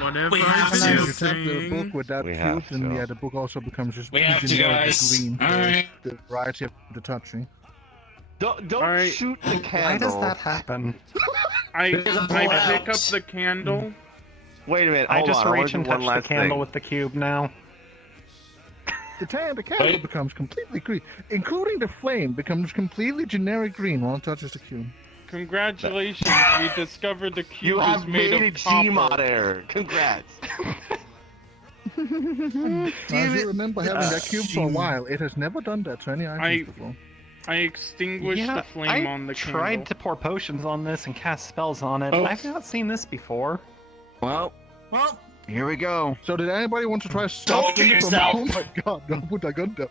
whatever We have it's to. If you tap the saying. book with that We cube, have then to. yeah, the book also becomes just We have to, generic guys. green. All right. The variety of the touching. Don't Alright. shoot the candle. why does that happen? I There's a pick blowout. up the candle. Wait a minute. I Hold just on. reach I and want touch to do one the last candle thing. with the cube now. The candle becomes completely green, including the flame becomes completely generic green while it touches the cube. Congratulations, we discovered the cube You is have made made a of copper. Gmod error. Congrats. Now, if you remember having that cube for a while, it has never done that to any items before. I extinguished Yeah, the flame I on the tried candle. to pour potions on this and cast spells on it. Oh. I've not seen this before. Well, here we go. So did anybody want to try Don't stopping get from? yourself. Oh my god! Don't put that gun down.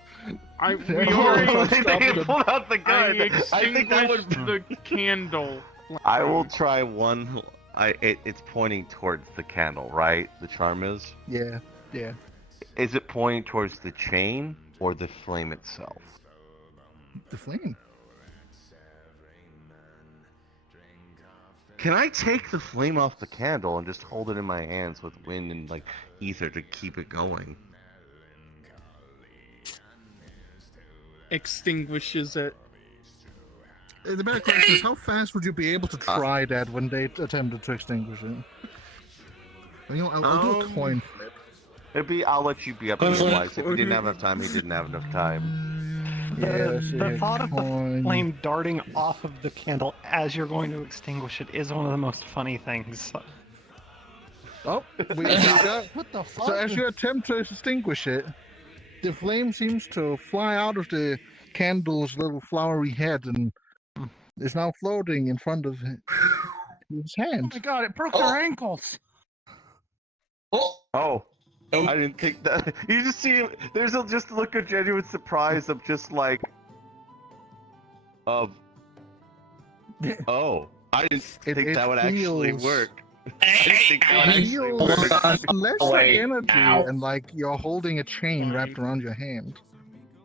We Yeah, already oh, They pulled out the I gun. I think that would. extinguished the candle. I will try one. It's pointing towards the candle, right? The charm is. Yeah, yeah. Is it pointing towards the chain or the flame itself? The flame. Can I take the flame off the candle and just hold it in my hands with wind and like ether to keep it going? Extinguishes it. The better question is, how fast would you be able to try that when they attempted to extinguish it? You know, I'll do a coin flip. I'll let you be up to realize if he didn't have enough time, he didn't have enough time. The thought of the flame darting off of the candle as you're going to extinguish it is one of the most funny things. Oh, we got. What the fuck? So as you attempt to extinguish it, the flame seems to fly out of the candle's little flowery head and is now floating in front of his hand. Oh my god, it broke their ankles. Oh. I didn't think that. You just see, there's just a look of genuine surprise of just like, oh, I didn't think that would actually work. I didn't think that would actually work. Less like energy and like you're holding a chain wrapped around your hand.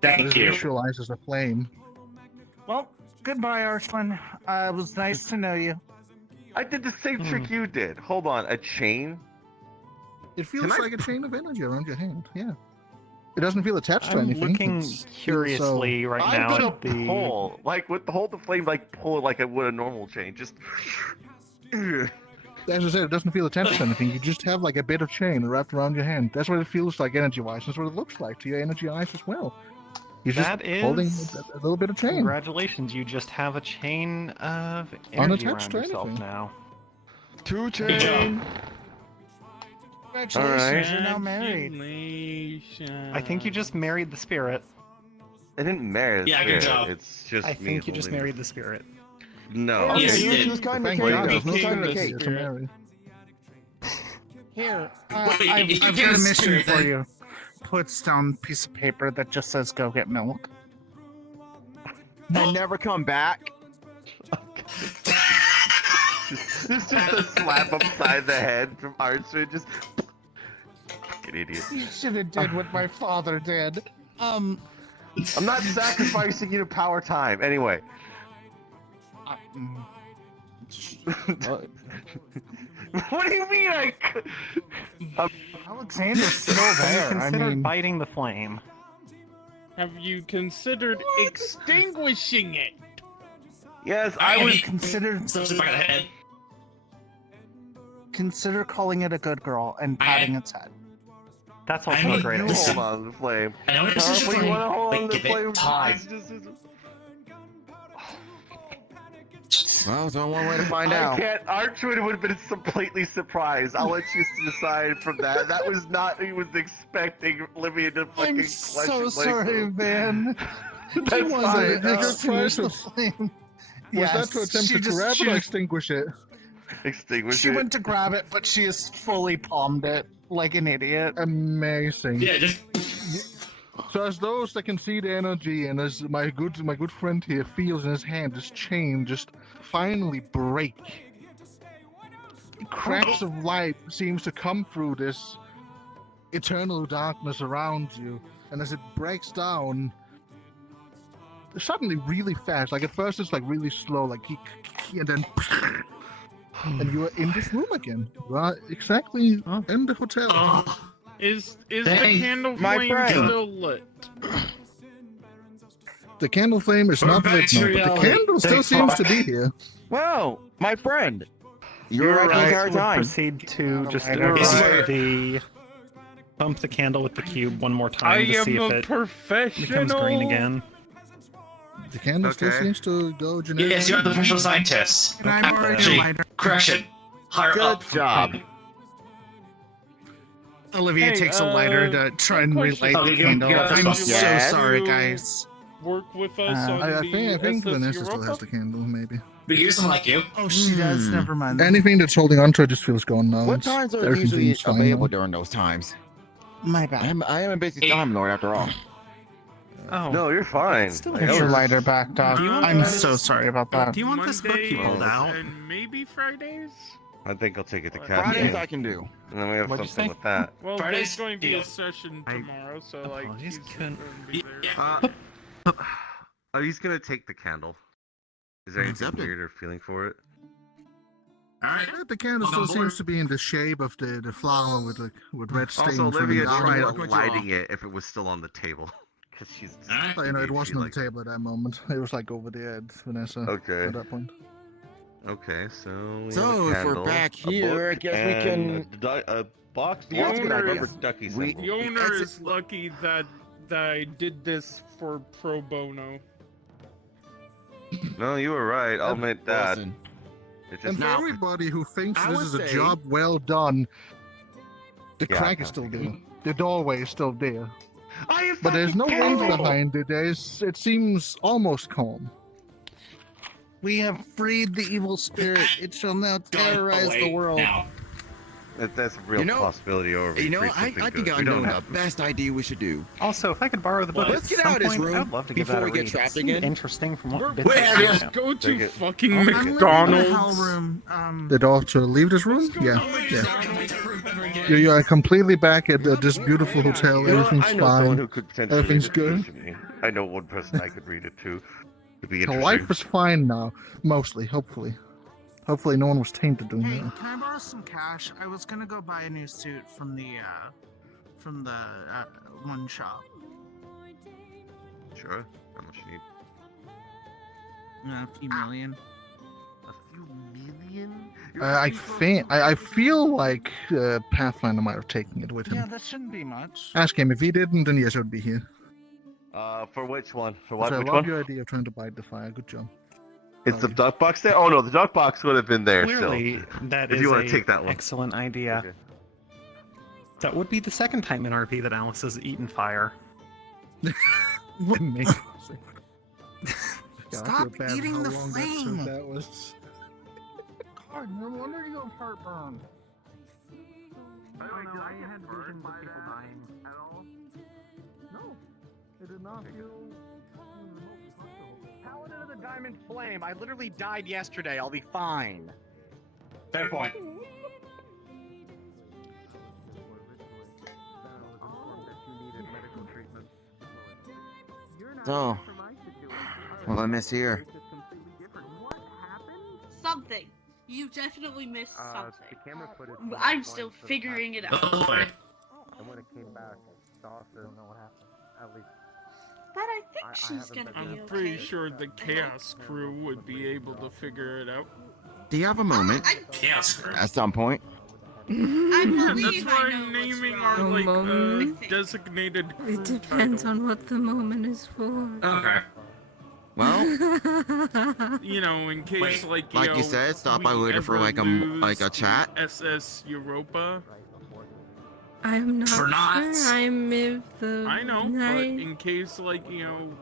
Thank you. It visualizes a flame. Well, goodbye, Arslan. It was nice to know you. I did the same trick you did. Hold on, a chain? It feels like a chain of energy around your hand, yeah. It doesn't feel attached to I'm anything. looking It's- curiously right I'm now gonna at the... pull, like with the hold the flame, like pull it like I would a normal chain. Just. as I said, it doesn't feel attached to anything. You just have like a bit of chain wrapped around your hand. That's what it feels like energy-wise. That's what it looks like to your energy eyes as well. You're just That is holding a little bit of chain. Congratulations, you just have a chain of energy Unattached around to yourself anything. now. Two Good job. Congratulations, you're now married. I think you just married the spirit. I didn't marry the Yeah, good spirit. job. It's just I me think you just holding- married the spirit. No. Okay, Yes, you use did. this kind of Thank cake. God, Use no this kind time of cake. to marry. Here, Wait, I've if you got give a us mission spirit, for then- you. Puts down a piece of paper that just says "Go get milk." And never come back. This is just a slap upside the head from Archer. Just fucking idiot. You should have did what my father did. I'm not sacrificing you to power time. Anyway. What do you mean Alexander's still Have you there. I considered mean, biting the flame? Have you considered extinguishing it? Yes, I would consider consider something back of the head. consider calling it a good girl and patting its head. That's I also a mean, great You idea. hold on to the flame. I know it's just Powerful, like, you wanna hold on to the give it flame? time. Well, there's only one way to find I out. can't. Archwood would have been completely surprised. I'll let you decide from that. That was not. He was expecting Olivia to fucking. I'm so sorry, man. That's She wanted fine. to You're extinguish trying the to- flame. Was that to attempt to grab it or extinguish it? Extinguish She it. went to grab it, but she has fully palmed it like an idiot. Amazing. Yeah, just So as those that can see the energy, and as my good friend here feels in his hand, this chain just finally break. Cracks of light seems to come through this eternal darkness around you, and as it breaks down, suddenly really fast. Like at first it's like really slow, like and then and you are in this room again. You are exactly in the hotel. Is the Thank candle my flame friend. still lit? The candle flame is not back lit to now, but the reality. candle still Thank seems fuck. to be here. Well, my friend, you were right the entire Would time. proceed to just You're right. bump the candle with the cube one more time to I see am if a it professional. becomes green again. The candle still Okay. seems to go generic. yes, you're the official scientist. And I've already Actually, lighter. correction. Higher Good up. job. Olivia Hey, takes a lighter to try and quick question. relight the Okay, candle. yeah, I'm that's so fine. sorry, You guys. Work with us on I the think SS Vanessa still Europa? has the candle, maybe. But here's someone like you. Oh, she does. Never mind. Anything that's holding onto it just feels gone now. What It's- times are everything usually seems fine available now. during those times? My bad. I am a basic time lord after all. Oh, No, you're fine. Still I Here's know your this- lighter back, dog. Do you want I'm this- so sorry about that. Do you want this book you pulled Mondays out? and maybe Fridays? I think I'll take it to Fridays Cafe. I can do. And then we have What'd you something say? with that. Well, Fridays? there's going to be Yeah. a session tomorrow, so like Apologies, he's couldn't- going to be there. Oh, he's gonna take the candle. Is there anything Accept it. weird or feeling for it? Alright. The candle I'm still on board. seems to be in the shape of the flower with red stains. Also, Olivia running down tried it. Work with you lighting it if it was still on the table. Because she's. Alright. Oh, you know, it she wasn't on likes- the table at that moment. It was like over there at Vanessa Okay. at that point. Okay, so. We So, have a if we're candle, back a here, I book, guess we and can- a box. The Yeah, it's a good owner idea. is- Ducky we- symbol. The owner is lucky that I did this for pro bono. No, you were right. I'll admit that. Listen, It just And for Now- everybody who thinks I this would is a say- job well done, the Yeah, crack is still there. The doorway is still there. But there's no wind behind it. It seems almost calm. We have freed the evil spirit. It shall now terrorize the world. Now. That's a real You know- possibility over. you know, free I something think good. I We know don't the have- best idea we should do. Also, if I could borrow the book Let's at get some out of this point, room I'd love to give before that we a get read. trapped It seemed again. interesting from what bits Wait, I just found. go Take to it. fucking I'm living in the McDonald's. hell room. The door to leave this room? Yeah. Yeah. Yeah. You are completely back at this beautiful hotel. You know what? Everything's I know someone fine. who could potentially Everything's read it good. to me. I know one person I could read it to. It'd be The interesting. life is fine now, mostly. Hopefully. Hopefully, no one was tainted doing Hey, that. can I borrow some cash? I was gonna go buy a new suit from the one shop. Sure. How much you need? A few million. A I feel like Pathfinder might have taken it with him. Yeah, that shouldn't be much. Ask him. If he didn't, then yes, it would be here. For which one? For So what? I Which love one? your idea of trying to bite the fire. Good job. Is the duck box there? Oh no, the duck box would have been there Clearly, still. that if is you want a to take that one. excellent idea. Okay. That would be the second time in RP that Alex has eaten fire. Amazing. Stop eating the flame. That was. God, no wonder you have heartburn. I had visions of people dying at all. No, it did not feel. Paladin of the Diamond Flame. I literally died yesterday. I'll be fine. Fair point. So, what I miss here? Something. You definitely missed something. I'm still figuring it out. Oh boy. And when it came back, Dawson, know what happened. At least. But I think she's gonna be okay. I'm pretty sure the Chaos Crew would be able to figure it out. Do you have a moment? Chaos Crew. At some point. I That's believe why I know naming what's our wrong. like designated crew It depends title. on what the moment is for. Okay. Well, You know, in case like like you said, stop by we later for ever like a lose chat. the SS Europa. I'm not For not. sure I'm if the I know, but night. in case like I'm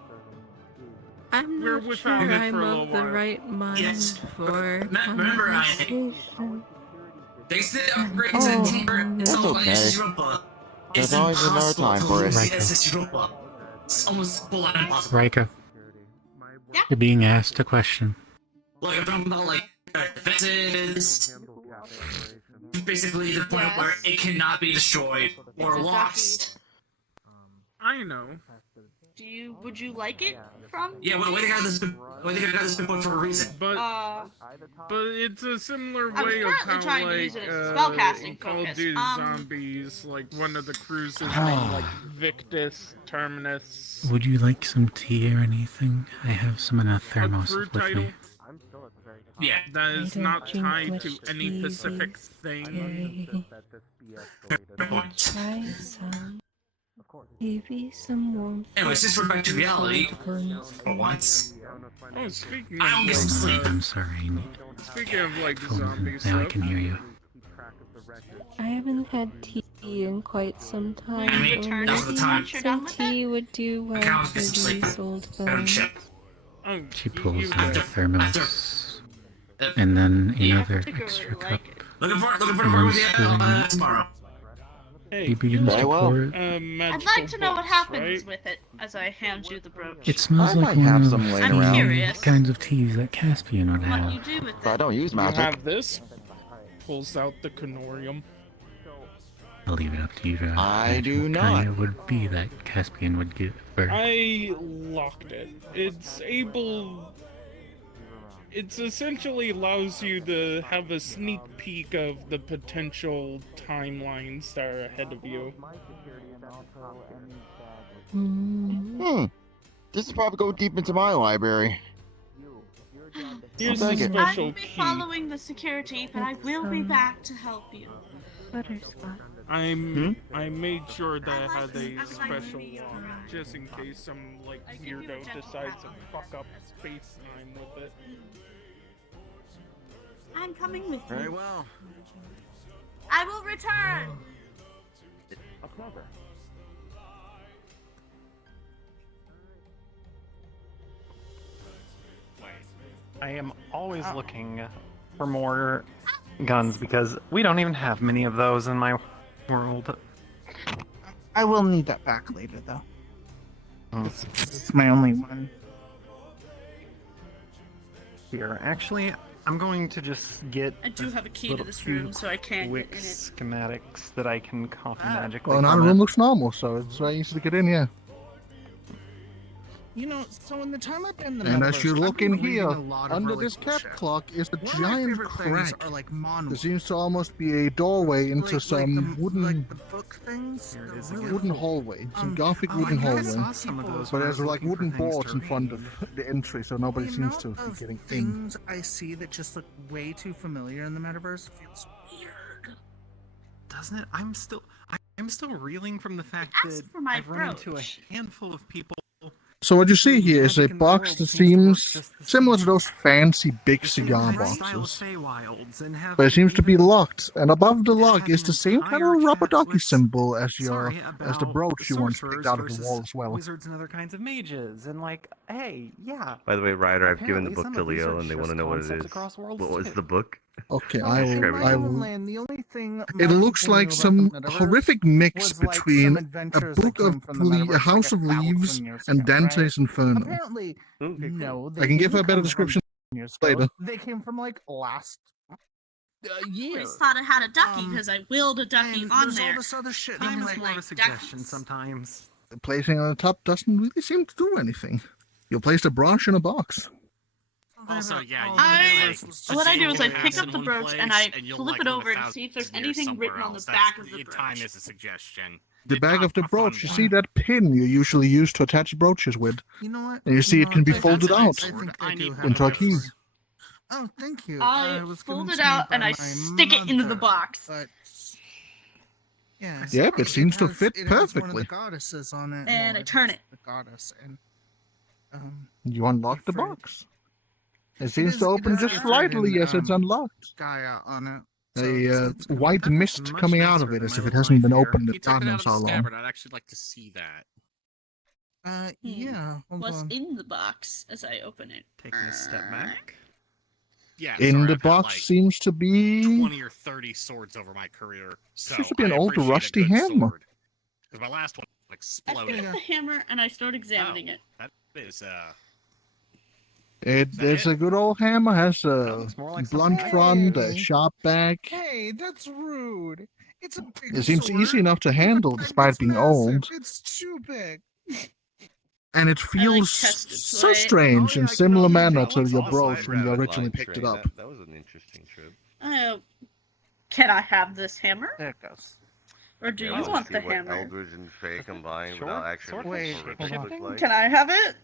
we're not without sure it I'm for a of little the while. right mind Yes. for Remember, conversation. They said upgrades Oh, and timber. That's okay. SS Europa. There's It's always another impossible time to for it. lose the Right. SS Europa. It's almost full on impossible. Rika, Yeah. you're being asked a question. Like I'm talking about like defenses. Basically the point where it cannot be destroyed or lost. I know. Would you like it from? Yeah, well, I think I got this big point for a reason. But it's a similar I'm way of currently how trying to like use it as a spellcasting in Call of focus. Duty Zombies, like one of the crews is named like Victus, Terminus. Would you like some tea or anything? I have some in a A thermos crew with me. title. Yeah. That is don't not drink tied much to any tea specific these thing. Try some. Maybe some warmth. Anyway, since we're back to reality, burns for once, Oh, speaking I don't of get some sleep. I'm sorry, Amy. speaking of like Phone. zombie Now I stuff, can hear you. I haven't had tea in quite some time. I mean, or now's the maybe time. some tea would do well can't for get some sleep. these old Better bones. ship. oh, She pulls you- out a thermos, and then another extra cup. Looking forward to One working with spoon. you tomorrow. Hey, He begins Very to well. pour it. I'd like to know what happens with it as I hand you the brooch. It smells I like might have one some of laying I'm around. the curious. kinds of teas that Caspian would What have. you do with So I it? don't use You magic. have this. Pulls out the canorium. I'll leave it up to you to I imagine do what not. kind it would be that Caspian would give for. I locked it. It's essentially allows you to have a sneak peek of the potential timelines that are ahead of you. This will probably go deep into my library. Here's I'll the take it. I special will be key. following the security, but I will be back to help you. Butterscotch. I made sure that I had a special lock, just in case some like weirdo decides to fuck up space time with it. I'm coming with you. Very well. I will return. I am always looking for more guns because we don't even have many of those in my world. I will need that back later, though. It's my only one. Here, actually, I'm going to just get I do have a key to little this few room, so I can't quick get in it. schematics that I can copy magically Well, now the from room it. looks normal, so it's very easy to get in, yeah. You know, so in the time I've been in the And metaverse, as you I've look been in reading here, a lot of under really this cool cap shit. clock is a One of my giant favorite things crack. are like mono. There seems to almost be a doorway into some wooden, the book things. Here it is They're again. really wooden cool. hallway, some Gothic I wooden think I hallway. saw some of those But when I there's was like looking for wooden things boards to in front of read. the entry, so nobody The seems to amount be of getting in. things I see that just look way too familiar in the metaverse feels weird. Doesn't it? I'm still reeling from the fact that for my I've run into a brooch. handful of people. So what you see here is a box that seems similar to those fancy big cigar boxes. But it seems to be locked, and above the lock is the same kind of rubber ducky symbol as the brooch you once picked out of the wall as well. Wizards and other kinds of mages, and like, hey, yeah. By the way, Ryder, I've given the Apparently book some to of these Leo, are and they want to just know what it concepts is. across worlds, What was too. the book? Okay, Well, I in will. my homeland, the only thing It my looks people like knew about some the metaverse horrific mix was, like, between some a adventures that book of came from the metaverse, a House of 1,000 Leaves years and ago, Dante's right? Inferno. Apparently, no, they I can give her a didn't better come from description 1,000 years ago. later. They came from like last I year. always thought I had a ducky because I willed a ducky on there's there. all this other shit. Time I'm is like, more of a suggestion sometimes. Placing on the top doesn't really seem to do anything. You place the brooch in a box. Also, yeah, What I do is I pick up the brooch brooch and I flip it over to see if there's anything written on the back of the brooch. Time is a suggestion. The back of the brooch, you see that pin you usually use to attach brooches with. You know what? And you see it can be I folded think out I do have into a key. Oh, thank you. I was fold given it to me out by and I my stick it into the mother, box. But yeah, Yep, it seems to fit it has one of perfectly. the goddesses on it. And well, I turn has it. The goddess and You unlock the box. It seems is- to it open is just a slightly certain, as it's unlocked. Gaia on it. So A it's white mist much coming out nicer of it than as my if it little hasn't been knife here. opened If in you took God it out knows of the how long. scabbard, I'd actually like to see that. Yeah. Hold What's on. in the box as I open it? Taking a step back. Yeah, In sorry, the I've had, box like, seems to be 20 or 30 swords over my career. So seems to be an I old appreciate rusty a good hammer. sword. Because my last one I exploded. pick up the hammer and I start examining it. That is It's a good old hammer. Has a more like blunt something- front, a Hey. sharp back. Hey, that's rude. It's a big It seems sword. easy enough to handle despite being Massive. old. It's too big. And it feels test its so weight. strange in similar manner to your brooch when you Rabbit originally line picked it train. up. That was an interesting trip. Can I have this hammer? There it goes. Or do Yeah, you I wanna want see the what hammer? Eldridge and Faye combined Sure. without actually Sort of. Wait, what hold it on. looked like. Can I have it?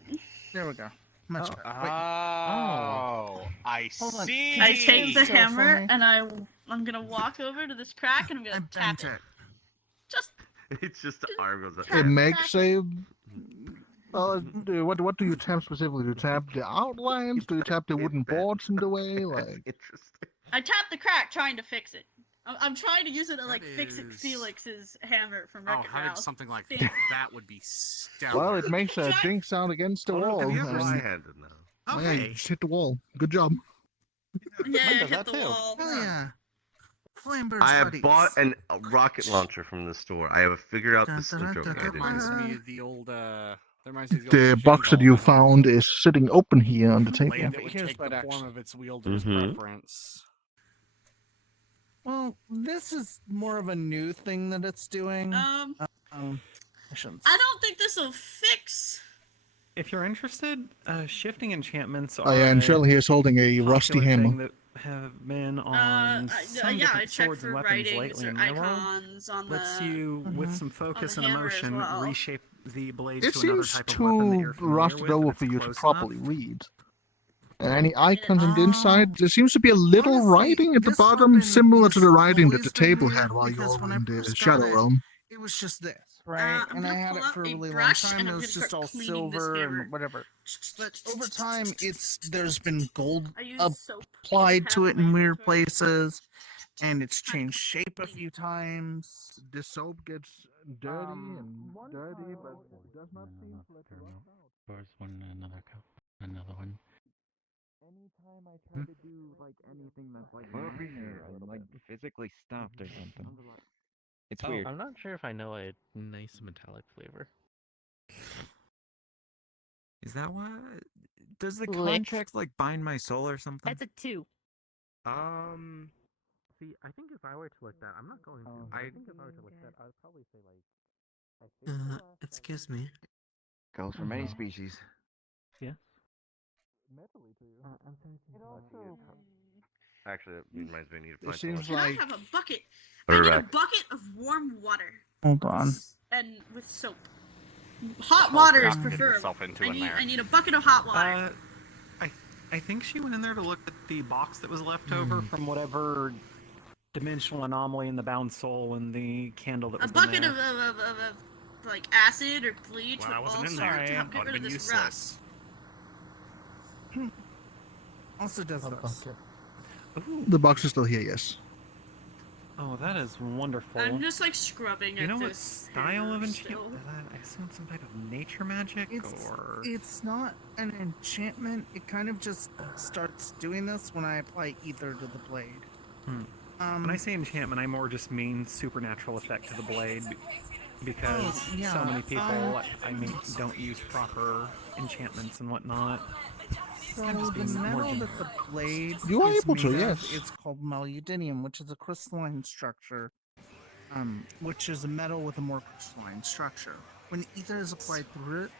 There we go. Much better. Oh, I Hold on. see. I take the So hammer funny. and I'm gonna walk over to this crack and I'm gonna tap it. Just It's just the arm goes up. It makes a. What do you tap specifically? Do you tap the outlines? Do you tap the wooden boards in the way? Like interesting. I tap the crack trying to fix it. I'm trying to use it to like fix it Felix's hammer from Wreck-It having Ralph. something like Damn. that would be stellar. well, it makes a ding sound against the wall. Have you ever and- handed now? Oh, yeah, you just hit the wall. Good job. Yeah, Mine does hit that the too. wall. Hell yeah. Flamebird I have buddies. bought a rocket launcher from the store. I have figured out the Dun, dun, joke. dun, I dun, did. reminds me of the old that reminds me of the The old box that machine you gun found is sitting open here on the table. blade that but would here's take what the form actually- of its wielder's Mhm. preference. Well, this is more of a new thing that it's doing. Um, Missions. I don't think this will fix. If you're interested, shifting enchantments are Oh yeah, and Shirley here is holding a rusty popular thing hammer. that have been on some yeah, I different checked swords for and weapons writings lately or in my world. icons on Lets the. you, with some focus on and the hammer as emotion, well. reshape the blade It to another seems type of weapon that too you're familiar rusted with, over if for it's you to close properly enough. read. And any icons on the inside, there seems to be a little Honestly, writing at the this bottom, weapon similar to the has writing that always the been table weird had while you because were when I in the first got Shadow it, Realm. It was just this, right? I'm And I gonna had pull it out for a a really long brush time. and It I'm was gonna just start all cleaning this silver hammer. and whatever. But over time, there's been gold I use soap. applied to half it my in weird inventory. places, and it's changed shape a few times. The soap gets dirty and one dirty, pile but it does not seem to let you rust out. There's one, another cup, another one. Anytime I try to do like anything that's like Over here, I'm like physically stopped or something. It's Oh, weird. I'm not sure if I know a nice metallic flavor. Is that why? Does the Lick. contracts like bind my soul or something? That's a 2. See, I think if I were to look that, I'm not going to. I think if I were to look that, I would probably say like. Excuse me. Goes for many species. Yeah. Actually, that reminds me, I need to find It seems someone. like I have a bucket. I'll I be need a back. bucket of warm water. Hold on. And with soap. Hot water is Getting preferable. myself into in there. I need a bucket of hot water. I think she went in there to look at the box that was left Over over. from whatever dimensional anomaly in the bound soul and the candle that A was bucket in there. of like acid or bleach When I with wasn't all in there, sorts to help that get would rid have of been this rust. useless. Also does this. The box is still here, yes. Oh, that is wonderful. I'm just like scrubbing You at know what this style of hair enchantment? still. I assume some type of nature magic, or It's not an enchantment. It kind of just starts doing this when I apply ether to the blade. when I say enchantment, I more just mean supernatural effect to the blade, because so many people, don't use proper enchantments and whatnot. So I'm just the being more metal that general. the blade You are is able to, made of, yes. it's called molybdenum, which is a crystalline structure, which is a metal with a more crystalline structure. When ether is applied through it,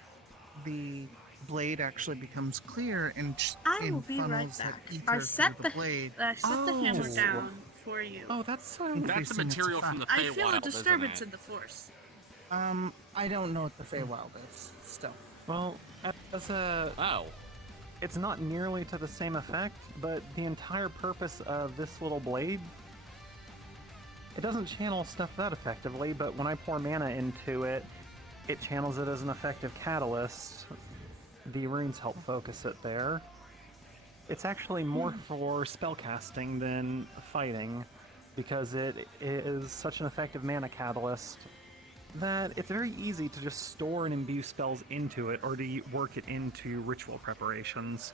the blade actually becomes clear and I will be right funnels that back. ether I set through the blade. I set the hammer down for you. Oh, that's That's the increasing its material from the effect. I feel a Feywild, disturbance isn't in the force. I don't know what the Feywild is, still. Well, as a... Oh. It's not nearly to the same effect, but the entire purpose of this little blade, it doesn't channel stuff that effectively, but when I pour mana into it, it channels it as an effective catalyst. The runes help focus it there. It's actually more for spellcasting than fighting, because it is such an effective mana catalyst that it's very easy to just store and imbue spells into it, or to work it into ritual preparations.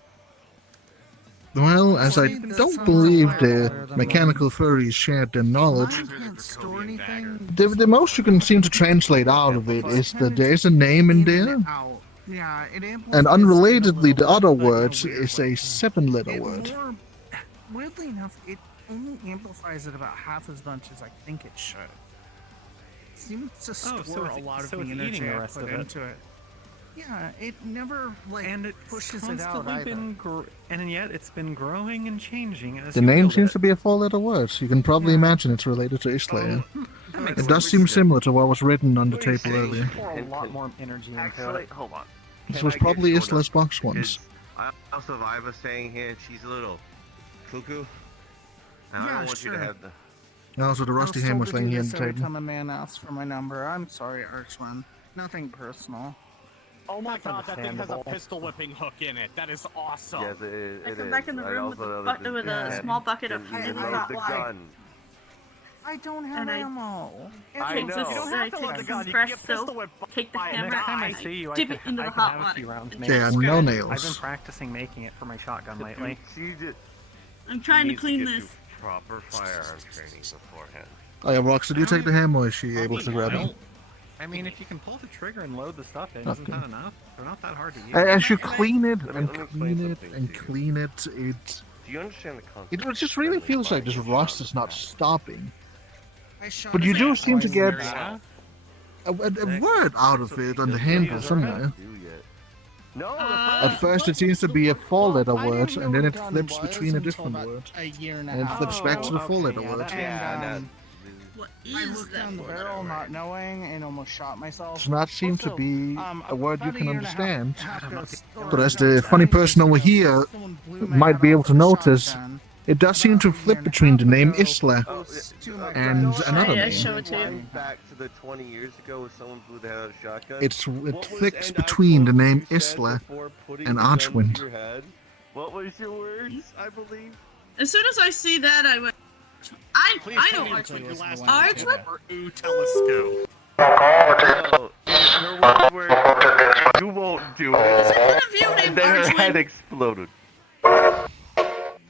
Well, as I don't believe the mechanical furries shared their knowledge, Mine can't store anything. the most you can seem to translate out of it is that there is a name in there, Out. Yeah, it amplifies and it a unrelatedly, little the other bit, but in a words weird is way. a 7-letter word. Weirdly enough, it only amplifies it about half as much as I think it should. It seems to store a lot of the energy eating the I rest put of it. into it. Yeah, it never And it's pushes it out constantly either. been and yet it's been growing and changing as The you name wield seems it. to be a 4-letter word, so you can probably imagine it's related to Islayer. It does seem similar to what was written on the table earlier. Pour a lot more energy into Actually, it. hold on. This Can was I get probably short Isla's of- box once. because I also have Iva staying here, and she's a little cuckoo. And I Yeah, don't want you to sure. have the. Also, the rusty I'll hammer still thing do here on this the every table. time a man asks for my number. I'm sorry, Archman. Nothing personal. Oh my That's god, that thing has a understandable. pistol whipping hook in it. That is awesome. Yes, it I is. come back in the I room with also a, know that with this a can- small bucket of can highly load hot the water. gun. I don't have And I- ammo. I Take know. this, You don't have to take load the some gun, you fresh can get pistol soap, whipped take the by a hammer, Next time I and see you, I dip could, it into I the could hot have a water. few rounds and made. Yeah, scrub no it. nails. I've been practicing making it for my shotgun lately. She just I'm trying to needs clean get this. through proper firearm training beforehand. Oh yeah, Rox, did you take the hammer, or is she able to grab it? I mean, if you can pull the trigger and load the stuff in, isn't Okay. that enough? They're not that hard to use. As you clean it Let and me explain clean it something and to you. clean it, it Do you understand the concept? it just really feels like this rust is not stopping. I shot But you it do at seem to twice. get Yeah. a word out of it on the handle somewhere. No, At first it seems to be a 4-letter I word, didn't know and then what it a gun flips was between a until different about word. A year and a And it half. flips back to the okay, 4-letter yeah, word. that- And, What I is looked that down the for? barrel not knowing and almost shot myself. Does not seem to Also, be a word you about can year and a understand. half ago, But as the funny person over here might be able to notice, it does seem to flip between the name Isla and another Yeah, name. show it to you. Back to the 20 years ago when someone blew the head out of a shotgun. It What was- flicks and I between the quote name you said Isla before putting and the gun to Archwind. your head. What was your words? I believe. As soon as I see that, I went. I know Archwind. Your last Archwind? or ooh telescope. No, her words were, you won't do it. And then her head exploded.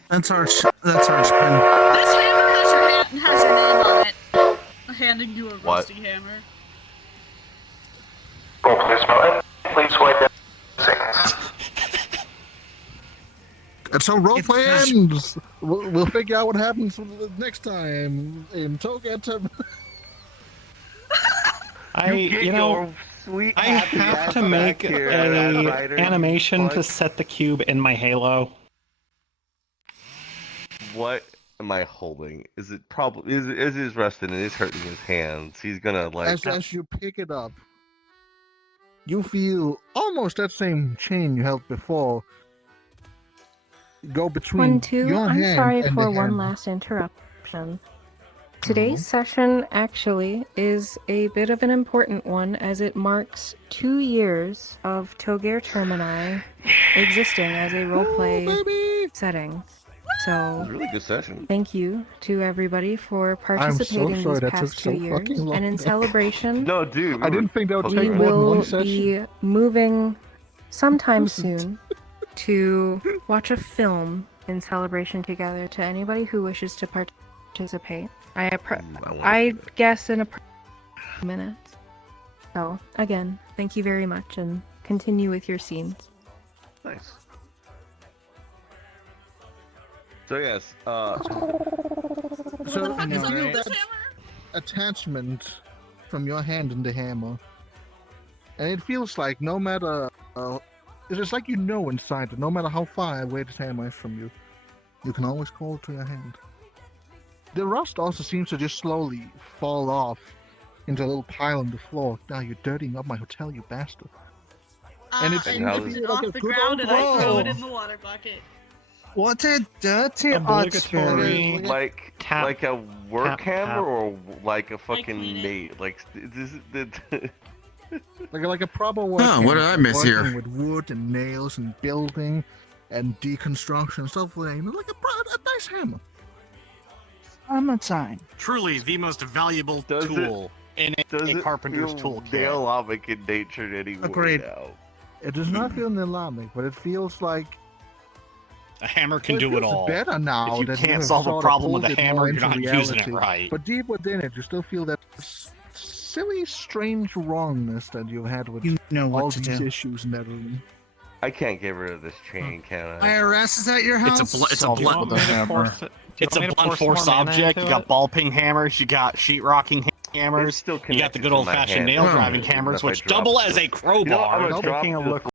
That's Archman. This hammer has your name on it. I'm handing you a What? rusty hammer. Please wait. That's how roleplay ends! We'll figure out what happens next time in Togare. I, You get you know, your sweet. I happy have ass to back make here, a Ryder, animation to fuck. set the cube in my halo. What am I holding? Is it probably is his resting and it's hurting his hands? He's gonna like. As you pick it up, you feel almost that same chain you held before go between 1-2, your I'm hand sorry and for the one hammer. last interruption. Today's session actually is a bit of an important one as it marks 2 years of Togare Termini existing as a roleplay setting. It So, was a really good session. thank you to everybody for I'm so participating sorry these that past took 2 so years. fucking long. And in celebration, No, dude. I didn't think that would we take more than will one session. be moving sometime soon to watch a film in celebration together to anybody who wishes to participate. I guess in a minute. So, again, thank you very much and continue with your scenes. Nice. So yes, So I you know, feel right? that attachment from your hand in the hammer, and it feels like no matter, it's just like you know inside that no matter how far away this hammer is from you, you can always call it to your hand. The rust also seems to just slowly fall off into a little pile on the floor. Now you're dirtying up my hotel, you bastard. And it's I lift it off the ground and I throw it in the water bucket. What a dirty Obligatory archer. like a work tap, hammer tap. or like a fucking mate? Like this. like a proper work. Oh, what did I miss working here? with wood and nails and building and deconstruction and stuff like that. Like a nice hammer. Summertime. Truly the most valuable tool in a carpenter's toolkit. Neologic in nature anymore. Agreed. Now. It does not feel Nilamic, but it feels like A hammer can it do it feels all. better now If you that can't have solve a sort of problem with a pulled it hammer, more you're into not using it reality. right. But deep within it, you still feel that silly, strange wrongness that you've had with You know what all to these do. issues in that room. I can't get rid of this chain, can I? IRS is at your house? It's a blunt force object. You got ball peen hammers. You got sheetrocking hammers. You got the good old fashioned nail driving hammers, which double as a crowbar. I'm gonna drop Taking a this look